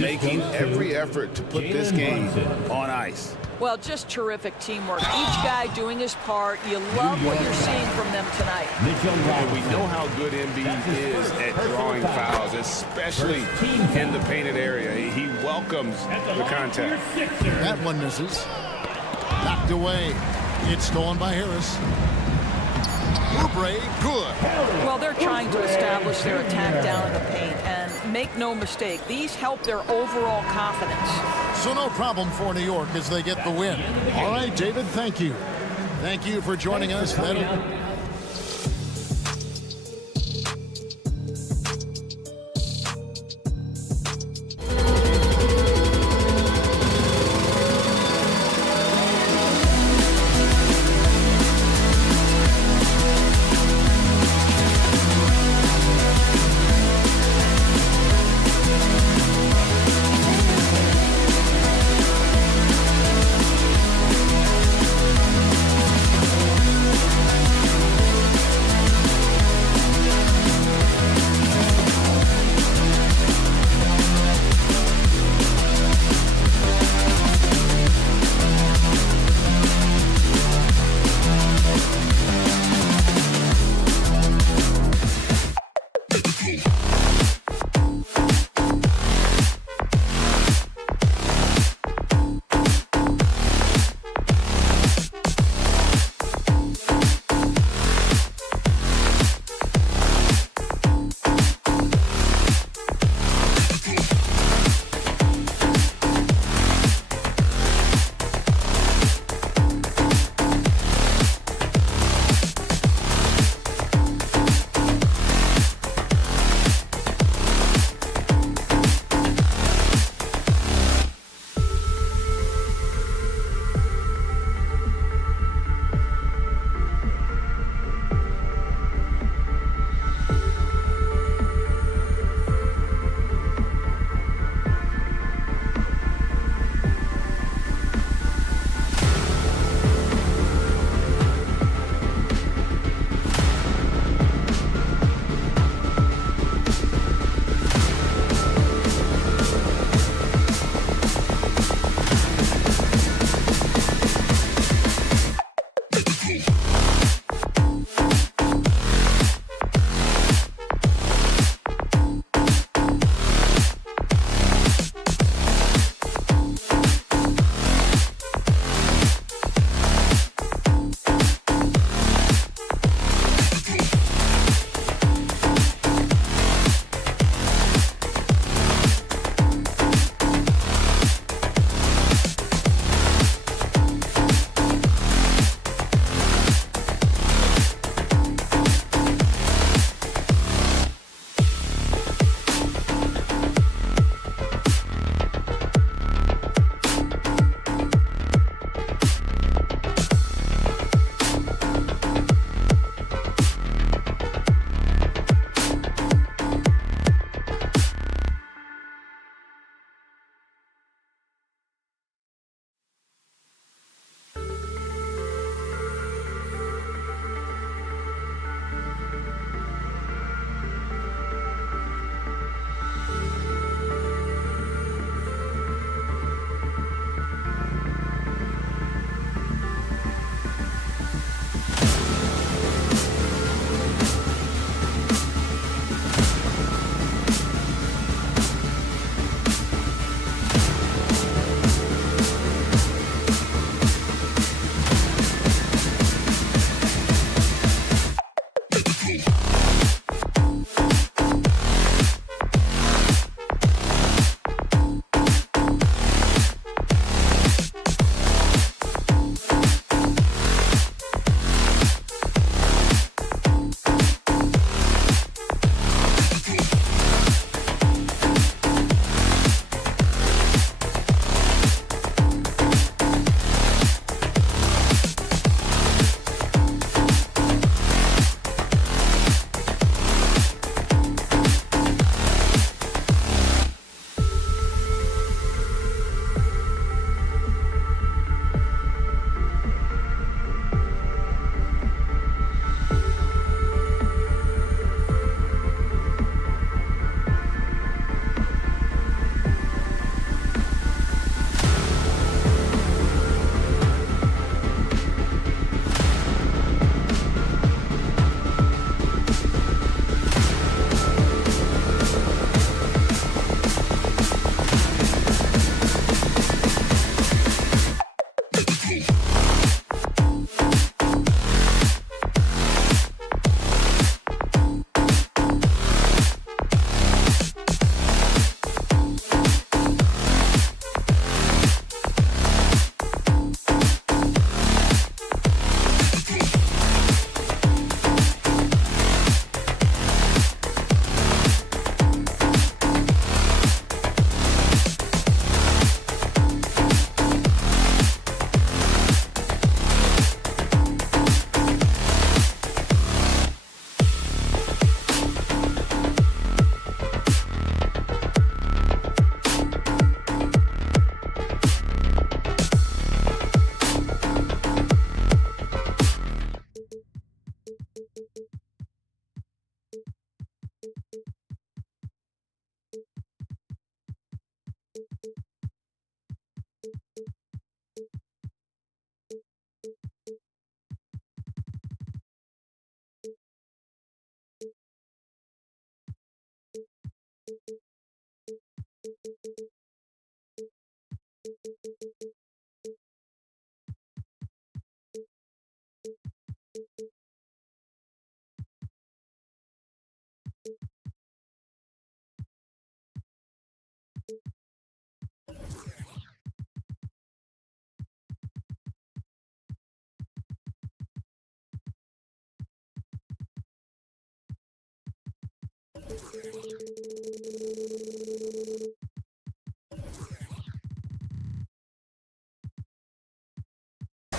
Making every effort to put this game on ice. Well, just terrific teamwork. Each guy doing his part. You love what you're seeing from them tonight. And we know how good Embiid is at drawing fouls, especially in the painted area. He welcomes the contact. That one misses. Knocked away. It's stolen by Harris. Oubre, good. Well, they're trying to establish their attack down in the paint. And make no mistake, these help their overall confidence. So no problem for New York as they get the win. All right, David, thank you. Thank you for joining us.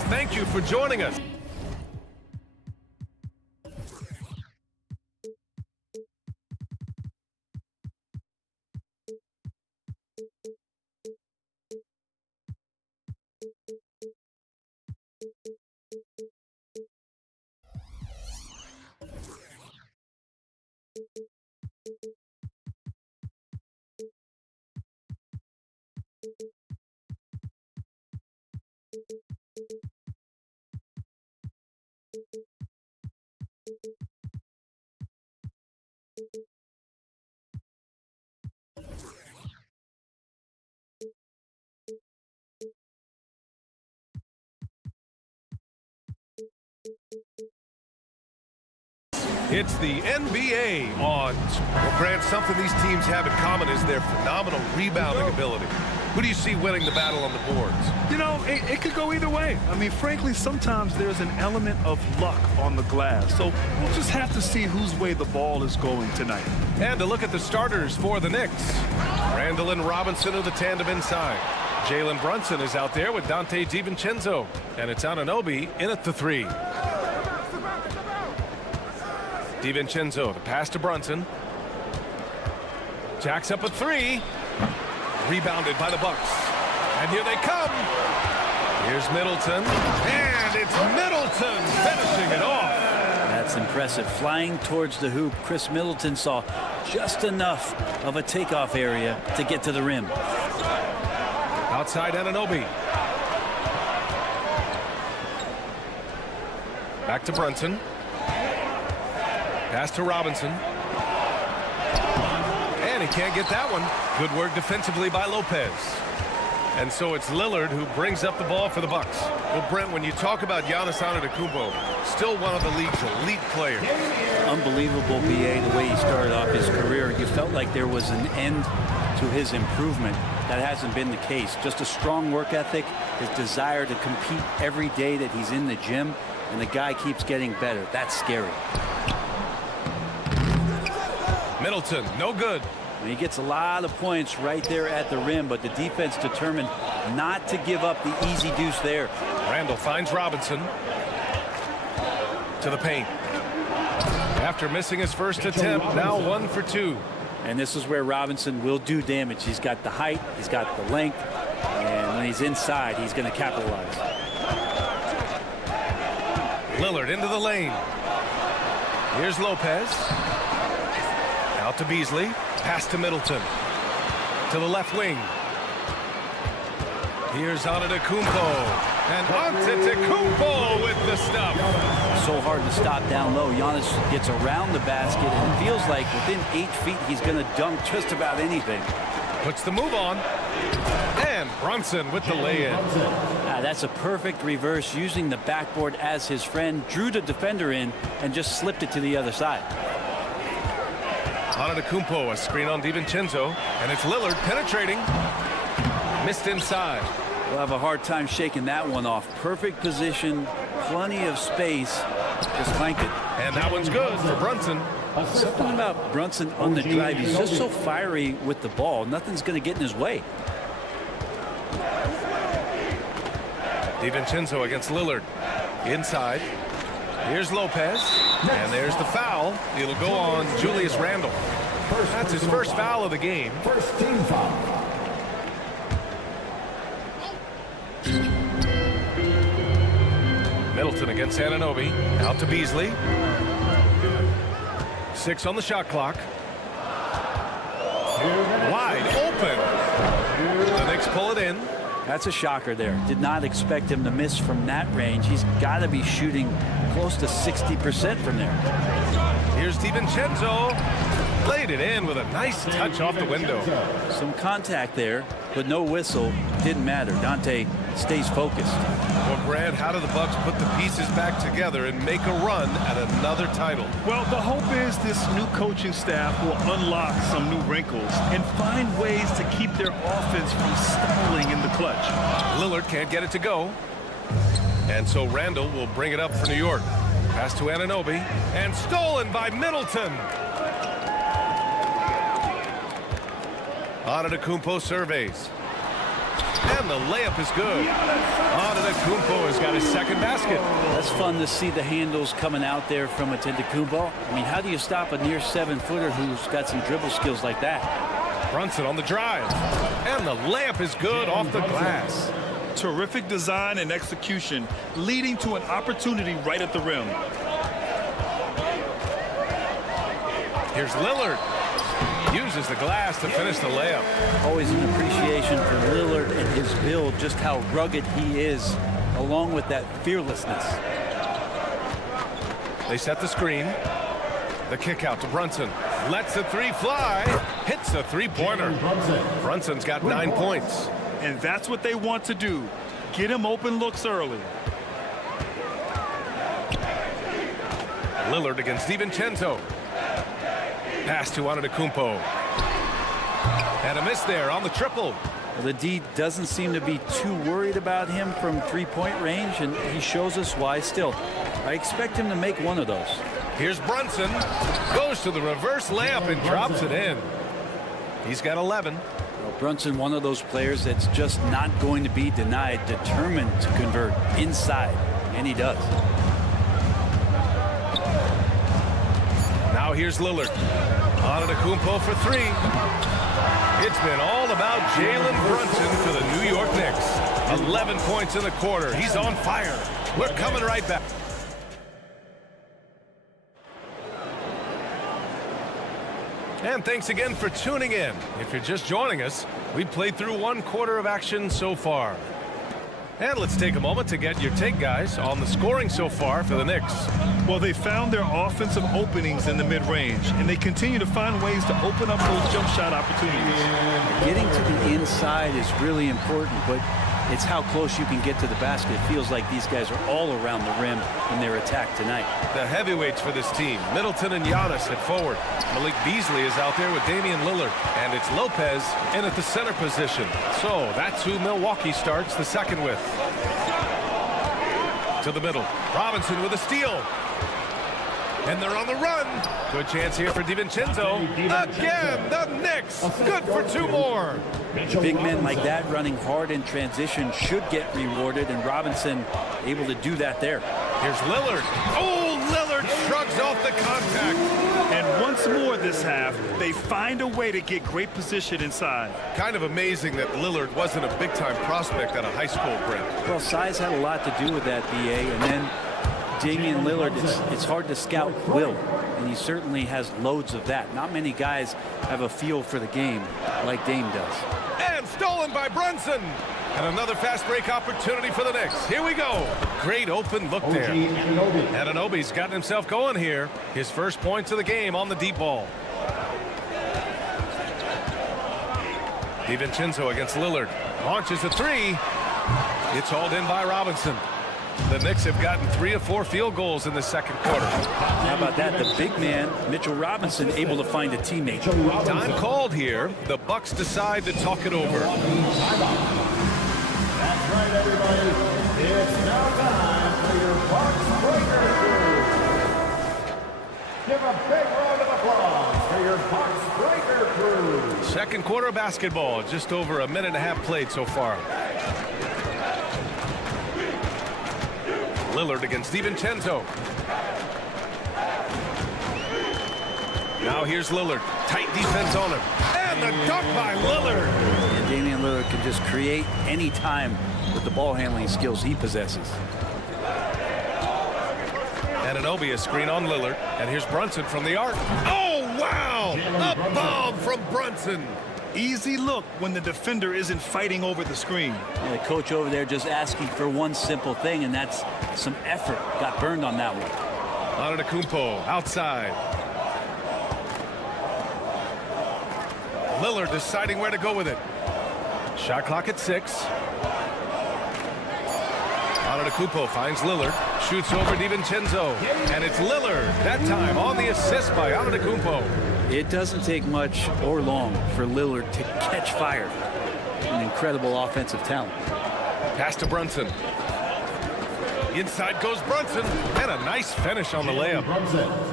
Thank you for joining us. It's the NBA on. Well, Grant, something these teams have in common is their phenomenal rebounding ability. Who do you see winning the battle on the boards? You know, it could go either way. I mean, frankly, sometimes there's an element of luck on the glass. So we'll just have to see whose way the ball is going tonight. And to look at the starters for the Knicks. Randall and Robinson are the tandem inside. Jalen Brunson is out there with Dante DiVincenzo. And it's Anunoby in at the 3. DiVincenzo, the pass to Brunson. Jacks up a 3. Rebounded by the Bucks. And here they come. Here's Middleton. And it's Middleton finishing it off. That's impressive. Flying towards the hoop, Chris Middleton saw just enough of a takeoff area to get to the rim. Outside Anunoby. Back to Brunson. Pass to Robinson. And he can't get that one. Good work defensively by Lopez. And so it's Lillard who brings up the ball for the Bucks. Well, Brent, when you talk about Giannis Antetokounmpo, still one of the league's elite players. Unbelievable, BA, the way he started off his career. You felt like there was an end to his improvement. That hasn't been the case. Just a strong work ethic, his desire to compete every day that he's in the gym, and the guy keeps getting better. That's scary. Middleton, no good. And he gets a lot of points right there at the rim, but the defense determined not to give up the easy deuce there. Randall finds Robinson to the paint. After missing his first attempt, now 1 for 2. And this is where Robinson will do damage. He's got the height, he's got the length, and when he's inside, he's going to capitalize. Lillard into the lane. Here's Lopez. Out to Beasley. Pass to Middleton. To the left wing. Here's Antetokounmpo. And Antetokounmpo with the stuff. So hard to stop down low. Giannis gets around the basket, and it feels like within 8 feet, he's going to dunk just about anything. Puts the move on. And Brunson with the lay-in. That's a perfect reverse, using the backboard as his friend. Drew the defender in and just slipped it to the other side. Antetokounmpo, a screen on DiVincenzo, and it's Lillard penetrating. Missed inside. We'll have a hard time shaking that one off. Perfect position, plenty of space, just flanked it. And that one's good for Brunson. Something about Brunson on the drive. He's just so fiery with the ball. Nothing's going to get in his way. DiVincenzo against Lillard. Inside. Here's Lopez. And there's the foul. It'll go on Julius Randle. That's his first foul of the game. First team foul. Middleton against Anunoby. Out to Beasley. 6 on the shot clock. Wide open. The Knicks pull it in. That's a shocker there. Did not expect him to miss from that range. He's got to be shooting close to 60% from there. Here's DiVincenzo. Laid it in with a nice touch off the window. Some contact there, but no whistle. Didn't matter. Dante stays focused. Well, Grant, how do the Bucks put the pieces back together and make a run at another title? Well, the hope is this new coaching staff will unlock some new wrinkles and find ways to keep their offense from stalling in the clutch. Lillard can't get it to go. And so Randall will bring it up for New York. Pass to Anunoby. And stolen by Middleton. Antetokounmpo surveys. And the layup is good. Antetokounmpo has got his second basket. That's fun to see the handles coming out there from Antetokounmpo. I mean, how do you stop a near 7-footer who's got some dribble skills like that? Brunson on the drive. And the layup is good off the glass. Terrific design and execution, leading to an opportunity right at the rim. Here's Lillard. Uses the glass to finish the layup. Always an appreciation for Lillard and his build, just how rugged he is, along with that fearlessness. They set the screen. The kick out to Brunson. Lets the three fly. Hits a three-pointer. Brunson's got 9 points. And that's what they want to do. Get him open looks early. Lillard against DiVincenzo. Pass to Antetokounmpo. And a miss there on the triple. Well, the D doesn't seem to be too worried about him from three-point range, and he shows us why still. I expect him to make one of those. Here's Brunson. Goes to the reverse layup and drops it in. He's got 11. Well, Brunson, one of those players that's just not going to be denied, determined to convert inside, and he does. Now here's Lillard. Antetokounmpo for three. It's been all about Jalen Brunson for the New York Knicks. 11 points in the quarter. He's on fire. We're coming right back. And thanks again for tuning in. If you're just joining us, we played through 1 quarter of action so far. And let's take a moment to get your take, guys, on the scoring so far for the Knicks. Well, they found their offensive openings in the mid-range, and they continue to find ways to open up those jump shot opportunities. Getting to the inside is really important, but it's how close you can get to the basket. It feels like these guys are all around the rim in their attack tonight. The heavyweights for this team, Middleton and Giannis at forward. Malik Beasley is out there with Damian Lillard, and it's Lopez in at the center position. So that's who Milwaukee starts the second with. To the middle, Robinson with a steal. And they're on the run. Good chance here for DiVincenzo. Again, the Knicks. Good for 2 more. Big men like that running hard in transition should get rewarded, and Robinson able to do that there. Here's Lillard. Oh, Lillard shrugs off the contact. And once more this half, they find a way to get great position inside. Kind of amazing that Lillard wasn't a big-time prospect out of high school, Brent. Well, size had a lot to do with that, BA, and then Damian Lillard, it's hard to scout will, and he certainly has loads of that. Not many guys have a feel for the game like Dame does. And stolen by Brunson. And another fast break opportunity for the Knicks. Here we go. Great open look there. Anunoby's gotten himself going here. His first points of the game on the deep ball. DiVincenzo against Lillard. Launches a three. It's hauled in by Robinson. The Knicks have gotten 3 of 4 field goals in the second quarter. How about that? The big man, Mitchell Robinson, able to find a teammate. Time called here. The Bucks decide to talk it over. That's right, everybody. It's now time for your Bucks Breaker Crew. Give a big round of applause for your Bucks Breaker Crew. Second quarter basketball. Just over a minute and a half played so far. Lillard against DiVincenzo. Now here's Lillard. Tight defense on him. And the dunk by Lillard. And Damian Lillard can just create any time with the ball handling skills he possesses. Anunoby a screen on Lillard. And here's Brunson from the arc. Oh, wow! A bomb from Brunson. Easy look when the defender isn't fighting over the screen. And the coach over there just asking for one simple thing, and that's some effort. Got burned on that one. Antetokounmpo outside. Lillard deciding where to go with it. Shot clock at 6. Antetokounmpo finds Lillard. Shoots over DiVincenzo. And it's Lillard, that time on the assist by Antetokounmpo. It doesn't take much or long for Lillard to catch fire. An incredible offensive talent. Pass to Brunson. Inside goes Brunson. And a nice finish on the layup.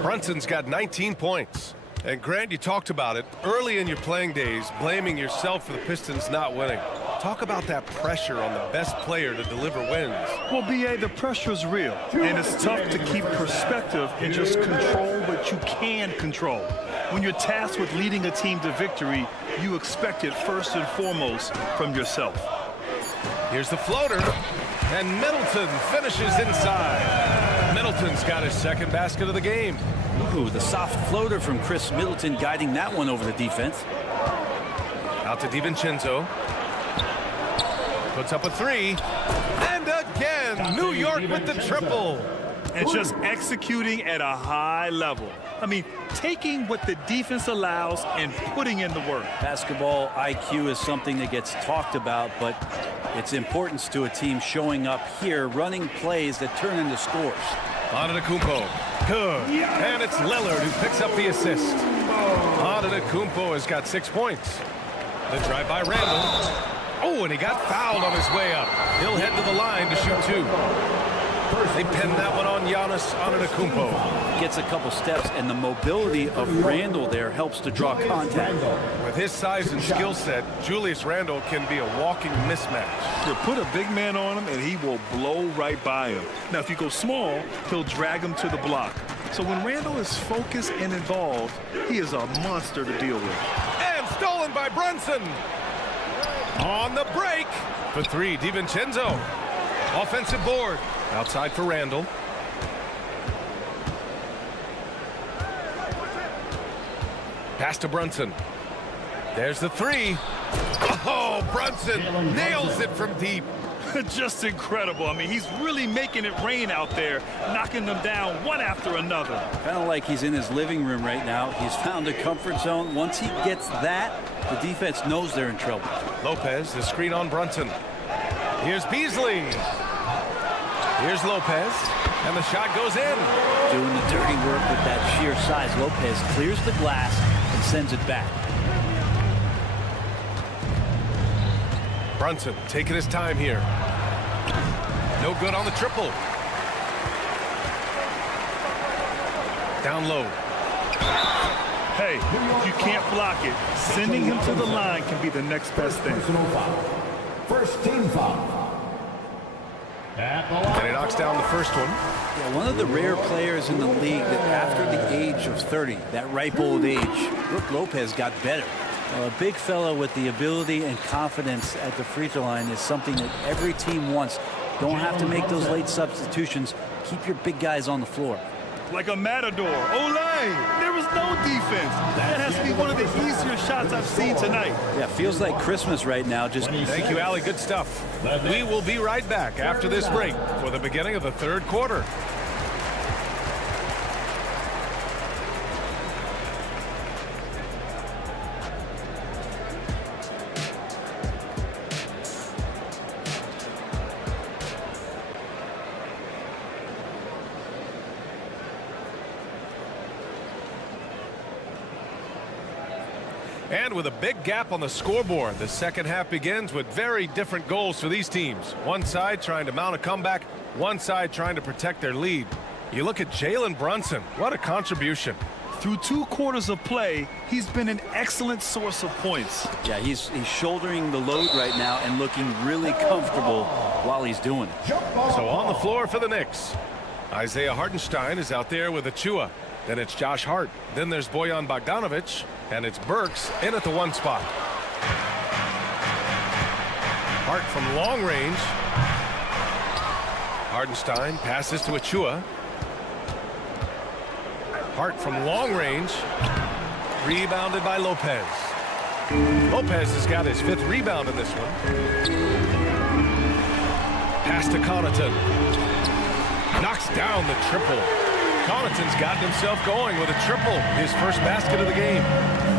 Brunson's got 19 points. And Grant, you talked about it early in your playing days, blaming yourself for the Pistons not winning. Talk about that pressure on the best player to deliver wins. Well, B.A., the pressure is real, and it's tough to keep perspective and just control what you can control. When you're tasked with leading a team to victory, you expect it first and foremost from yourself. Here's the floater, and Middleton finishes inside. Middleton's got his second basket of the game. Ooh, the soft floater from Chris Middleton guiding that one over the defense. Out to DiVincenzo. Puts up a three. And again, New York with the triple. And just executing at a high level. I mean, taking what the defense allows and putting in the work. Basketball IQ is something that gets talked about, but its importance to a team showing up here, running plays that turn into scores. Antetokounmpo, good. And it's Lillard who picks up the assist. Antetokounmpo has got 6 points. The drive by Randall. Oh, and he got fouled on his way up. He'll head to the line to shoot 2. They pin that one on Giannis Antetokounmpo. Gets a couple steps, and the mobility of Randall there helps to draw contact. With his size and skill set, Julius Randle can be a walking mismatch. You put a big man on him, and he will blow right by him. Now, if you go small, he'll drag him to the block. So when Randall is focused and involved, he is a monster to deal with. And stolen by Brunson. On the break for 3, DiVincenzo. Offensive board. Outside for Randall. Pass to Brunson. There's the 3. Oh, Brunson nails it from deep. Just incredible. I mean, he's really making it rain out there, knocking them down one after another. Kind of like he's in his living room right now. He's found a comfort zone. Once he gets that, the defense knows they're in trouble. Lopez, the screen on Brunson. Here's Beasley. Here's Lopez, and the shot goes in. Doing the dirty work with that sheer size. Lopez clears the glass and sends it back. Brunson taking his time here. No good on the triple. Down low. Hey, if you can't block it, sending him to the line can be the next best thing. First team foul. And he knocks down the first one. Yeah, one of the rare players in the league that after the age of 30, that ripe old age, Brook Lopez got better. A big fellow with the ability and confidence at the free throw line is something that every team wants. Don't have to make those late substitutions. Keep your big guys on the floor. Like a matador. Olay! There was no defense. That has to be one of the easier shots I've seen tonight. Yeah, feels like Christmas right now. Just thank you, Allie. Good stuff. We will be right back after this break for the beginning of the third quarter. And with a big gap on the scoreboard, the second half begins with very different goals for these teams. One side trying to mount a comeback, one side trying to protect their lead. You look at Jalen Brunson. What a contribution. Through 2 quarters of play, he's been an excellent source of points. Yeah, he's shouldering the load right now and looking really comfortable while he's doing it. So on the floor for the Knicks, Isaiah Hartenstein is out there with Achua. Then it's Josh Hart. Then there's Bojan Bogdanovic. And it's Burks in at the 1 spot. Hart from long range. Hartenstein passes to Achua. Hart from long range. Rebounded by Lopez. Lopez has got his 5th rebound in this one. Pass to Connaughton. Knocks down the triple. Connaughton's gotten himself going with a triple, his first basket of the game.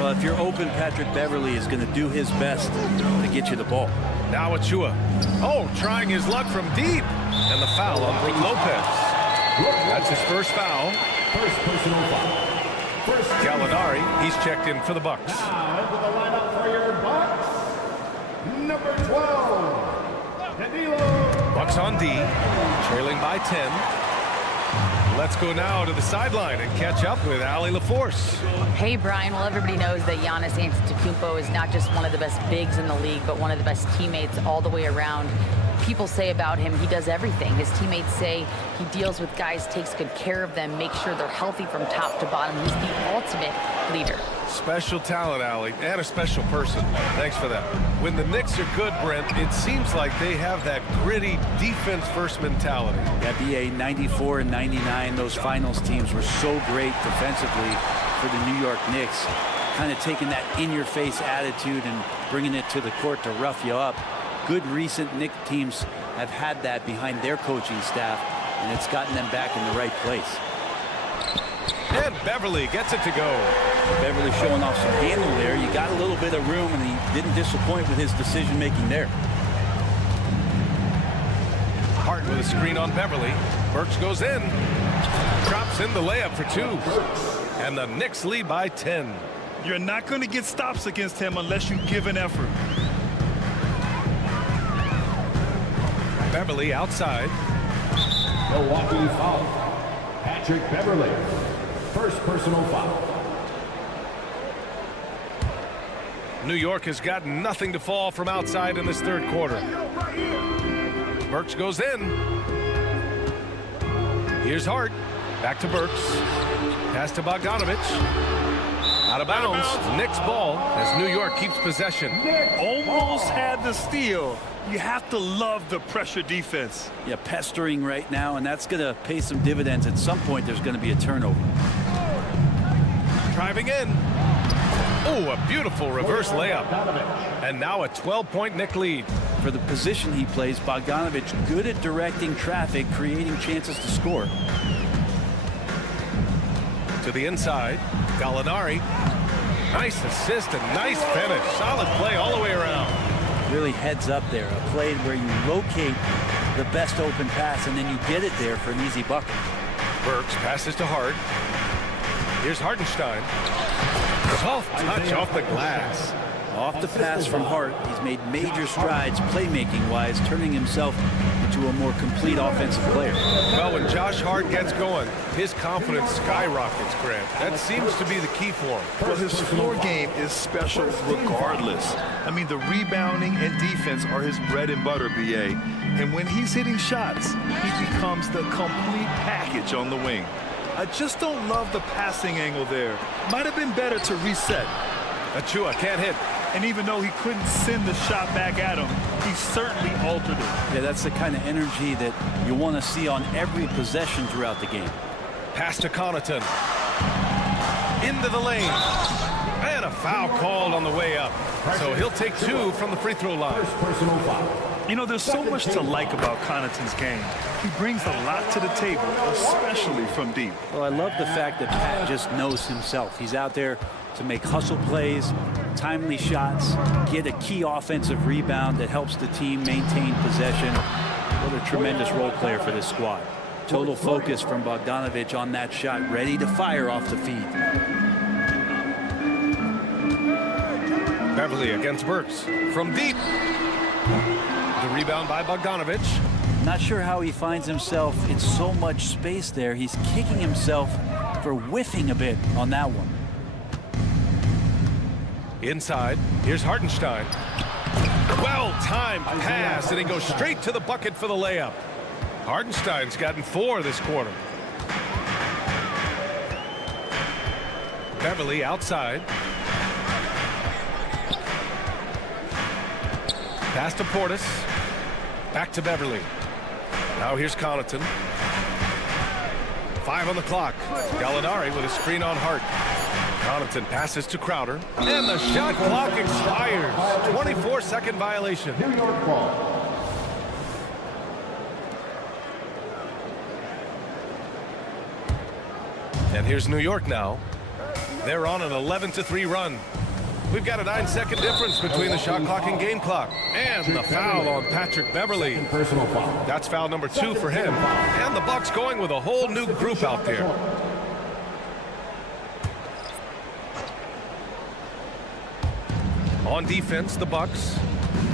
Well, if you're open, Patrick Beverly is going to do his best to get you the ball. Now Achua. Oh, trying his luck from deep. And the foul on Brook Lopez. That's his first foul. First personal foul. Gallinari, he's checked in for the Bucks. Now into the lineup for your Bucks, number 12, Danilo. Bucks on D, trailing by 10. Let's go now to the sideline and catch up with Allie LaForce. Hey, Brian. Well, everybody knows that Giannis Antetokounmpo is not just one of the best bigs in the league, but one of the best teammates all the way around. People say about him, he does everything. His teammates say he deals with guys, takes good care of them, makes sure they're healthy from top to bottom. He's the ultimate leader. Special talent, Allie, and a special person. Thanks for that. When the Knicks are good, Brent, it seems like they have that gritty defense-first mentality. That BA 94 and 99, those finals teams were so great defensively for the New York Knicks. Kind of taking that in-your-face attitude and bringing it to the court to rough you up. Good recent Knicks teams have had that behind their coaching staff, and it's gotten them back in the right place. And Beverly gets it to go. Beverly showing off some handle there. You got a little bit of room, and he didn't disappoint with his decision-making there. Hart with a screen on Beverly. Burks goes in. Drops in the layup for 2. And the Knicks lead by 10. You're not going to get stops against him unless you give an effort. Beverly outside. Milwaukee foul. Patrick Beverly. First personal foul. New York has got nothing to fall from outside in this third quarter. Burks goes in. Here's Hart. Back to Burks. Pass to Bogdanovich. Out of bounds. Knicks ball as New York keeps possession. Almost had the steal. You have to love the pressure defense. Yeah, pestering right now, and that's going to pay some dividends. At some point, there's going to be a turnover. Driving in. Oh, a beautiful reverse layup. And now a 12-point Knick lead. For the position he plays, Bogdanovich good at directing traffic, creating chances to score. To the inside. Gallinari. Nice assist and nice finish. Solid play all the way around. Really heads up there. A play where you locate the best open pass and then you get it there for an easy bucket. Burks passes to Hart. Here's Hartenstein. Soft touch off the glass. Off the pass from Hart, he's made major strides playmaking-wise, turning himself into a more complete offensive player. Well, when Josh Hart gets going, his confidence skyrockets, Grant. That seems to be the key for him. Well, his floor game is special regardless. I mean, the rebounding and defense are his bread and butter, BA. And when he's hitting shots, he becomes the complete package on the wing. I just don't love the passing angle there. Might have been better to reset. Achua can't hit. And even though he couldn't send the shot back at him, he certainly altered it. Yeah, that's the kind of energy that you want to see on every possession throughout the game. Pass to Connaughton. Into the lane. And a foul called on the way up. So he'll take 2 from the free throw line. First personal foul. You know, there's so much to like about Connaughton's game. He brings a lot to the table, especially from deep. Well, I love the fact that Pat just knows himself. He's out there to make hustle plays, timely shots, get a key offensive rebound that helps the team maintain possession. What a tremendous role player for this squad. Total focus from Bogdanovich on that shot, ready to fire off the feed. Beverly against Burks from deep. The rebound by Bogdanovich. Not sure how he finds himself in so much space there. He's kicking himself for whiffing a bit on that one. Inside, here's Hartenstein. Well-timed pass, and he goes straight to the bucket for the layup. Hartenstein's gotten 4 this quarter. Beverly outside. Pass to Portis. Back to Beverly. Now here's Connaughton. 5 on the clock. Gallinari with a screen on Hart. Connaughton passes to Crowder. And the shot clock expires. 24-second violation. New York ball. And here's New York now. They're on an 11-3 run. We've got a 9-second difference between the shot clock and game clock. And the foul on Patrick Beverly. Personal foul. That's foul number 2 for him. And the Bucks going with a whole new group out there. On defense, the Bucks.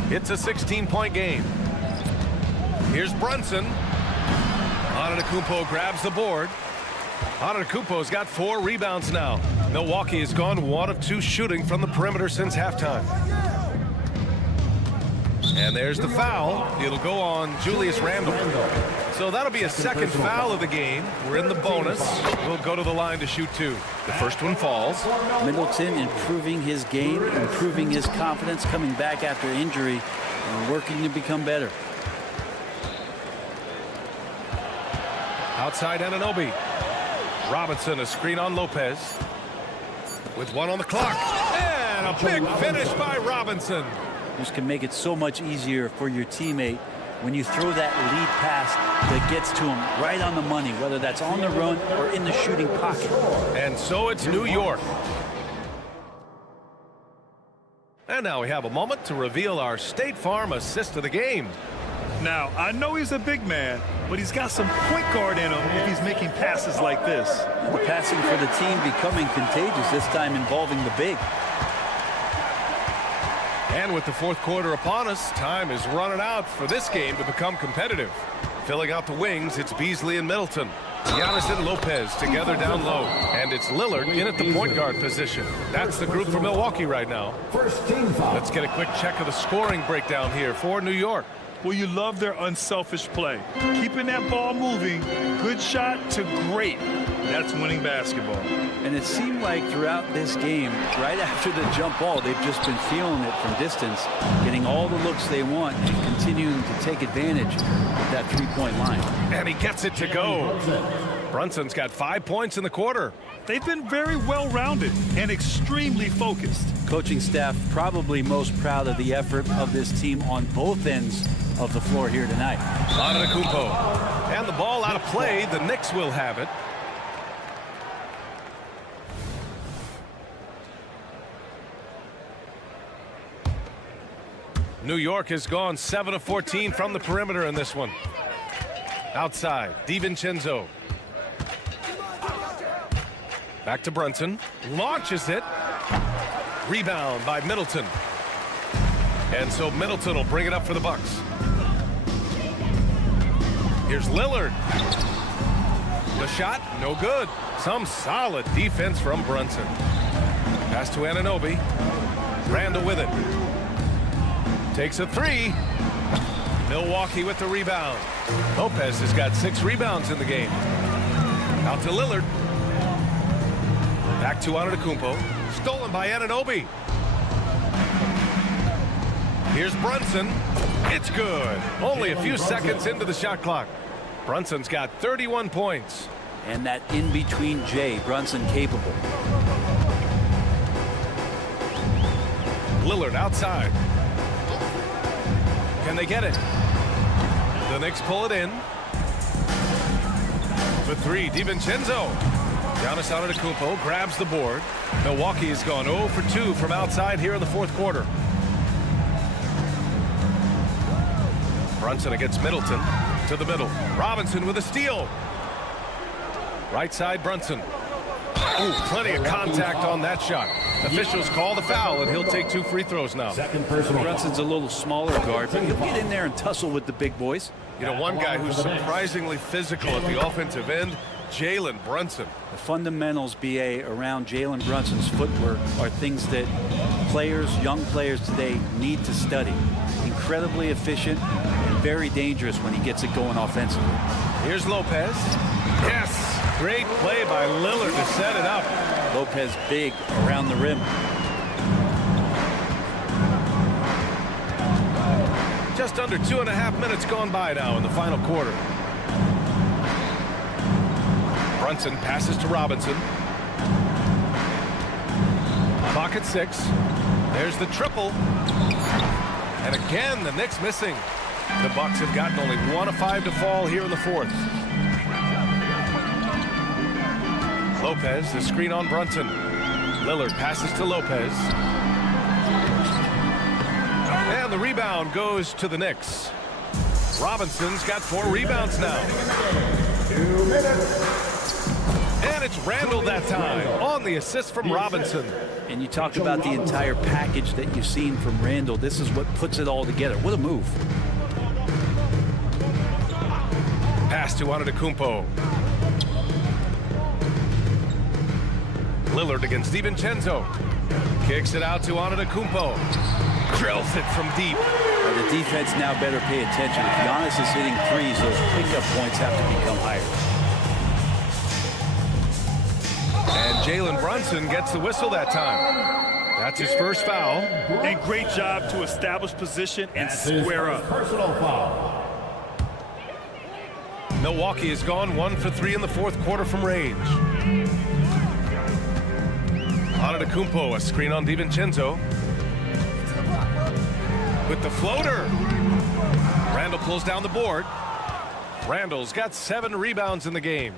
It's a 16-point game. Here's Brunson. Antetokounmpo grabs the board. Antetokounmpo's got 4 rebounds now. Milwaukee has gone 1 of 2 shooting from the perimeter since halftime. And there's the foul. It'll go on Julius Randle. So that'll be a second foul of the game. We're in the bonus. We'll go to the line to shoot 2. The first one falls. Middleton improving his game, improving his confidence, coming back after injury, and working to become better. Outside Anunoby. Robinson, a screen on Lopez. With 1 on the clock. And a big finish by Robinson. This can make it so much easier for your teammate when you throw that lead pass that gets to him right on the money, whether that's on the run or in the shooting pocket. And so it's New York. And now we have a moment to reveal our State Farm assist of the game. Now, I know he's a big man, but he's got some point guard in him if he's making passes like this. The passing for the team becoming contagious, this time involving the big. And with the fourth quarter upon us, time is running out for this game to become competitive. Filling out the wings, it's Beasley and Middleton. Giannis and Lopez together down low. And it's Lillard in at the point guard position. That's the group for Milwaukee right now. First team foul. Let's get a quick check of the scoring breakdown here for New York. Well, you love their unselfish play. Keeping that ball moving, good shot to great. That's winning basketball. And it seemed like throughout this game, right after the jump ball, they've just been feeling it from distance, getting all the looks they want and continuing to take advantage of that three-point line. And he gets it to go. Brunson's got 5 points in the quarter. They've been very well-rounded and extremely focused. Coaching staff probably most proud of the effort of this team on both ends of the floor here tonight. Antetokounmpo. And the ball out of play. The Knicks will have it. New York has gone 7 of 14 from the perimeter in this one. Outside, DiVincenzo. Back to Brunson. Launches it. Rebound by Middleton. And so Middleton will bring it up for the Bucks. Here's Lillard. The shot, no good. Some solid defense from Brunson. Pass to Anunoby. Randle with it. Takes a 3. Milwaukee with the rebound. Lopez has got 6 rebounds in the game. Out to Lillard. Back to Antetokounmpo. Stolen by Anunoby. Here's Brunson. It's good. Only a few seconds into the shot clock. Brunson's got 31 points. And that in-between J, Brunson capable. Lillard outside. Can they get it? The Knicks pull it in. For 3, DiVincenzo. Giannis Antetokounmpo grabs the board. Milwaukee has gone 0 for 2 from outside here in the fourth quarter. Brunson against Middleton. To the middle. Robinson with a steal. Right side, Brunson. Ooh, plenty of contact on that shot. Officials call the foul, and he'll take 2 free throws now. Brunson's a little smaller guard, but he'll get in there and tussle with the big boys. You know, one guy who's surprisingly physical at the offensive end, Jalen Brunson. The fundamentals, BA, around Jalen Brunson's footwork are things that players, young players today need to study. Incredibly efficient and very dangerous when he gets it going offensively. Here's Lopez. Yes! Great play by Lillard to set it up. Lopez big around the rim. Just under 2.5 minutes gone by now in the final quarter. Brunson passes to Robinson. Clock at 6. There's the triple. And again, the Knicks missing. The Bucks have gotten only 1 of 5 to fall here in the fourth. Lopez, the screen on Brunson. Lillard passes to Lopez. And the rebound goes to the Knicks. Robinson's got 4 rebounds now. 2 minutes. And it's Randle that time on the assist from Robinson. And you talk about the entire package that you've seen from Randle. This is what puts it all together. What a move. Pass to Antetokounmpo. Lillard against DiVincenzo. Kicks it out to Antetokounmpo. Drills it from deep. The defense now better pay attention. If Giannis is hitting threes, those pickup points have to become higher. And Jalen Brunson gets the whistle that time. That's his first foul. And great job to establish position and square up. Personal foul. Milwaukee has gone 1 for 3 in the fourth quarter from range. Antetokounmpo, a screen on DiVincenzo. With the floater. Randall pulls down the board. Randall's got 7 rebounds in the game.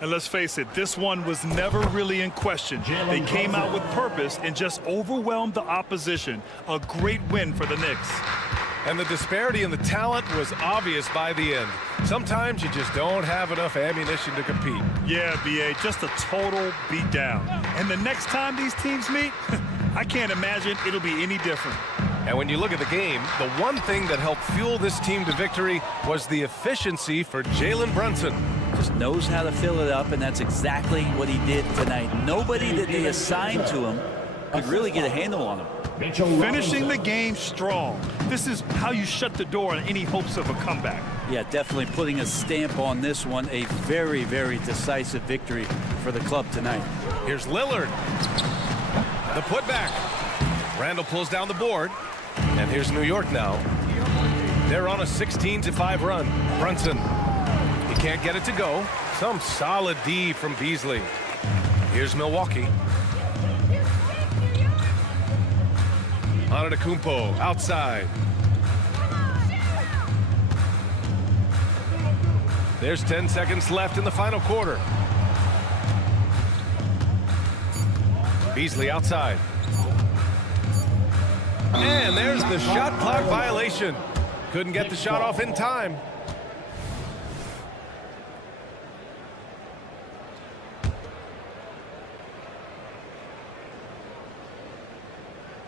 And let's face it, this one was never really in question. They came out with purpose and just overwhelmed the opposition. A great win for the Knicks. And the disparity in the talent was obvious by the end. Sometimes you just don't have enough ammunition to compete. Yeah, B.A., just a total beatdown. And the next time these teams meet, I can't imagine it'll be any different. And when you look at the game, the one thing that helped fuel this team to victory was the efficiency for Jalen Brunson. Just knows how to fill it up, and that's exactly what he did tonight. Nobody that they assigned to him could really get a handle on him. Finishing the game strong. This is how you shut the door on any hopes of a comeback. Yeah, definitely putting a stamp on this one. A very, very decisive victory for the club tonight. Here's Lillard. The putback. Randall pulls down the board. And here's New York now. They're on a 16-5 run. Brunson. He can't get it to go. Some solid D from Beasley. Here's Milwaukee. Antetokounmpo outside. There's 10 seconds left in the final quarter. Beasley outside. And there's the shot clock violation. Couldn't get the shot off in time.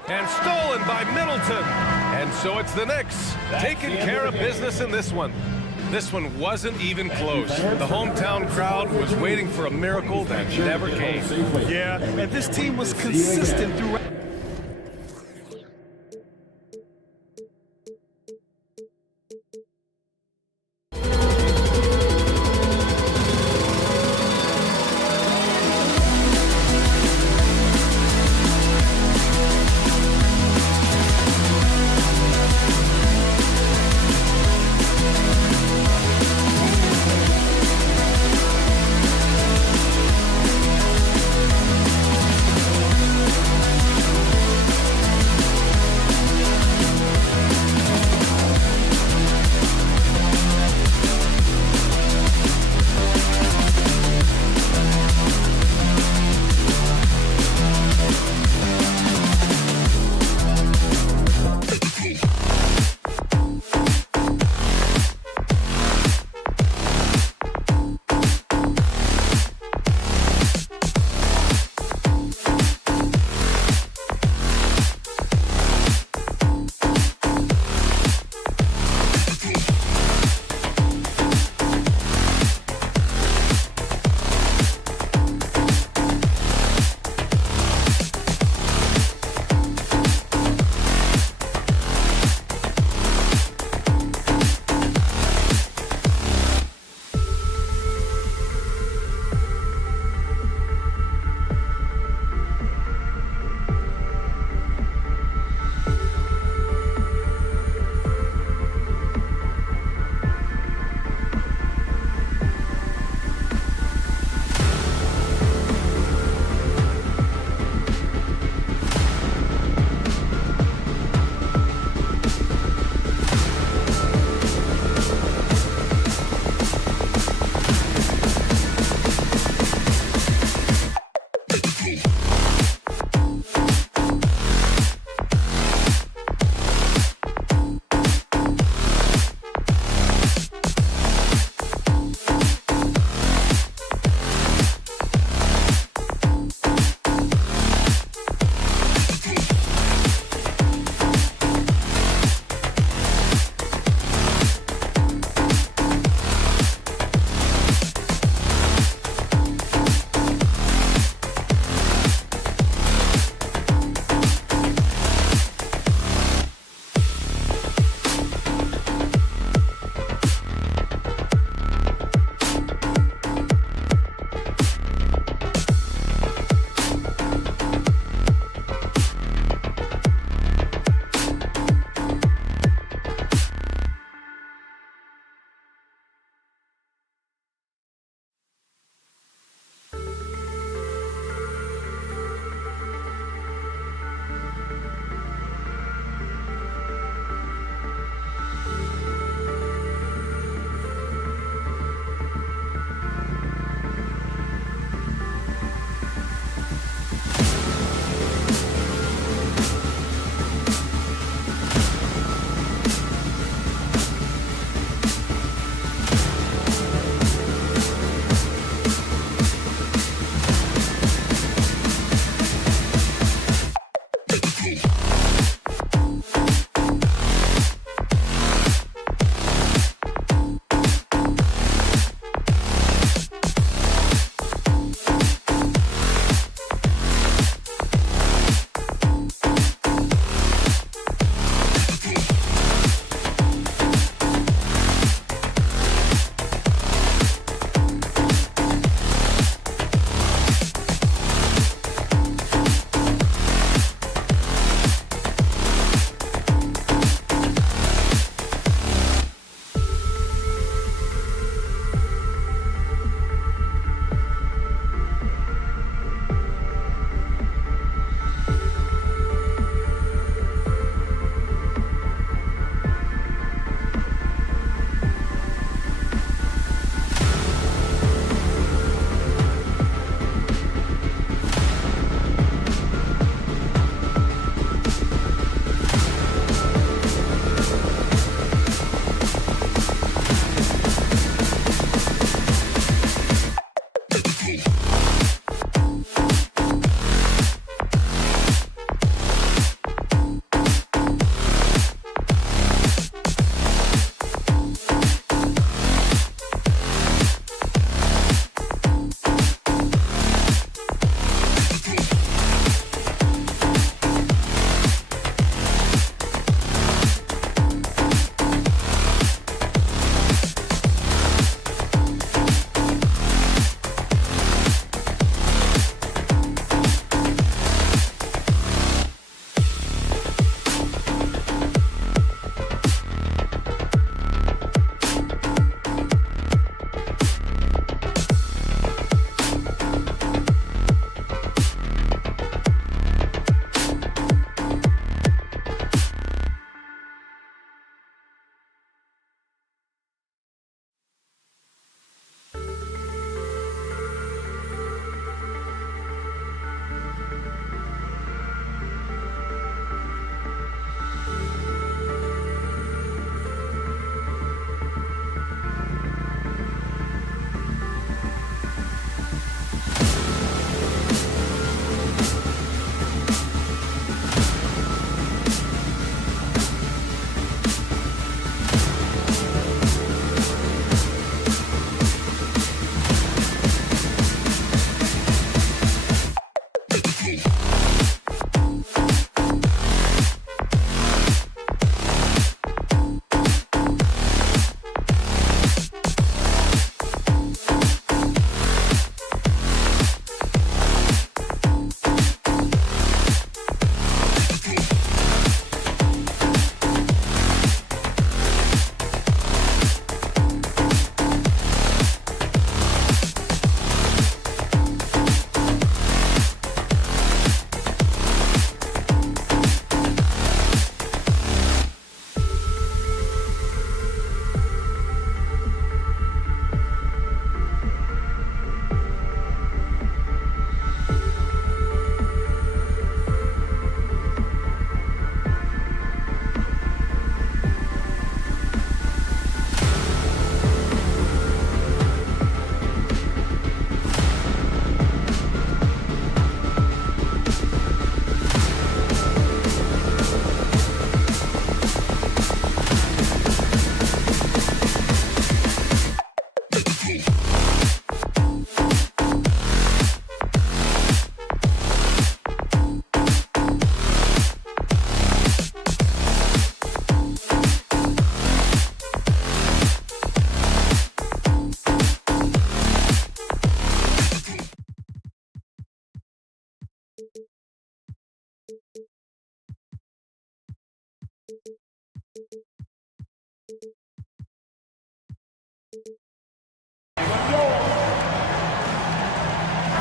And stolen by Middleton. And so it's the Knicks taking care of business in this one. This one wasn't even close. The hometown crowd was waiting for a miracle that never came. Yeah, and this team was consistent throughout.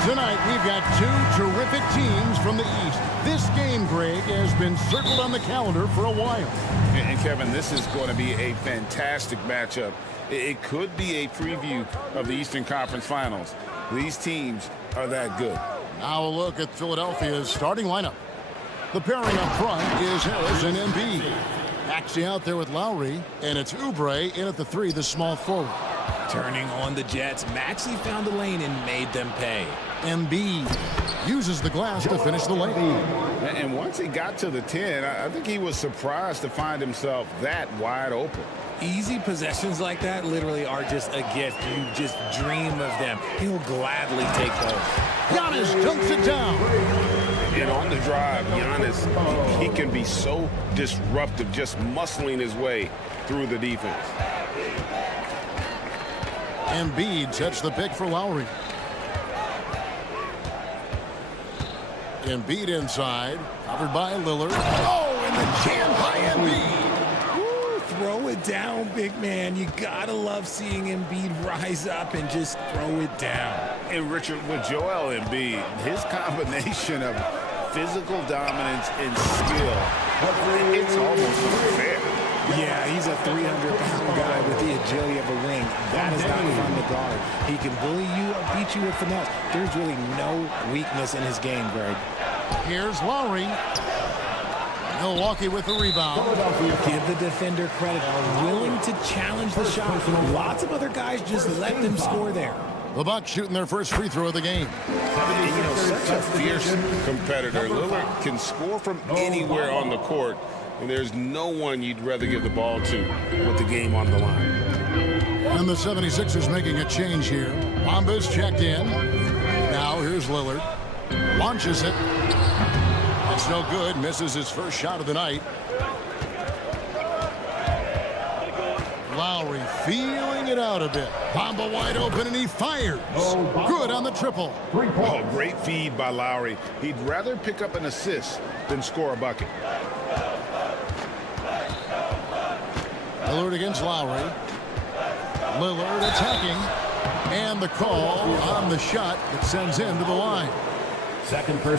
Tonight, we've got two terrific teams from the East. This game, Greg, has been circled on the calendar for a while. And Kevin, this is going to be a fantastic matchup. It could be a preview of the Eastern Conference Finals. These teams are that good. Now a look at Philadelphia's starting lineup. The pairing up front is Harris and Embiid. Maxey out there with Lowry, and it's Oubre in at the 3, the small forward. Turning on the Jets, Maxey found a lane and made them pay. Embiid uses the glass to finish the lane. And once he got to the 10, I think he was surprised to find himself that wide open. Easy possessions like that literally are just a gift. You just dream of them. He'll gladly take those. Giannis dunks it down. And on the drive, Giannis, he can be so disruptive, just muscling his way through the defense. Embiid sets the pick for Lowry. Embiid inside, covered by Lillard. Oh, and the jam by Embiid. Throw it down, big man. You gotta love seeing Embiid rise up and just throw it down. And Richard, with Joel Embiid, his combination of physical dominance and skill, it's almost unfair. Yeah, he's a 300-pound guy with the agility of a wing. That is not fun to guard. He can bully you or beat you with finesse. There's really no weakness in his game, Greg. Here's Lowry. Milwaukee with the rebound. Give the defender credit. Willing to challenge the shot. Lots of other guys just let them score there. The Bucks shooting their first free throw of the game. Such a fierce competitor. Lillard can score from anywhere on the court, and there's no one you'd rather give the ball to with the game on the line. And the 76ers making a change here. Bamba's checked in. Now here's Lillard. Launches it. It's no good. Misses his first shot of the night. Lowry feeling it out a bit. Bamba wide open, and he fires. Good on the triple. Oh, great feed by Lowry. He'd rather pick up an assist than score a bucket. Lillard against Lowry. Lillard attacking. And the call on the shot that sends him to the line.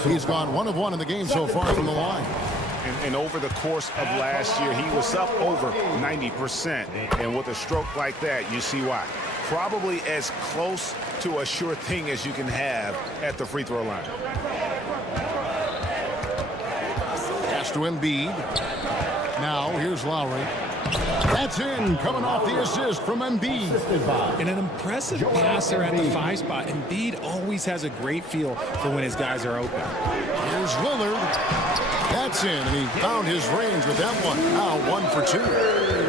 He's gone 1 of 1 in the game so far from the line. And over the course of last year, he was up over 90%. And with a stroke like that, you see why. Probably as close to a sure thing as you can have at the free throw line. Pass to Embiid. Now here's Lowry. That's in, coming off the assist from Embiid. And an impressive passer at the 5 spot. Embiid always has a great feel for when his guys are open. Here's Lillard. That's in, and he found his range with that one. Now 1 for 2.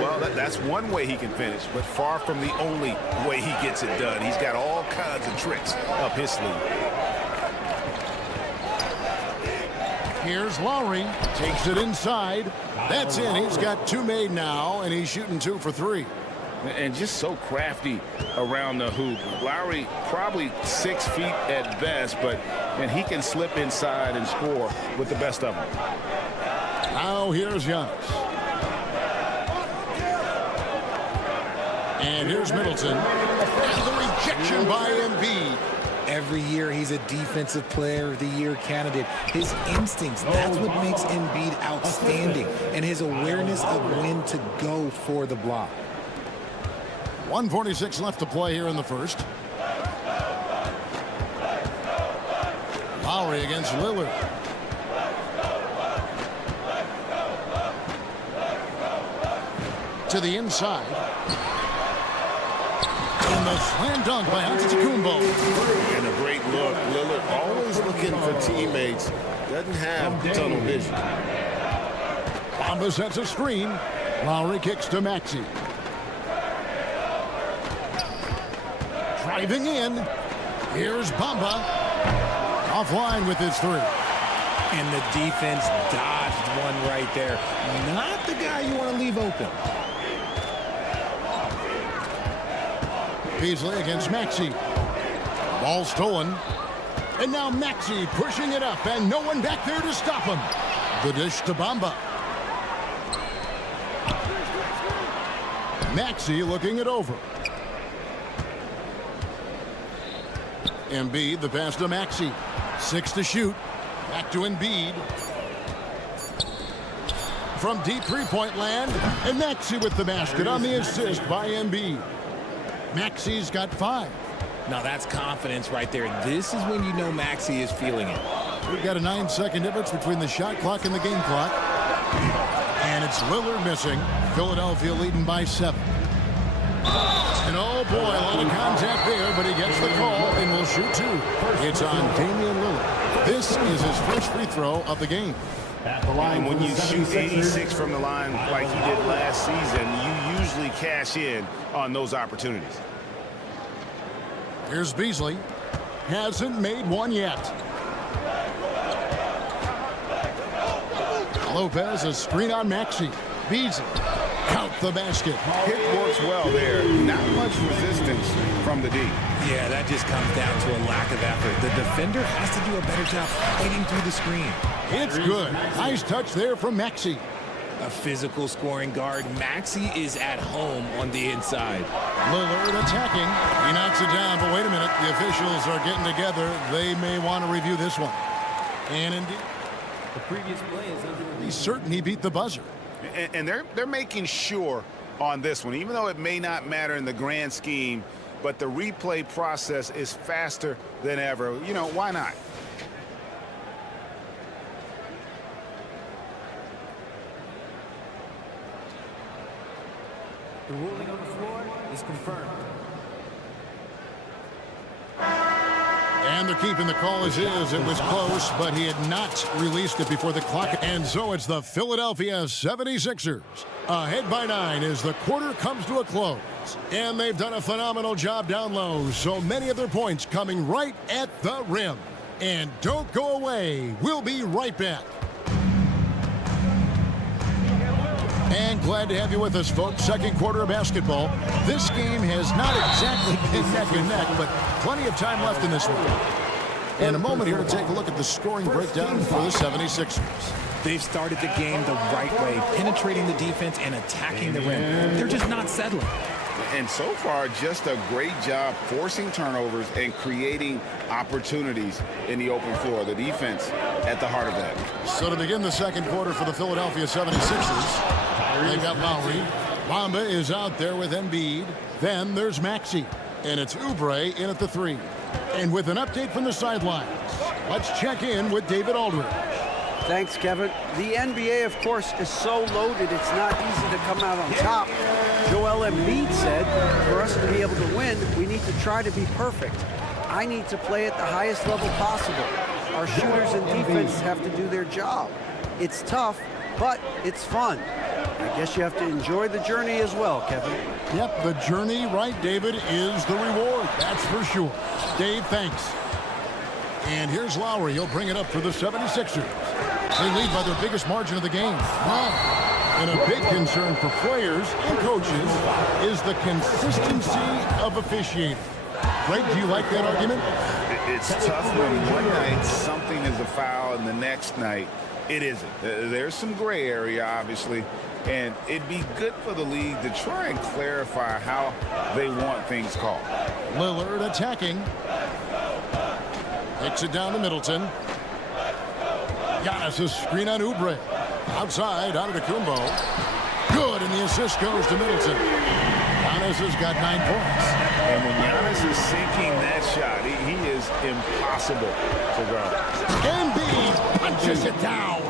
Well, that's one way he can finish, but far from the only way he gets it done. He's got all kinds of tricks up his sleeve. Here's Lowry. Takes it inside. That's in. He's got 2 made now, and he's shooting 2 for 3. And just so crafty around the hoop. Lowry probably 6 feet at best, and he can slip inside and score with the best of them. Now here's Giannis. And here's Middleton. And the rejection by Embiid. Every year he's a defensive player of the year candidate. His instincts, that's what makes Embiid outstanding. And his awareness of when to go for the block. 1:46 left to play here in the first. Lowry against Lillard. To the inside. And the slam dunk by Antetokounmpo. And a great look. Lillard always looking for teammates. Doesn't have tunnel vision. Bamba sets a screen. Lowry kicks to Maxey. Driving in. Here's Bamba. Offline with his 3. And the defense dodged one right there. Not the guy you want to leave open. Beasley against Maxey. Ball stolen. And now Maxey pushing it up, and no one back there to stop him. The dish to Bamba. Maxey looking it over. Embiid, the pass to Maxey. 6 to shoot. Back to Embiid. From deep three-point land, and Maxey with the basket on the assist by Embiid. Maxey's got 5. Now that's confidence right there. This is when you know Maxey is feeling it. We've got a 9-second difference between the shot clock and the game clock. And it's Lillard missing. Philadelphia leading by 7. And oh boy, a lot of contact there, but he gets the call and will shoot 2. It's on Damian Lillard. This is his first free throw of the game. And when you shoot 86 from the line like he did last season, you usually cash in on those opportunities. Here's Beasley. Hasn't made one yet. Lopez, a screen on Maxey. Beasley. Count the basket. Hit works well there. Not much resistance from the D. Yeah, that just comes down to a lack of effort. The defender has to do a better job fighting through the screen. It's good. Nice touch there from Maxey. A physical scoring guard. Maxey is at home on the inside. Lillard attacking. He knocks it down, but wait a minute. The officials are getting together. They may want to review this one. And indeed, The previous play is under review. he's certain he beat the buzzer. And they're making sure on this one, even though it may not matter in the grand scheme, but the replay process is faster than ever. You know, why not? The ruling on the floor is confirmed. And they're keeping the call as is. It was close, but he had not released it before the clock. And so it's the Philadelphia 76ers ahead by 9 as the quarter comes to a close. And they've done a phenomenal job down low. So many of their points coming right at the rim. And don't go away. We'll be right back. And glad to have you with us, folks. Second quarter of basketball. This game has not exactly been neck and neck, but plenty of time left in this one. In a moment here to take a look at the scoring breakdown for the 76ers. They've started the game the right way, penetrating the defense and attacking the rim. They're just not settling. And so far, just a great job forcing turnovers and creating opportunities in the open floor. The defense at the heart of that. So to begin the second quarter for the Philadelphia 76ers, they've got Lowry. Bamba is out there with Embiid. Then there's Maxey. And it's Oubre in at the 3. And with an update from the sidelines, let's check in with David Aldridge. Thanks, Kevin. The NBA, of course, is so loaded, it's not easy to come out on top. Joel Embiid said, for us to be able to win, we need to try to be perfect. I need to play at the highest level possible. Our shooters and defense have to do their job. It's tough, but it's fun. I guess you have to enjoy the journey as well, Kevin. Yep, the journey, right, David, is the reward. That's for sure. Dave, thanks. And here's Lowry. He'll bring it up for the 76ers. They lead by their biggest margin of the game. Wow. And a big concern for players and coaches is the consistency of officiating. Greg, do you like that argument? It's tough when one night something is a foul and the next night it isn't. There's some gray area, obviously, and it'd be good for the league to try and clarify how they want things called. Lillard attacking. Takes it down to Middleton. Giannis' screen on Oubre. Outside, out of the Kumbo. Good, and the assist goes to Middleton. Giannis has got 9 points. And when Giannis is sinking that shot, he is impossible to guard. Embiid punches it down.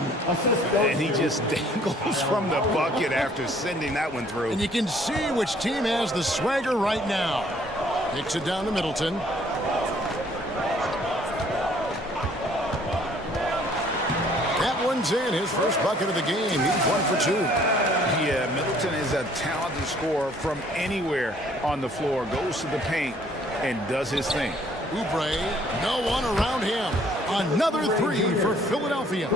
And he just dangles from the bucket after sending that one through. And you can see which team has the swagger right now. Takes it down to Middleton. That one's in, his first bucket of the game. He's 1 for 2. Yeah, Middleton is a talented scorer from anywhere on the floor. Goes to the paint and does his thing. Oubre, no one around him. Another 3 for Philadelphia.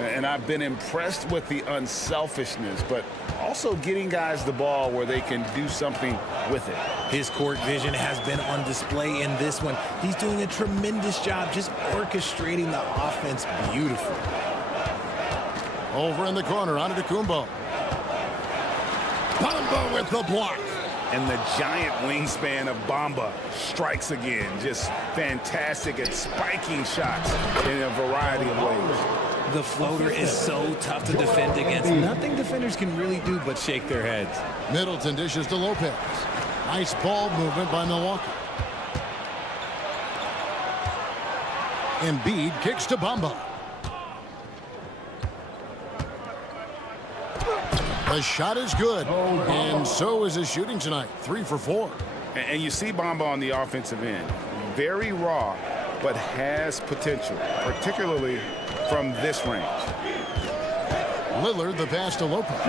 And I've been impressed with the unselfishness, but also getting guys the ball where they can do something with it. His court vision has been on display in this one. He's doing a tremendous job just orchestrating the offense beautifully. Over in the corner, Antetokounmpo. Bamba with the block. And the giant wingspan of Bamba strikes again. Just fantastic at spiking shots in a variety of ways. The floater is so tough to defend against. Nothing defenders can really do but shake their heads. Middleton dishes to Lopez. Nice ball movement by Milwaukee. Embiid kicks to Bamba. The shot is good, and so is his shooting tonight. 3 for 4. And you see Bamba on the offensive end. Very raw, but has potential, particularly from this range. Lillard, the pass to Lopez.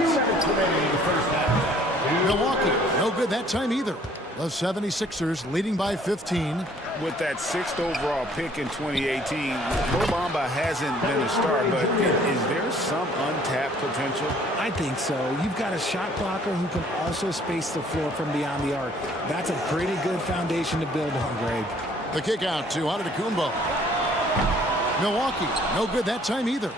Milwaukee, no good that time either. The 76ers leading by 15. With that 6th overall pick in 2018, Mo Bamba hasn't been a star, but is there some untapped potential? I think so. You've got a shot blocker who can also space the floor from beyond the arc. That's a pretty good foundation to build on, Greg. The kick out to Antetokounmpo. Milwaukee, no good that time either.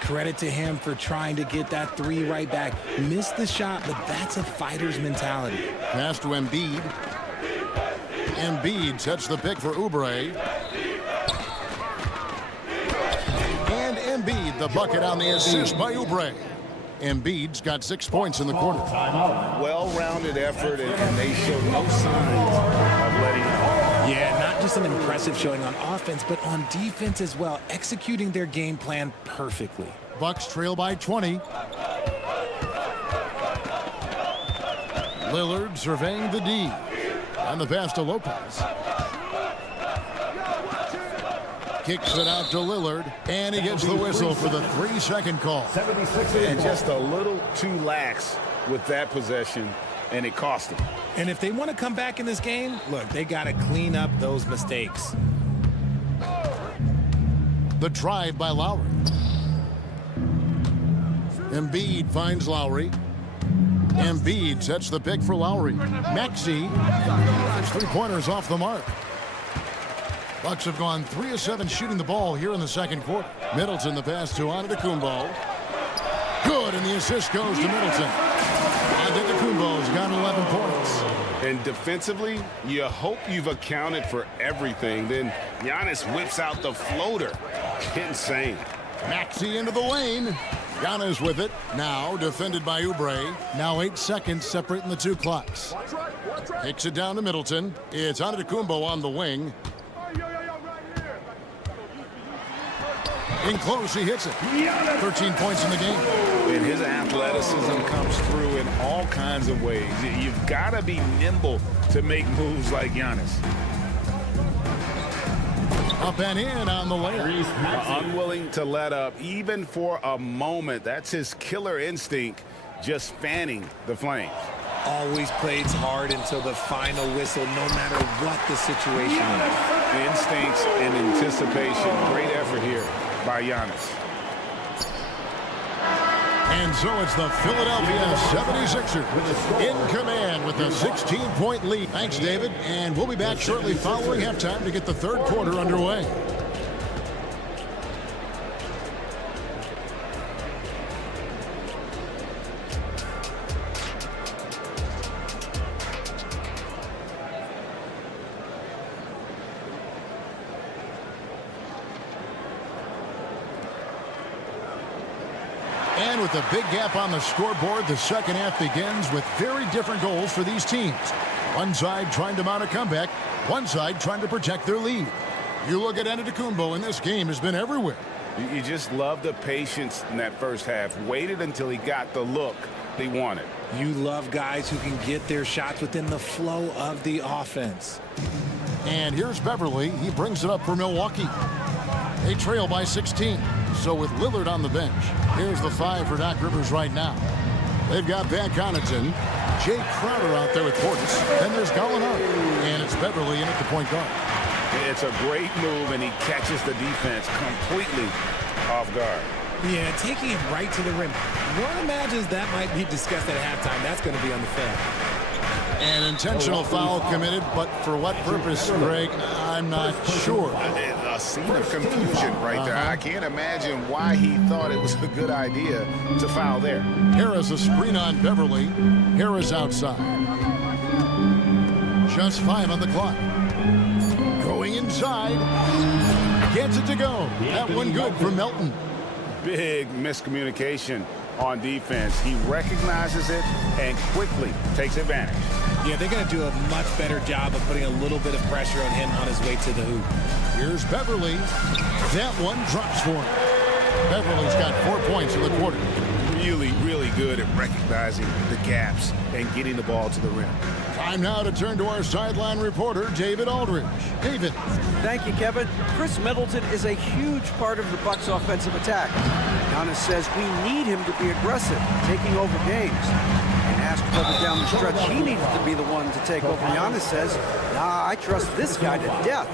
Credit to him for trying to get that 3 right back. Missed the shot, but that's a fighter's mentality. Pass to Embiid. Embiid sets the pick for Oubre. And Embiid, the bucket on the assist by Oubre. Embiid's got 6 points in the quarter. Well-rounded effort, and they show no signs of letting up. Yeah, not just an impressive showing on offense, but on defense as well, executing their game plan perfectly. Bucks trail by 20. Lillard surveying the D. On the pass to Lopez. Kicks it out to Lillard, and he gets the whistle for the 3-second call. And just a little too lax with that possession, and it cost him. And if they want to come back in this game, look, they got to clean up those mistakes. The drive by Lowry. Embiid finds Lowry. Embiid sets the pick for Lowry. Maxey, his 3-pointers off the mark. Bucks have gone 3 of 7 shooting the ball here in the second quarter. Middleton the pass to Antetokounmpo. Good, and the assist goes to Middleton. Antetokounmpo's got 11 points. And defensively, you hope you've accounted for everything. Then Giannis whips out the floater. Insane. Maxey into the lane. Giannis with it. Now defended by Oubre. Now 8 seconds separating the 2 clocks. Kicks it down to Middleton. It's Antetokounmpo on the wing. In close, he hits it. 13 points in the game. And his athleticism comes through in all kinds of ways. You've got to be nimble to make moves like Giannis. Up and in on the layup. Unwilling to let up even for a moment. That's his killer instinct, just fanning the flames. Always plays hard until the final whistle, no matter what the situation is. Instincts and anticipation. Great effort here by Giannis. And so it's the Philadelphia 76ers in command with a 16-point lead. Thanks, David. And we'll be back shortly following halftime to get the third quarter underway. And with a big gap on the scoreboard, the second half begins with very different goals for these teams. One side trying to mount a comeback, one side trying to protect their lead. You look at Antetokounmpo, and this game has been everywhere. You just love the patience in that first half. Waited until he got the look they wanted. You love guys who can get their shots within the flow of the offense. And here's Beverly. He brings it up for Milwaukee. They trail by 16. So with Lillard on the bench, here's the 5 for Doc Rivers right now. They've got Van Connaughton, Jay Crowder out there with Portis. Then there's Gallinari, and it's Beverly in at the point guard. It's a great move, and he catches the defense completely off guard. Yeah, taking it right to the rim. One imagines that might be discussed at halftime. That's going to be on the film. An intentional foul committed, but for what purpose, Greg, I'm not sure. A scene of confusion right there. I can't imagine why he thought it was a good idea to foul there. Harris a screen on Beverly. Harris outside. Just 5 on the clock. Going inside. Gets it to go. That one good for Melton. Big miscommunication on defense. He recognizes it and quickly takes advantage. Yeah, they're going to do a much better job of putting a little bit of pressure on him on his way to the hoop. Here's Beverly. That one drops for him. Beverly's got 4 points in the quarter. Really, really good at recognizing the gaps and getting the ball to the rim. Time now to turn to our sideline reporter, David Aldridge. David. Thank you, Kevin. Chris Middleton is a huge part of the Bucks' offensive attack. Giannis says we need him to be aggressive, taking over games. And asked whether down the stretch he needed to be the one to take over, Giannis says, nah, I trust this guy to death.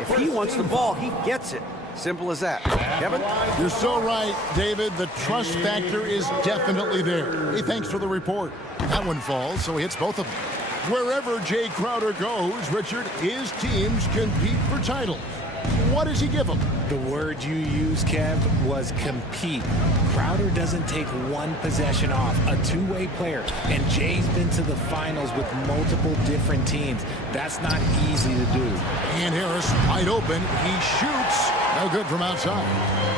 If he wants the ball, he gets it. Simple as that. Kevin? You're so right, David. The trust factor is definitely there. Hey, thanks for the report. That one falls, so he hits both of them. Wherever Jay Crowder goes, Richard, his teams compete for titles. What does he give them? The word you used, Kev, was compete. Crowder doesn't take one possession off. A two-way player. And Jay's been to the finals with multiple different teams. That's not easy to do. And Harris wide open. He shoots. No good from outside.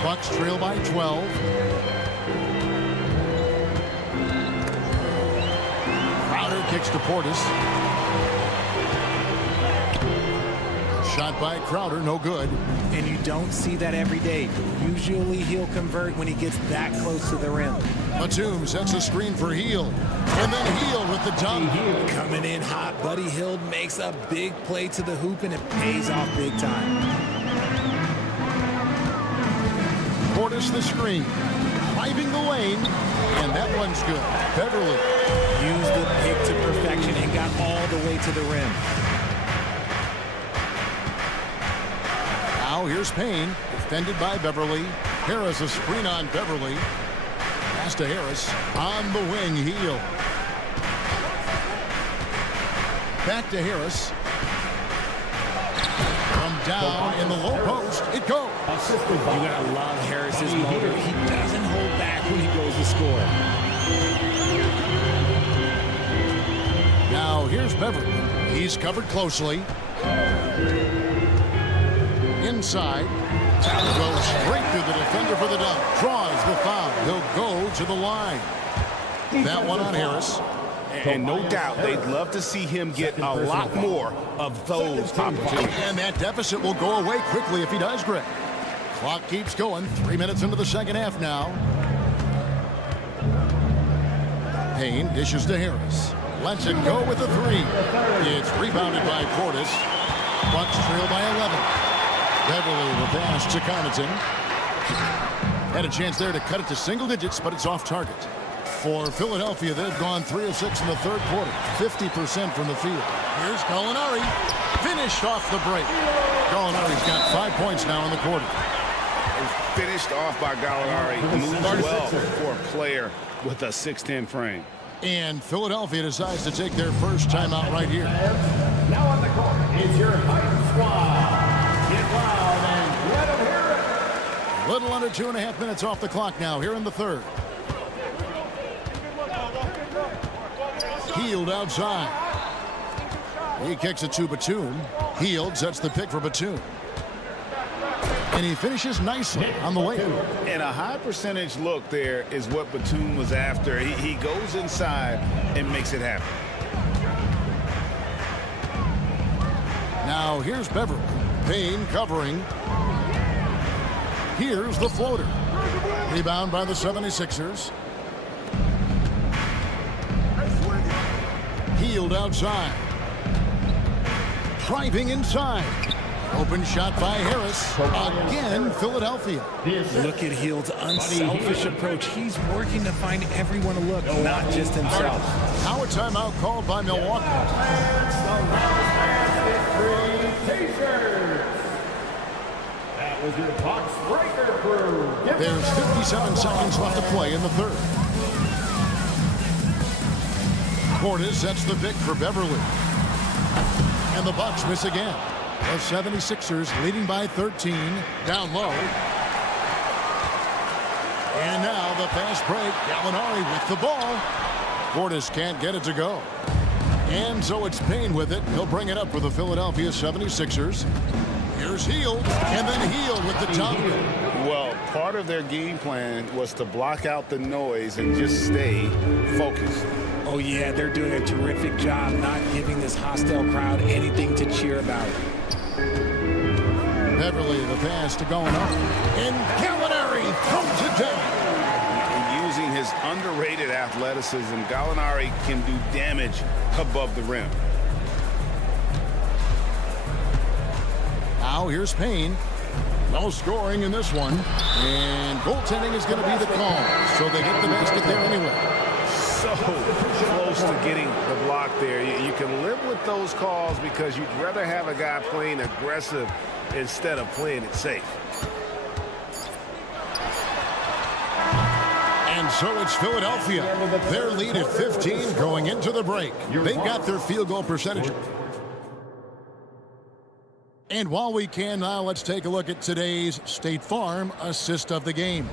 Bucks trail by 12. Crowder kicks to Portis. Shot by Crowder, no good. And you don't see that every day. Usually he'll convert when he gets that close to the rim. Batum sets a screen for Hield. And then Hield with the dunk. Coming in hot, Buddy Hield makes a big play to the hoop, and it pays off big time. Portis the screen. Driving the lane. And that one's good. Beverly. Used the pick to perfection and got all the way to the rim. Now here's Payne, defended by Beverly. Harris a screen on Beverly. Pass to Harris. On the wing, Hield. Back to Harris. From down in the low post, it goes. You gotta love Harris's motor. He doesn't hold back when he goes to score. Now here's Beverly. He's covered closely. Inside. Goes straight through the defender for the dunk. Draws the foul. He'll go to the line. That one on Harris. And no doubt they'd love to see him get a lot more of those opportunities. And that deficit will go away quickly if he does, Greg. Clock keeps going. 3 minutes into the second half now. Payne dishes to Harris. Lets it go with a three. It's rebounded by Portis. Bucks trail by 11. Beverly with the pass to Connaughton. Had a chance there to cut it to single digits, but it's off target. For Philadelphia, they've gone 3 of 6 in the third quarter. 50% from the field. Here's Gallinari. Finished off the break. Gallinari's got 5 points now in the quarter. Finished off by Gallinari. Moves well for a player with a 6'10" frame. And Philadelphia decides to take their first timeout right here. Now on the court is your Heights squad. Get loud and let them hear it. A little under 2.5 minutes off the clock now here in the third. Hield outside. He kicks it to Batum. Hield sets the pick for Batum. And he finishes nicely on the way. And a high percentage look there is what Batum was after. He goes inside and makes it happen. Now here's Beverly. Payne covering. Here's the floater. Rebound by the 76ers. Hield outside. Driving inside. Open shot by Harris. Again, Philadelphia. Look at Hield's unselfish approach. He's working to find everyone to look, not just himself. Now a timeout called by Milwaukee. That was your Bucks breaker crew. There's 57 seconds left to play in the third. Portis sets the pick for Beverly. And the Bucks miss again. The 76ers leading by 13. Down low. And now the fast break. Gallinari with the ball. Portis can't get it to go. And so it's Payne with it. He'll bring it up for the Philadelphia 76ers. Here's Hield, and then Hield with the dunk. Well, part of their game plan was to block out the noise and just stay focused. Oh, yeah, they're doing a terrific job not giving this hostile crowd anything to cheer about. Beverly, the pass to going up. And Gallinari throws it down. Using his underrated athleticism, Gallinari can do damage above the rim. Now here's Payne. No scoring in this one. And goaltending is going to be the call. So they get the basket there anyway. So close to getting the block there. You can live with those calls because you'd rather have a guy playing aggressive instead of playing it safe. And so it's Philadelphia. Their lead at 15 going into the break. They've got their field goal percentage. And while we can now, let's take a look at today's State Farm assist of the game.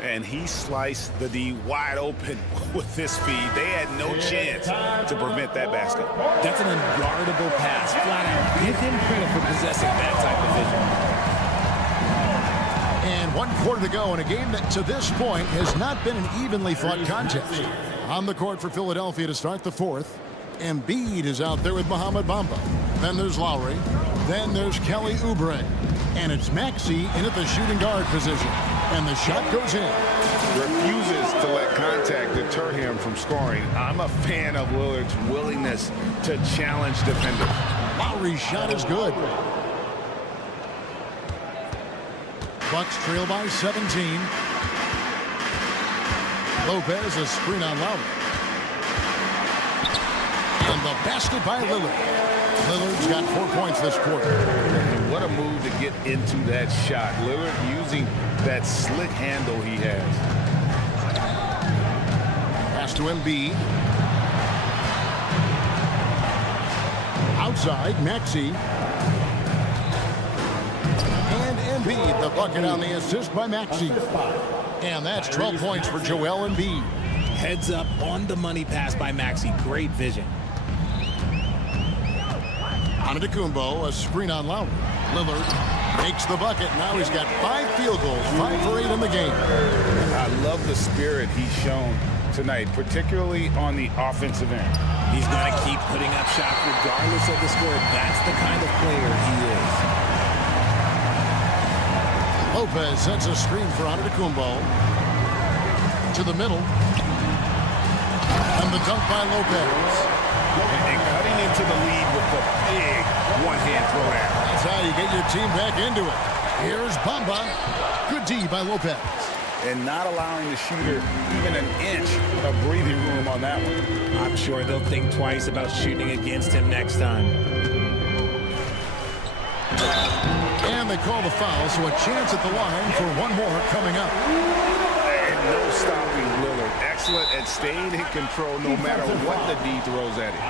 And he sliced the D wide open with this speed. They had no chance to prevent that basket. That's an unguardable pass. Flat out, give him credit for possessing that type of vision. And 1 quarter to go in a game that to this point has not been an evenly fought contest. On the court for Philadelphia to start the fourth. Embiid is out there with Mohamed Bamba. Then there's Lowry. Then there's Kelly Oubre. And it's Maxey in at the shooting guard position. And the shot goes in. Refuses to let contact deter him from scoring. I'm a fan of Lillard's willingness to challenge defenders. Lowry's shot is good. Bucks trail by 17. Lopez a screen on Lowry. And the basket by Lillard. Lillard's got 4 points this quarter. What a move to get into that shot. Lillard using that slick handle he has. Pass to Embiid. Outside, Maxey. And Embiid, the bucket on the assist by Maxey. And that's 12 points for Joel Embiid. Heads up on the money pass by Maxey. Great vision. Antetokounmpo, a screen on Lowry. Lillard makes the bucket. Now he's got 5 field goals, 5 for 8 in the game. I love the spirit he's shown tonight, particularly on the offensive end. He's going to keep putting up shots regardless of the score. That's the kind of player he is. Lopez sets a screen for Antetokounmpo. To the middle. And the dunk by Lopez. And cutting into the lead with the big one-hand throw out. That's how you get your team back into it. Here's Bamba. Good D by Lopez. And not allowing the shooter even an inch of breathing room on that one. I'm sure they'll think twice about shooting against him next time. And they call the foul, so a chance at the line for one more coming up. And no stopping Lillard. Excellent at staying in control no matter what the D throws at him.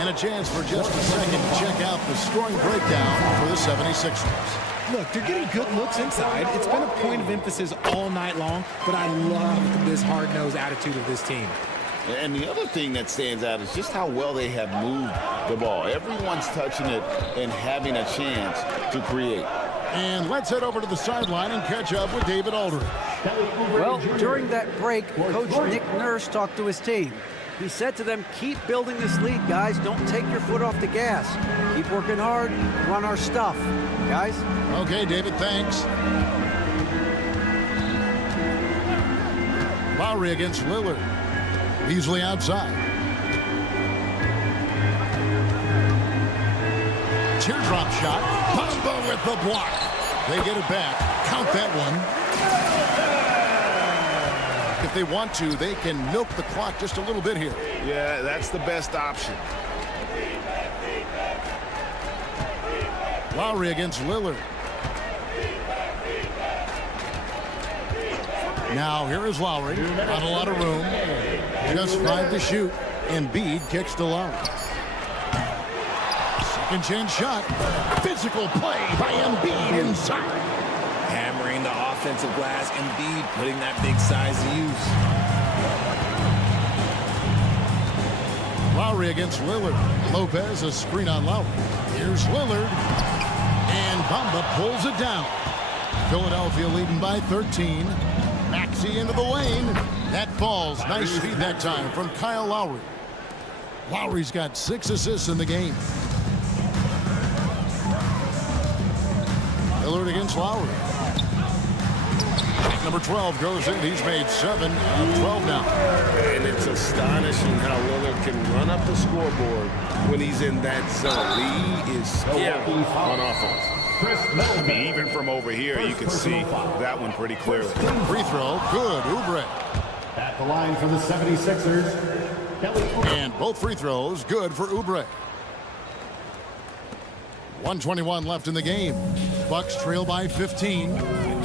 And a chance for just a second to check out the scoring breakdown for the 76ers. Look, they're getting good looks inside. It's been a point of emphasis all night long, but I love this hard-nosed attitude of this team. And the other thing that stands out is just how well they have moved the ball. Everyone's touching it and having a chance to create. And let's head over to the sideline and catch up with David Aldridge. Well, during that break, Coach Nick Nurse talked to his team. He said to them, keep building this lead, guys. Don't take your foot off the gas. Keep working hard. Run our stuff. Guys? Okay, David, thanks. Lowry against Lillard. Beasley outside. Teardrop shot. Bamba with the block. They get it back. Count that one. If they want to, they can milk the clock just a little bit here. Yeah, that's the best option. Lowry against Lillard. Now here is Lowry. Not a lot of room. Just 5 to shoot. Embiid kicks to Lowry. Second chance shot. Physical play by Embiid inside. Hammering the offensive glass. Embiid putting that big size to use. Lowry against Lillard. Lopez, a screen on Lowry. Here's Lillard. And Bamba pulls it down. Philadelphia leading by 13. Maxey into the lane. That falls. Nice feed that time from Kyle Lowry. Lowry's got 6 assists in the game. Lillard against Lowry. Number 12 goes in. He's made 7 of 12 now. And it's astonishing how Lillard can run up the scoreboard when he's in that zone. He is scary on offense. I mean, even from over here, you can see that one pretty clearly. Free throw, good. Oubre. At the line for the 76ers, Kelly Oubre. And both free throws good for Oubre. 1:21 left in the game. Bucks trail by 15.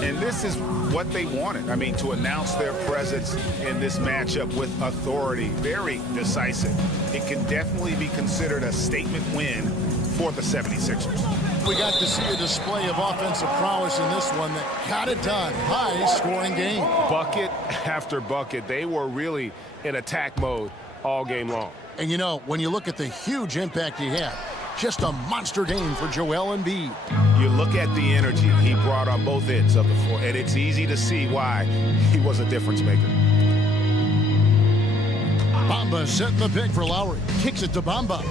And this is what they wanted. I mean, to announce their presence in this matchup with authority. Very decisive. It can definitely be considered a statement win for the 76ers. We got to see a display of offensive prowess in this one that got it done. High-scoring game. Bucket after bucket. They were really in attack mode all game long. And, you know, when you look at the huge impact he had, just a monster game for Joel Embiid. You look at the energy he brought on both ends of the floor, and it's easy to see why he was a difference maker. Bamba setting the pick for Lowry. Kicks it to Bamba.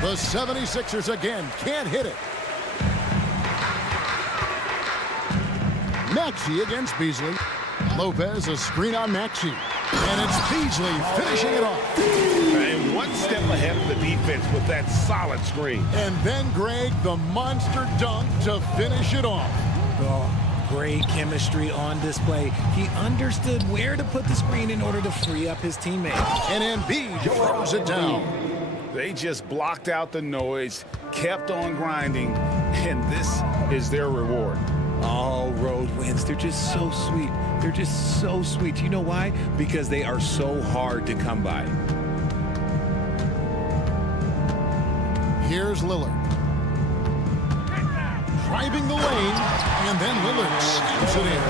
The 76ers again can't hit it. Maxey against Beasley. Lopez, a screen on Maxey. And it's Beasley finishing it off. And one step ahead of the defense with that solid screen. And then Greg, the monster dunk to finish it off. Oh, great chemistry on display. He understood where to put the screen in order to free up his teammate. And Embiid throws it down. They just blocked out the noise, kept on grinding, and this is their reward. All road wins. They're just so sweet. They're just so sweet. You know why? Because they are so hard to come by. Here's Lillard. Driving the lane, and then Lillard snaps it in.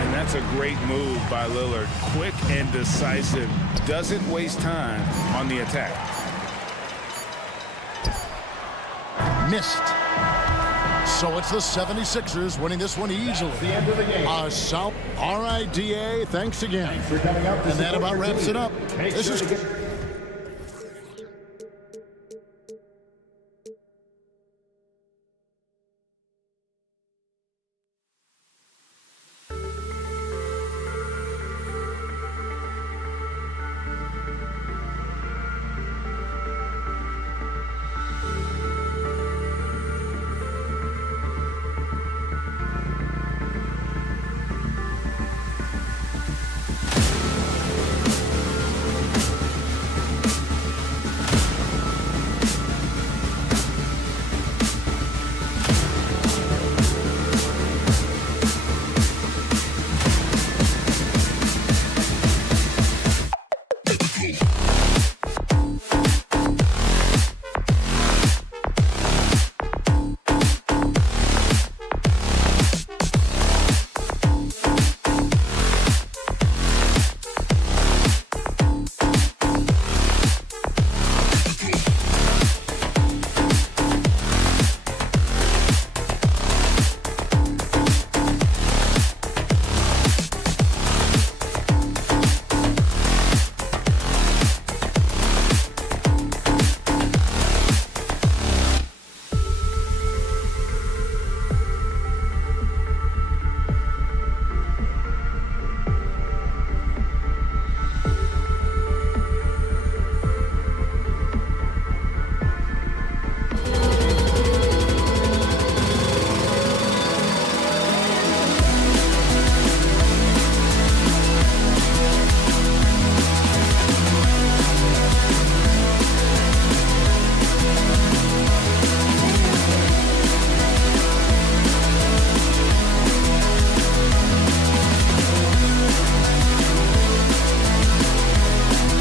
And that's a great move by Lillard. Quick and decisive. Doesn't waste time on the attack. Missed. So it's the 76ers winning this one easily. The end of the game. South RIDA, thanks again. Thanks for coming out. And that about wraps it up. This is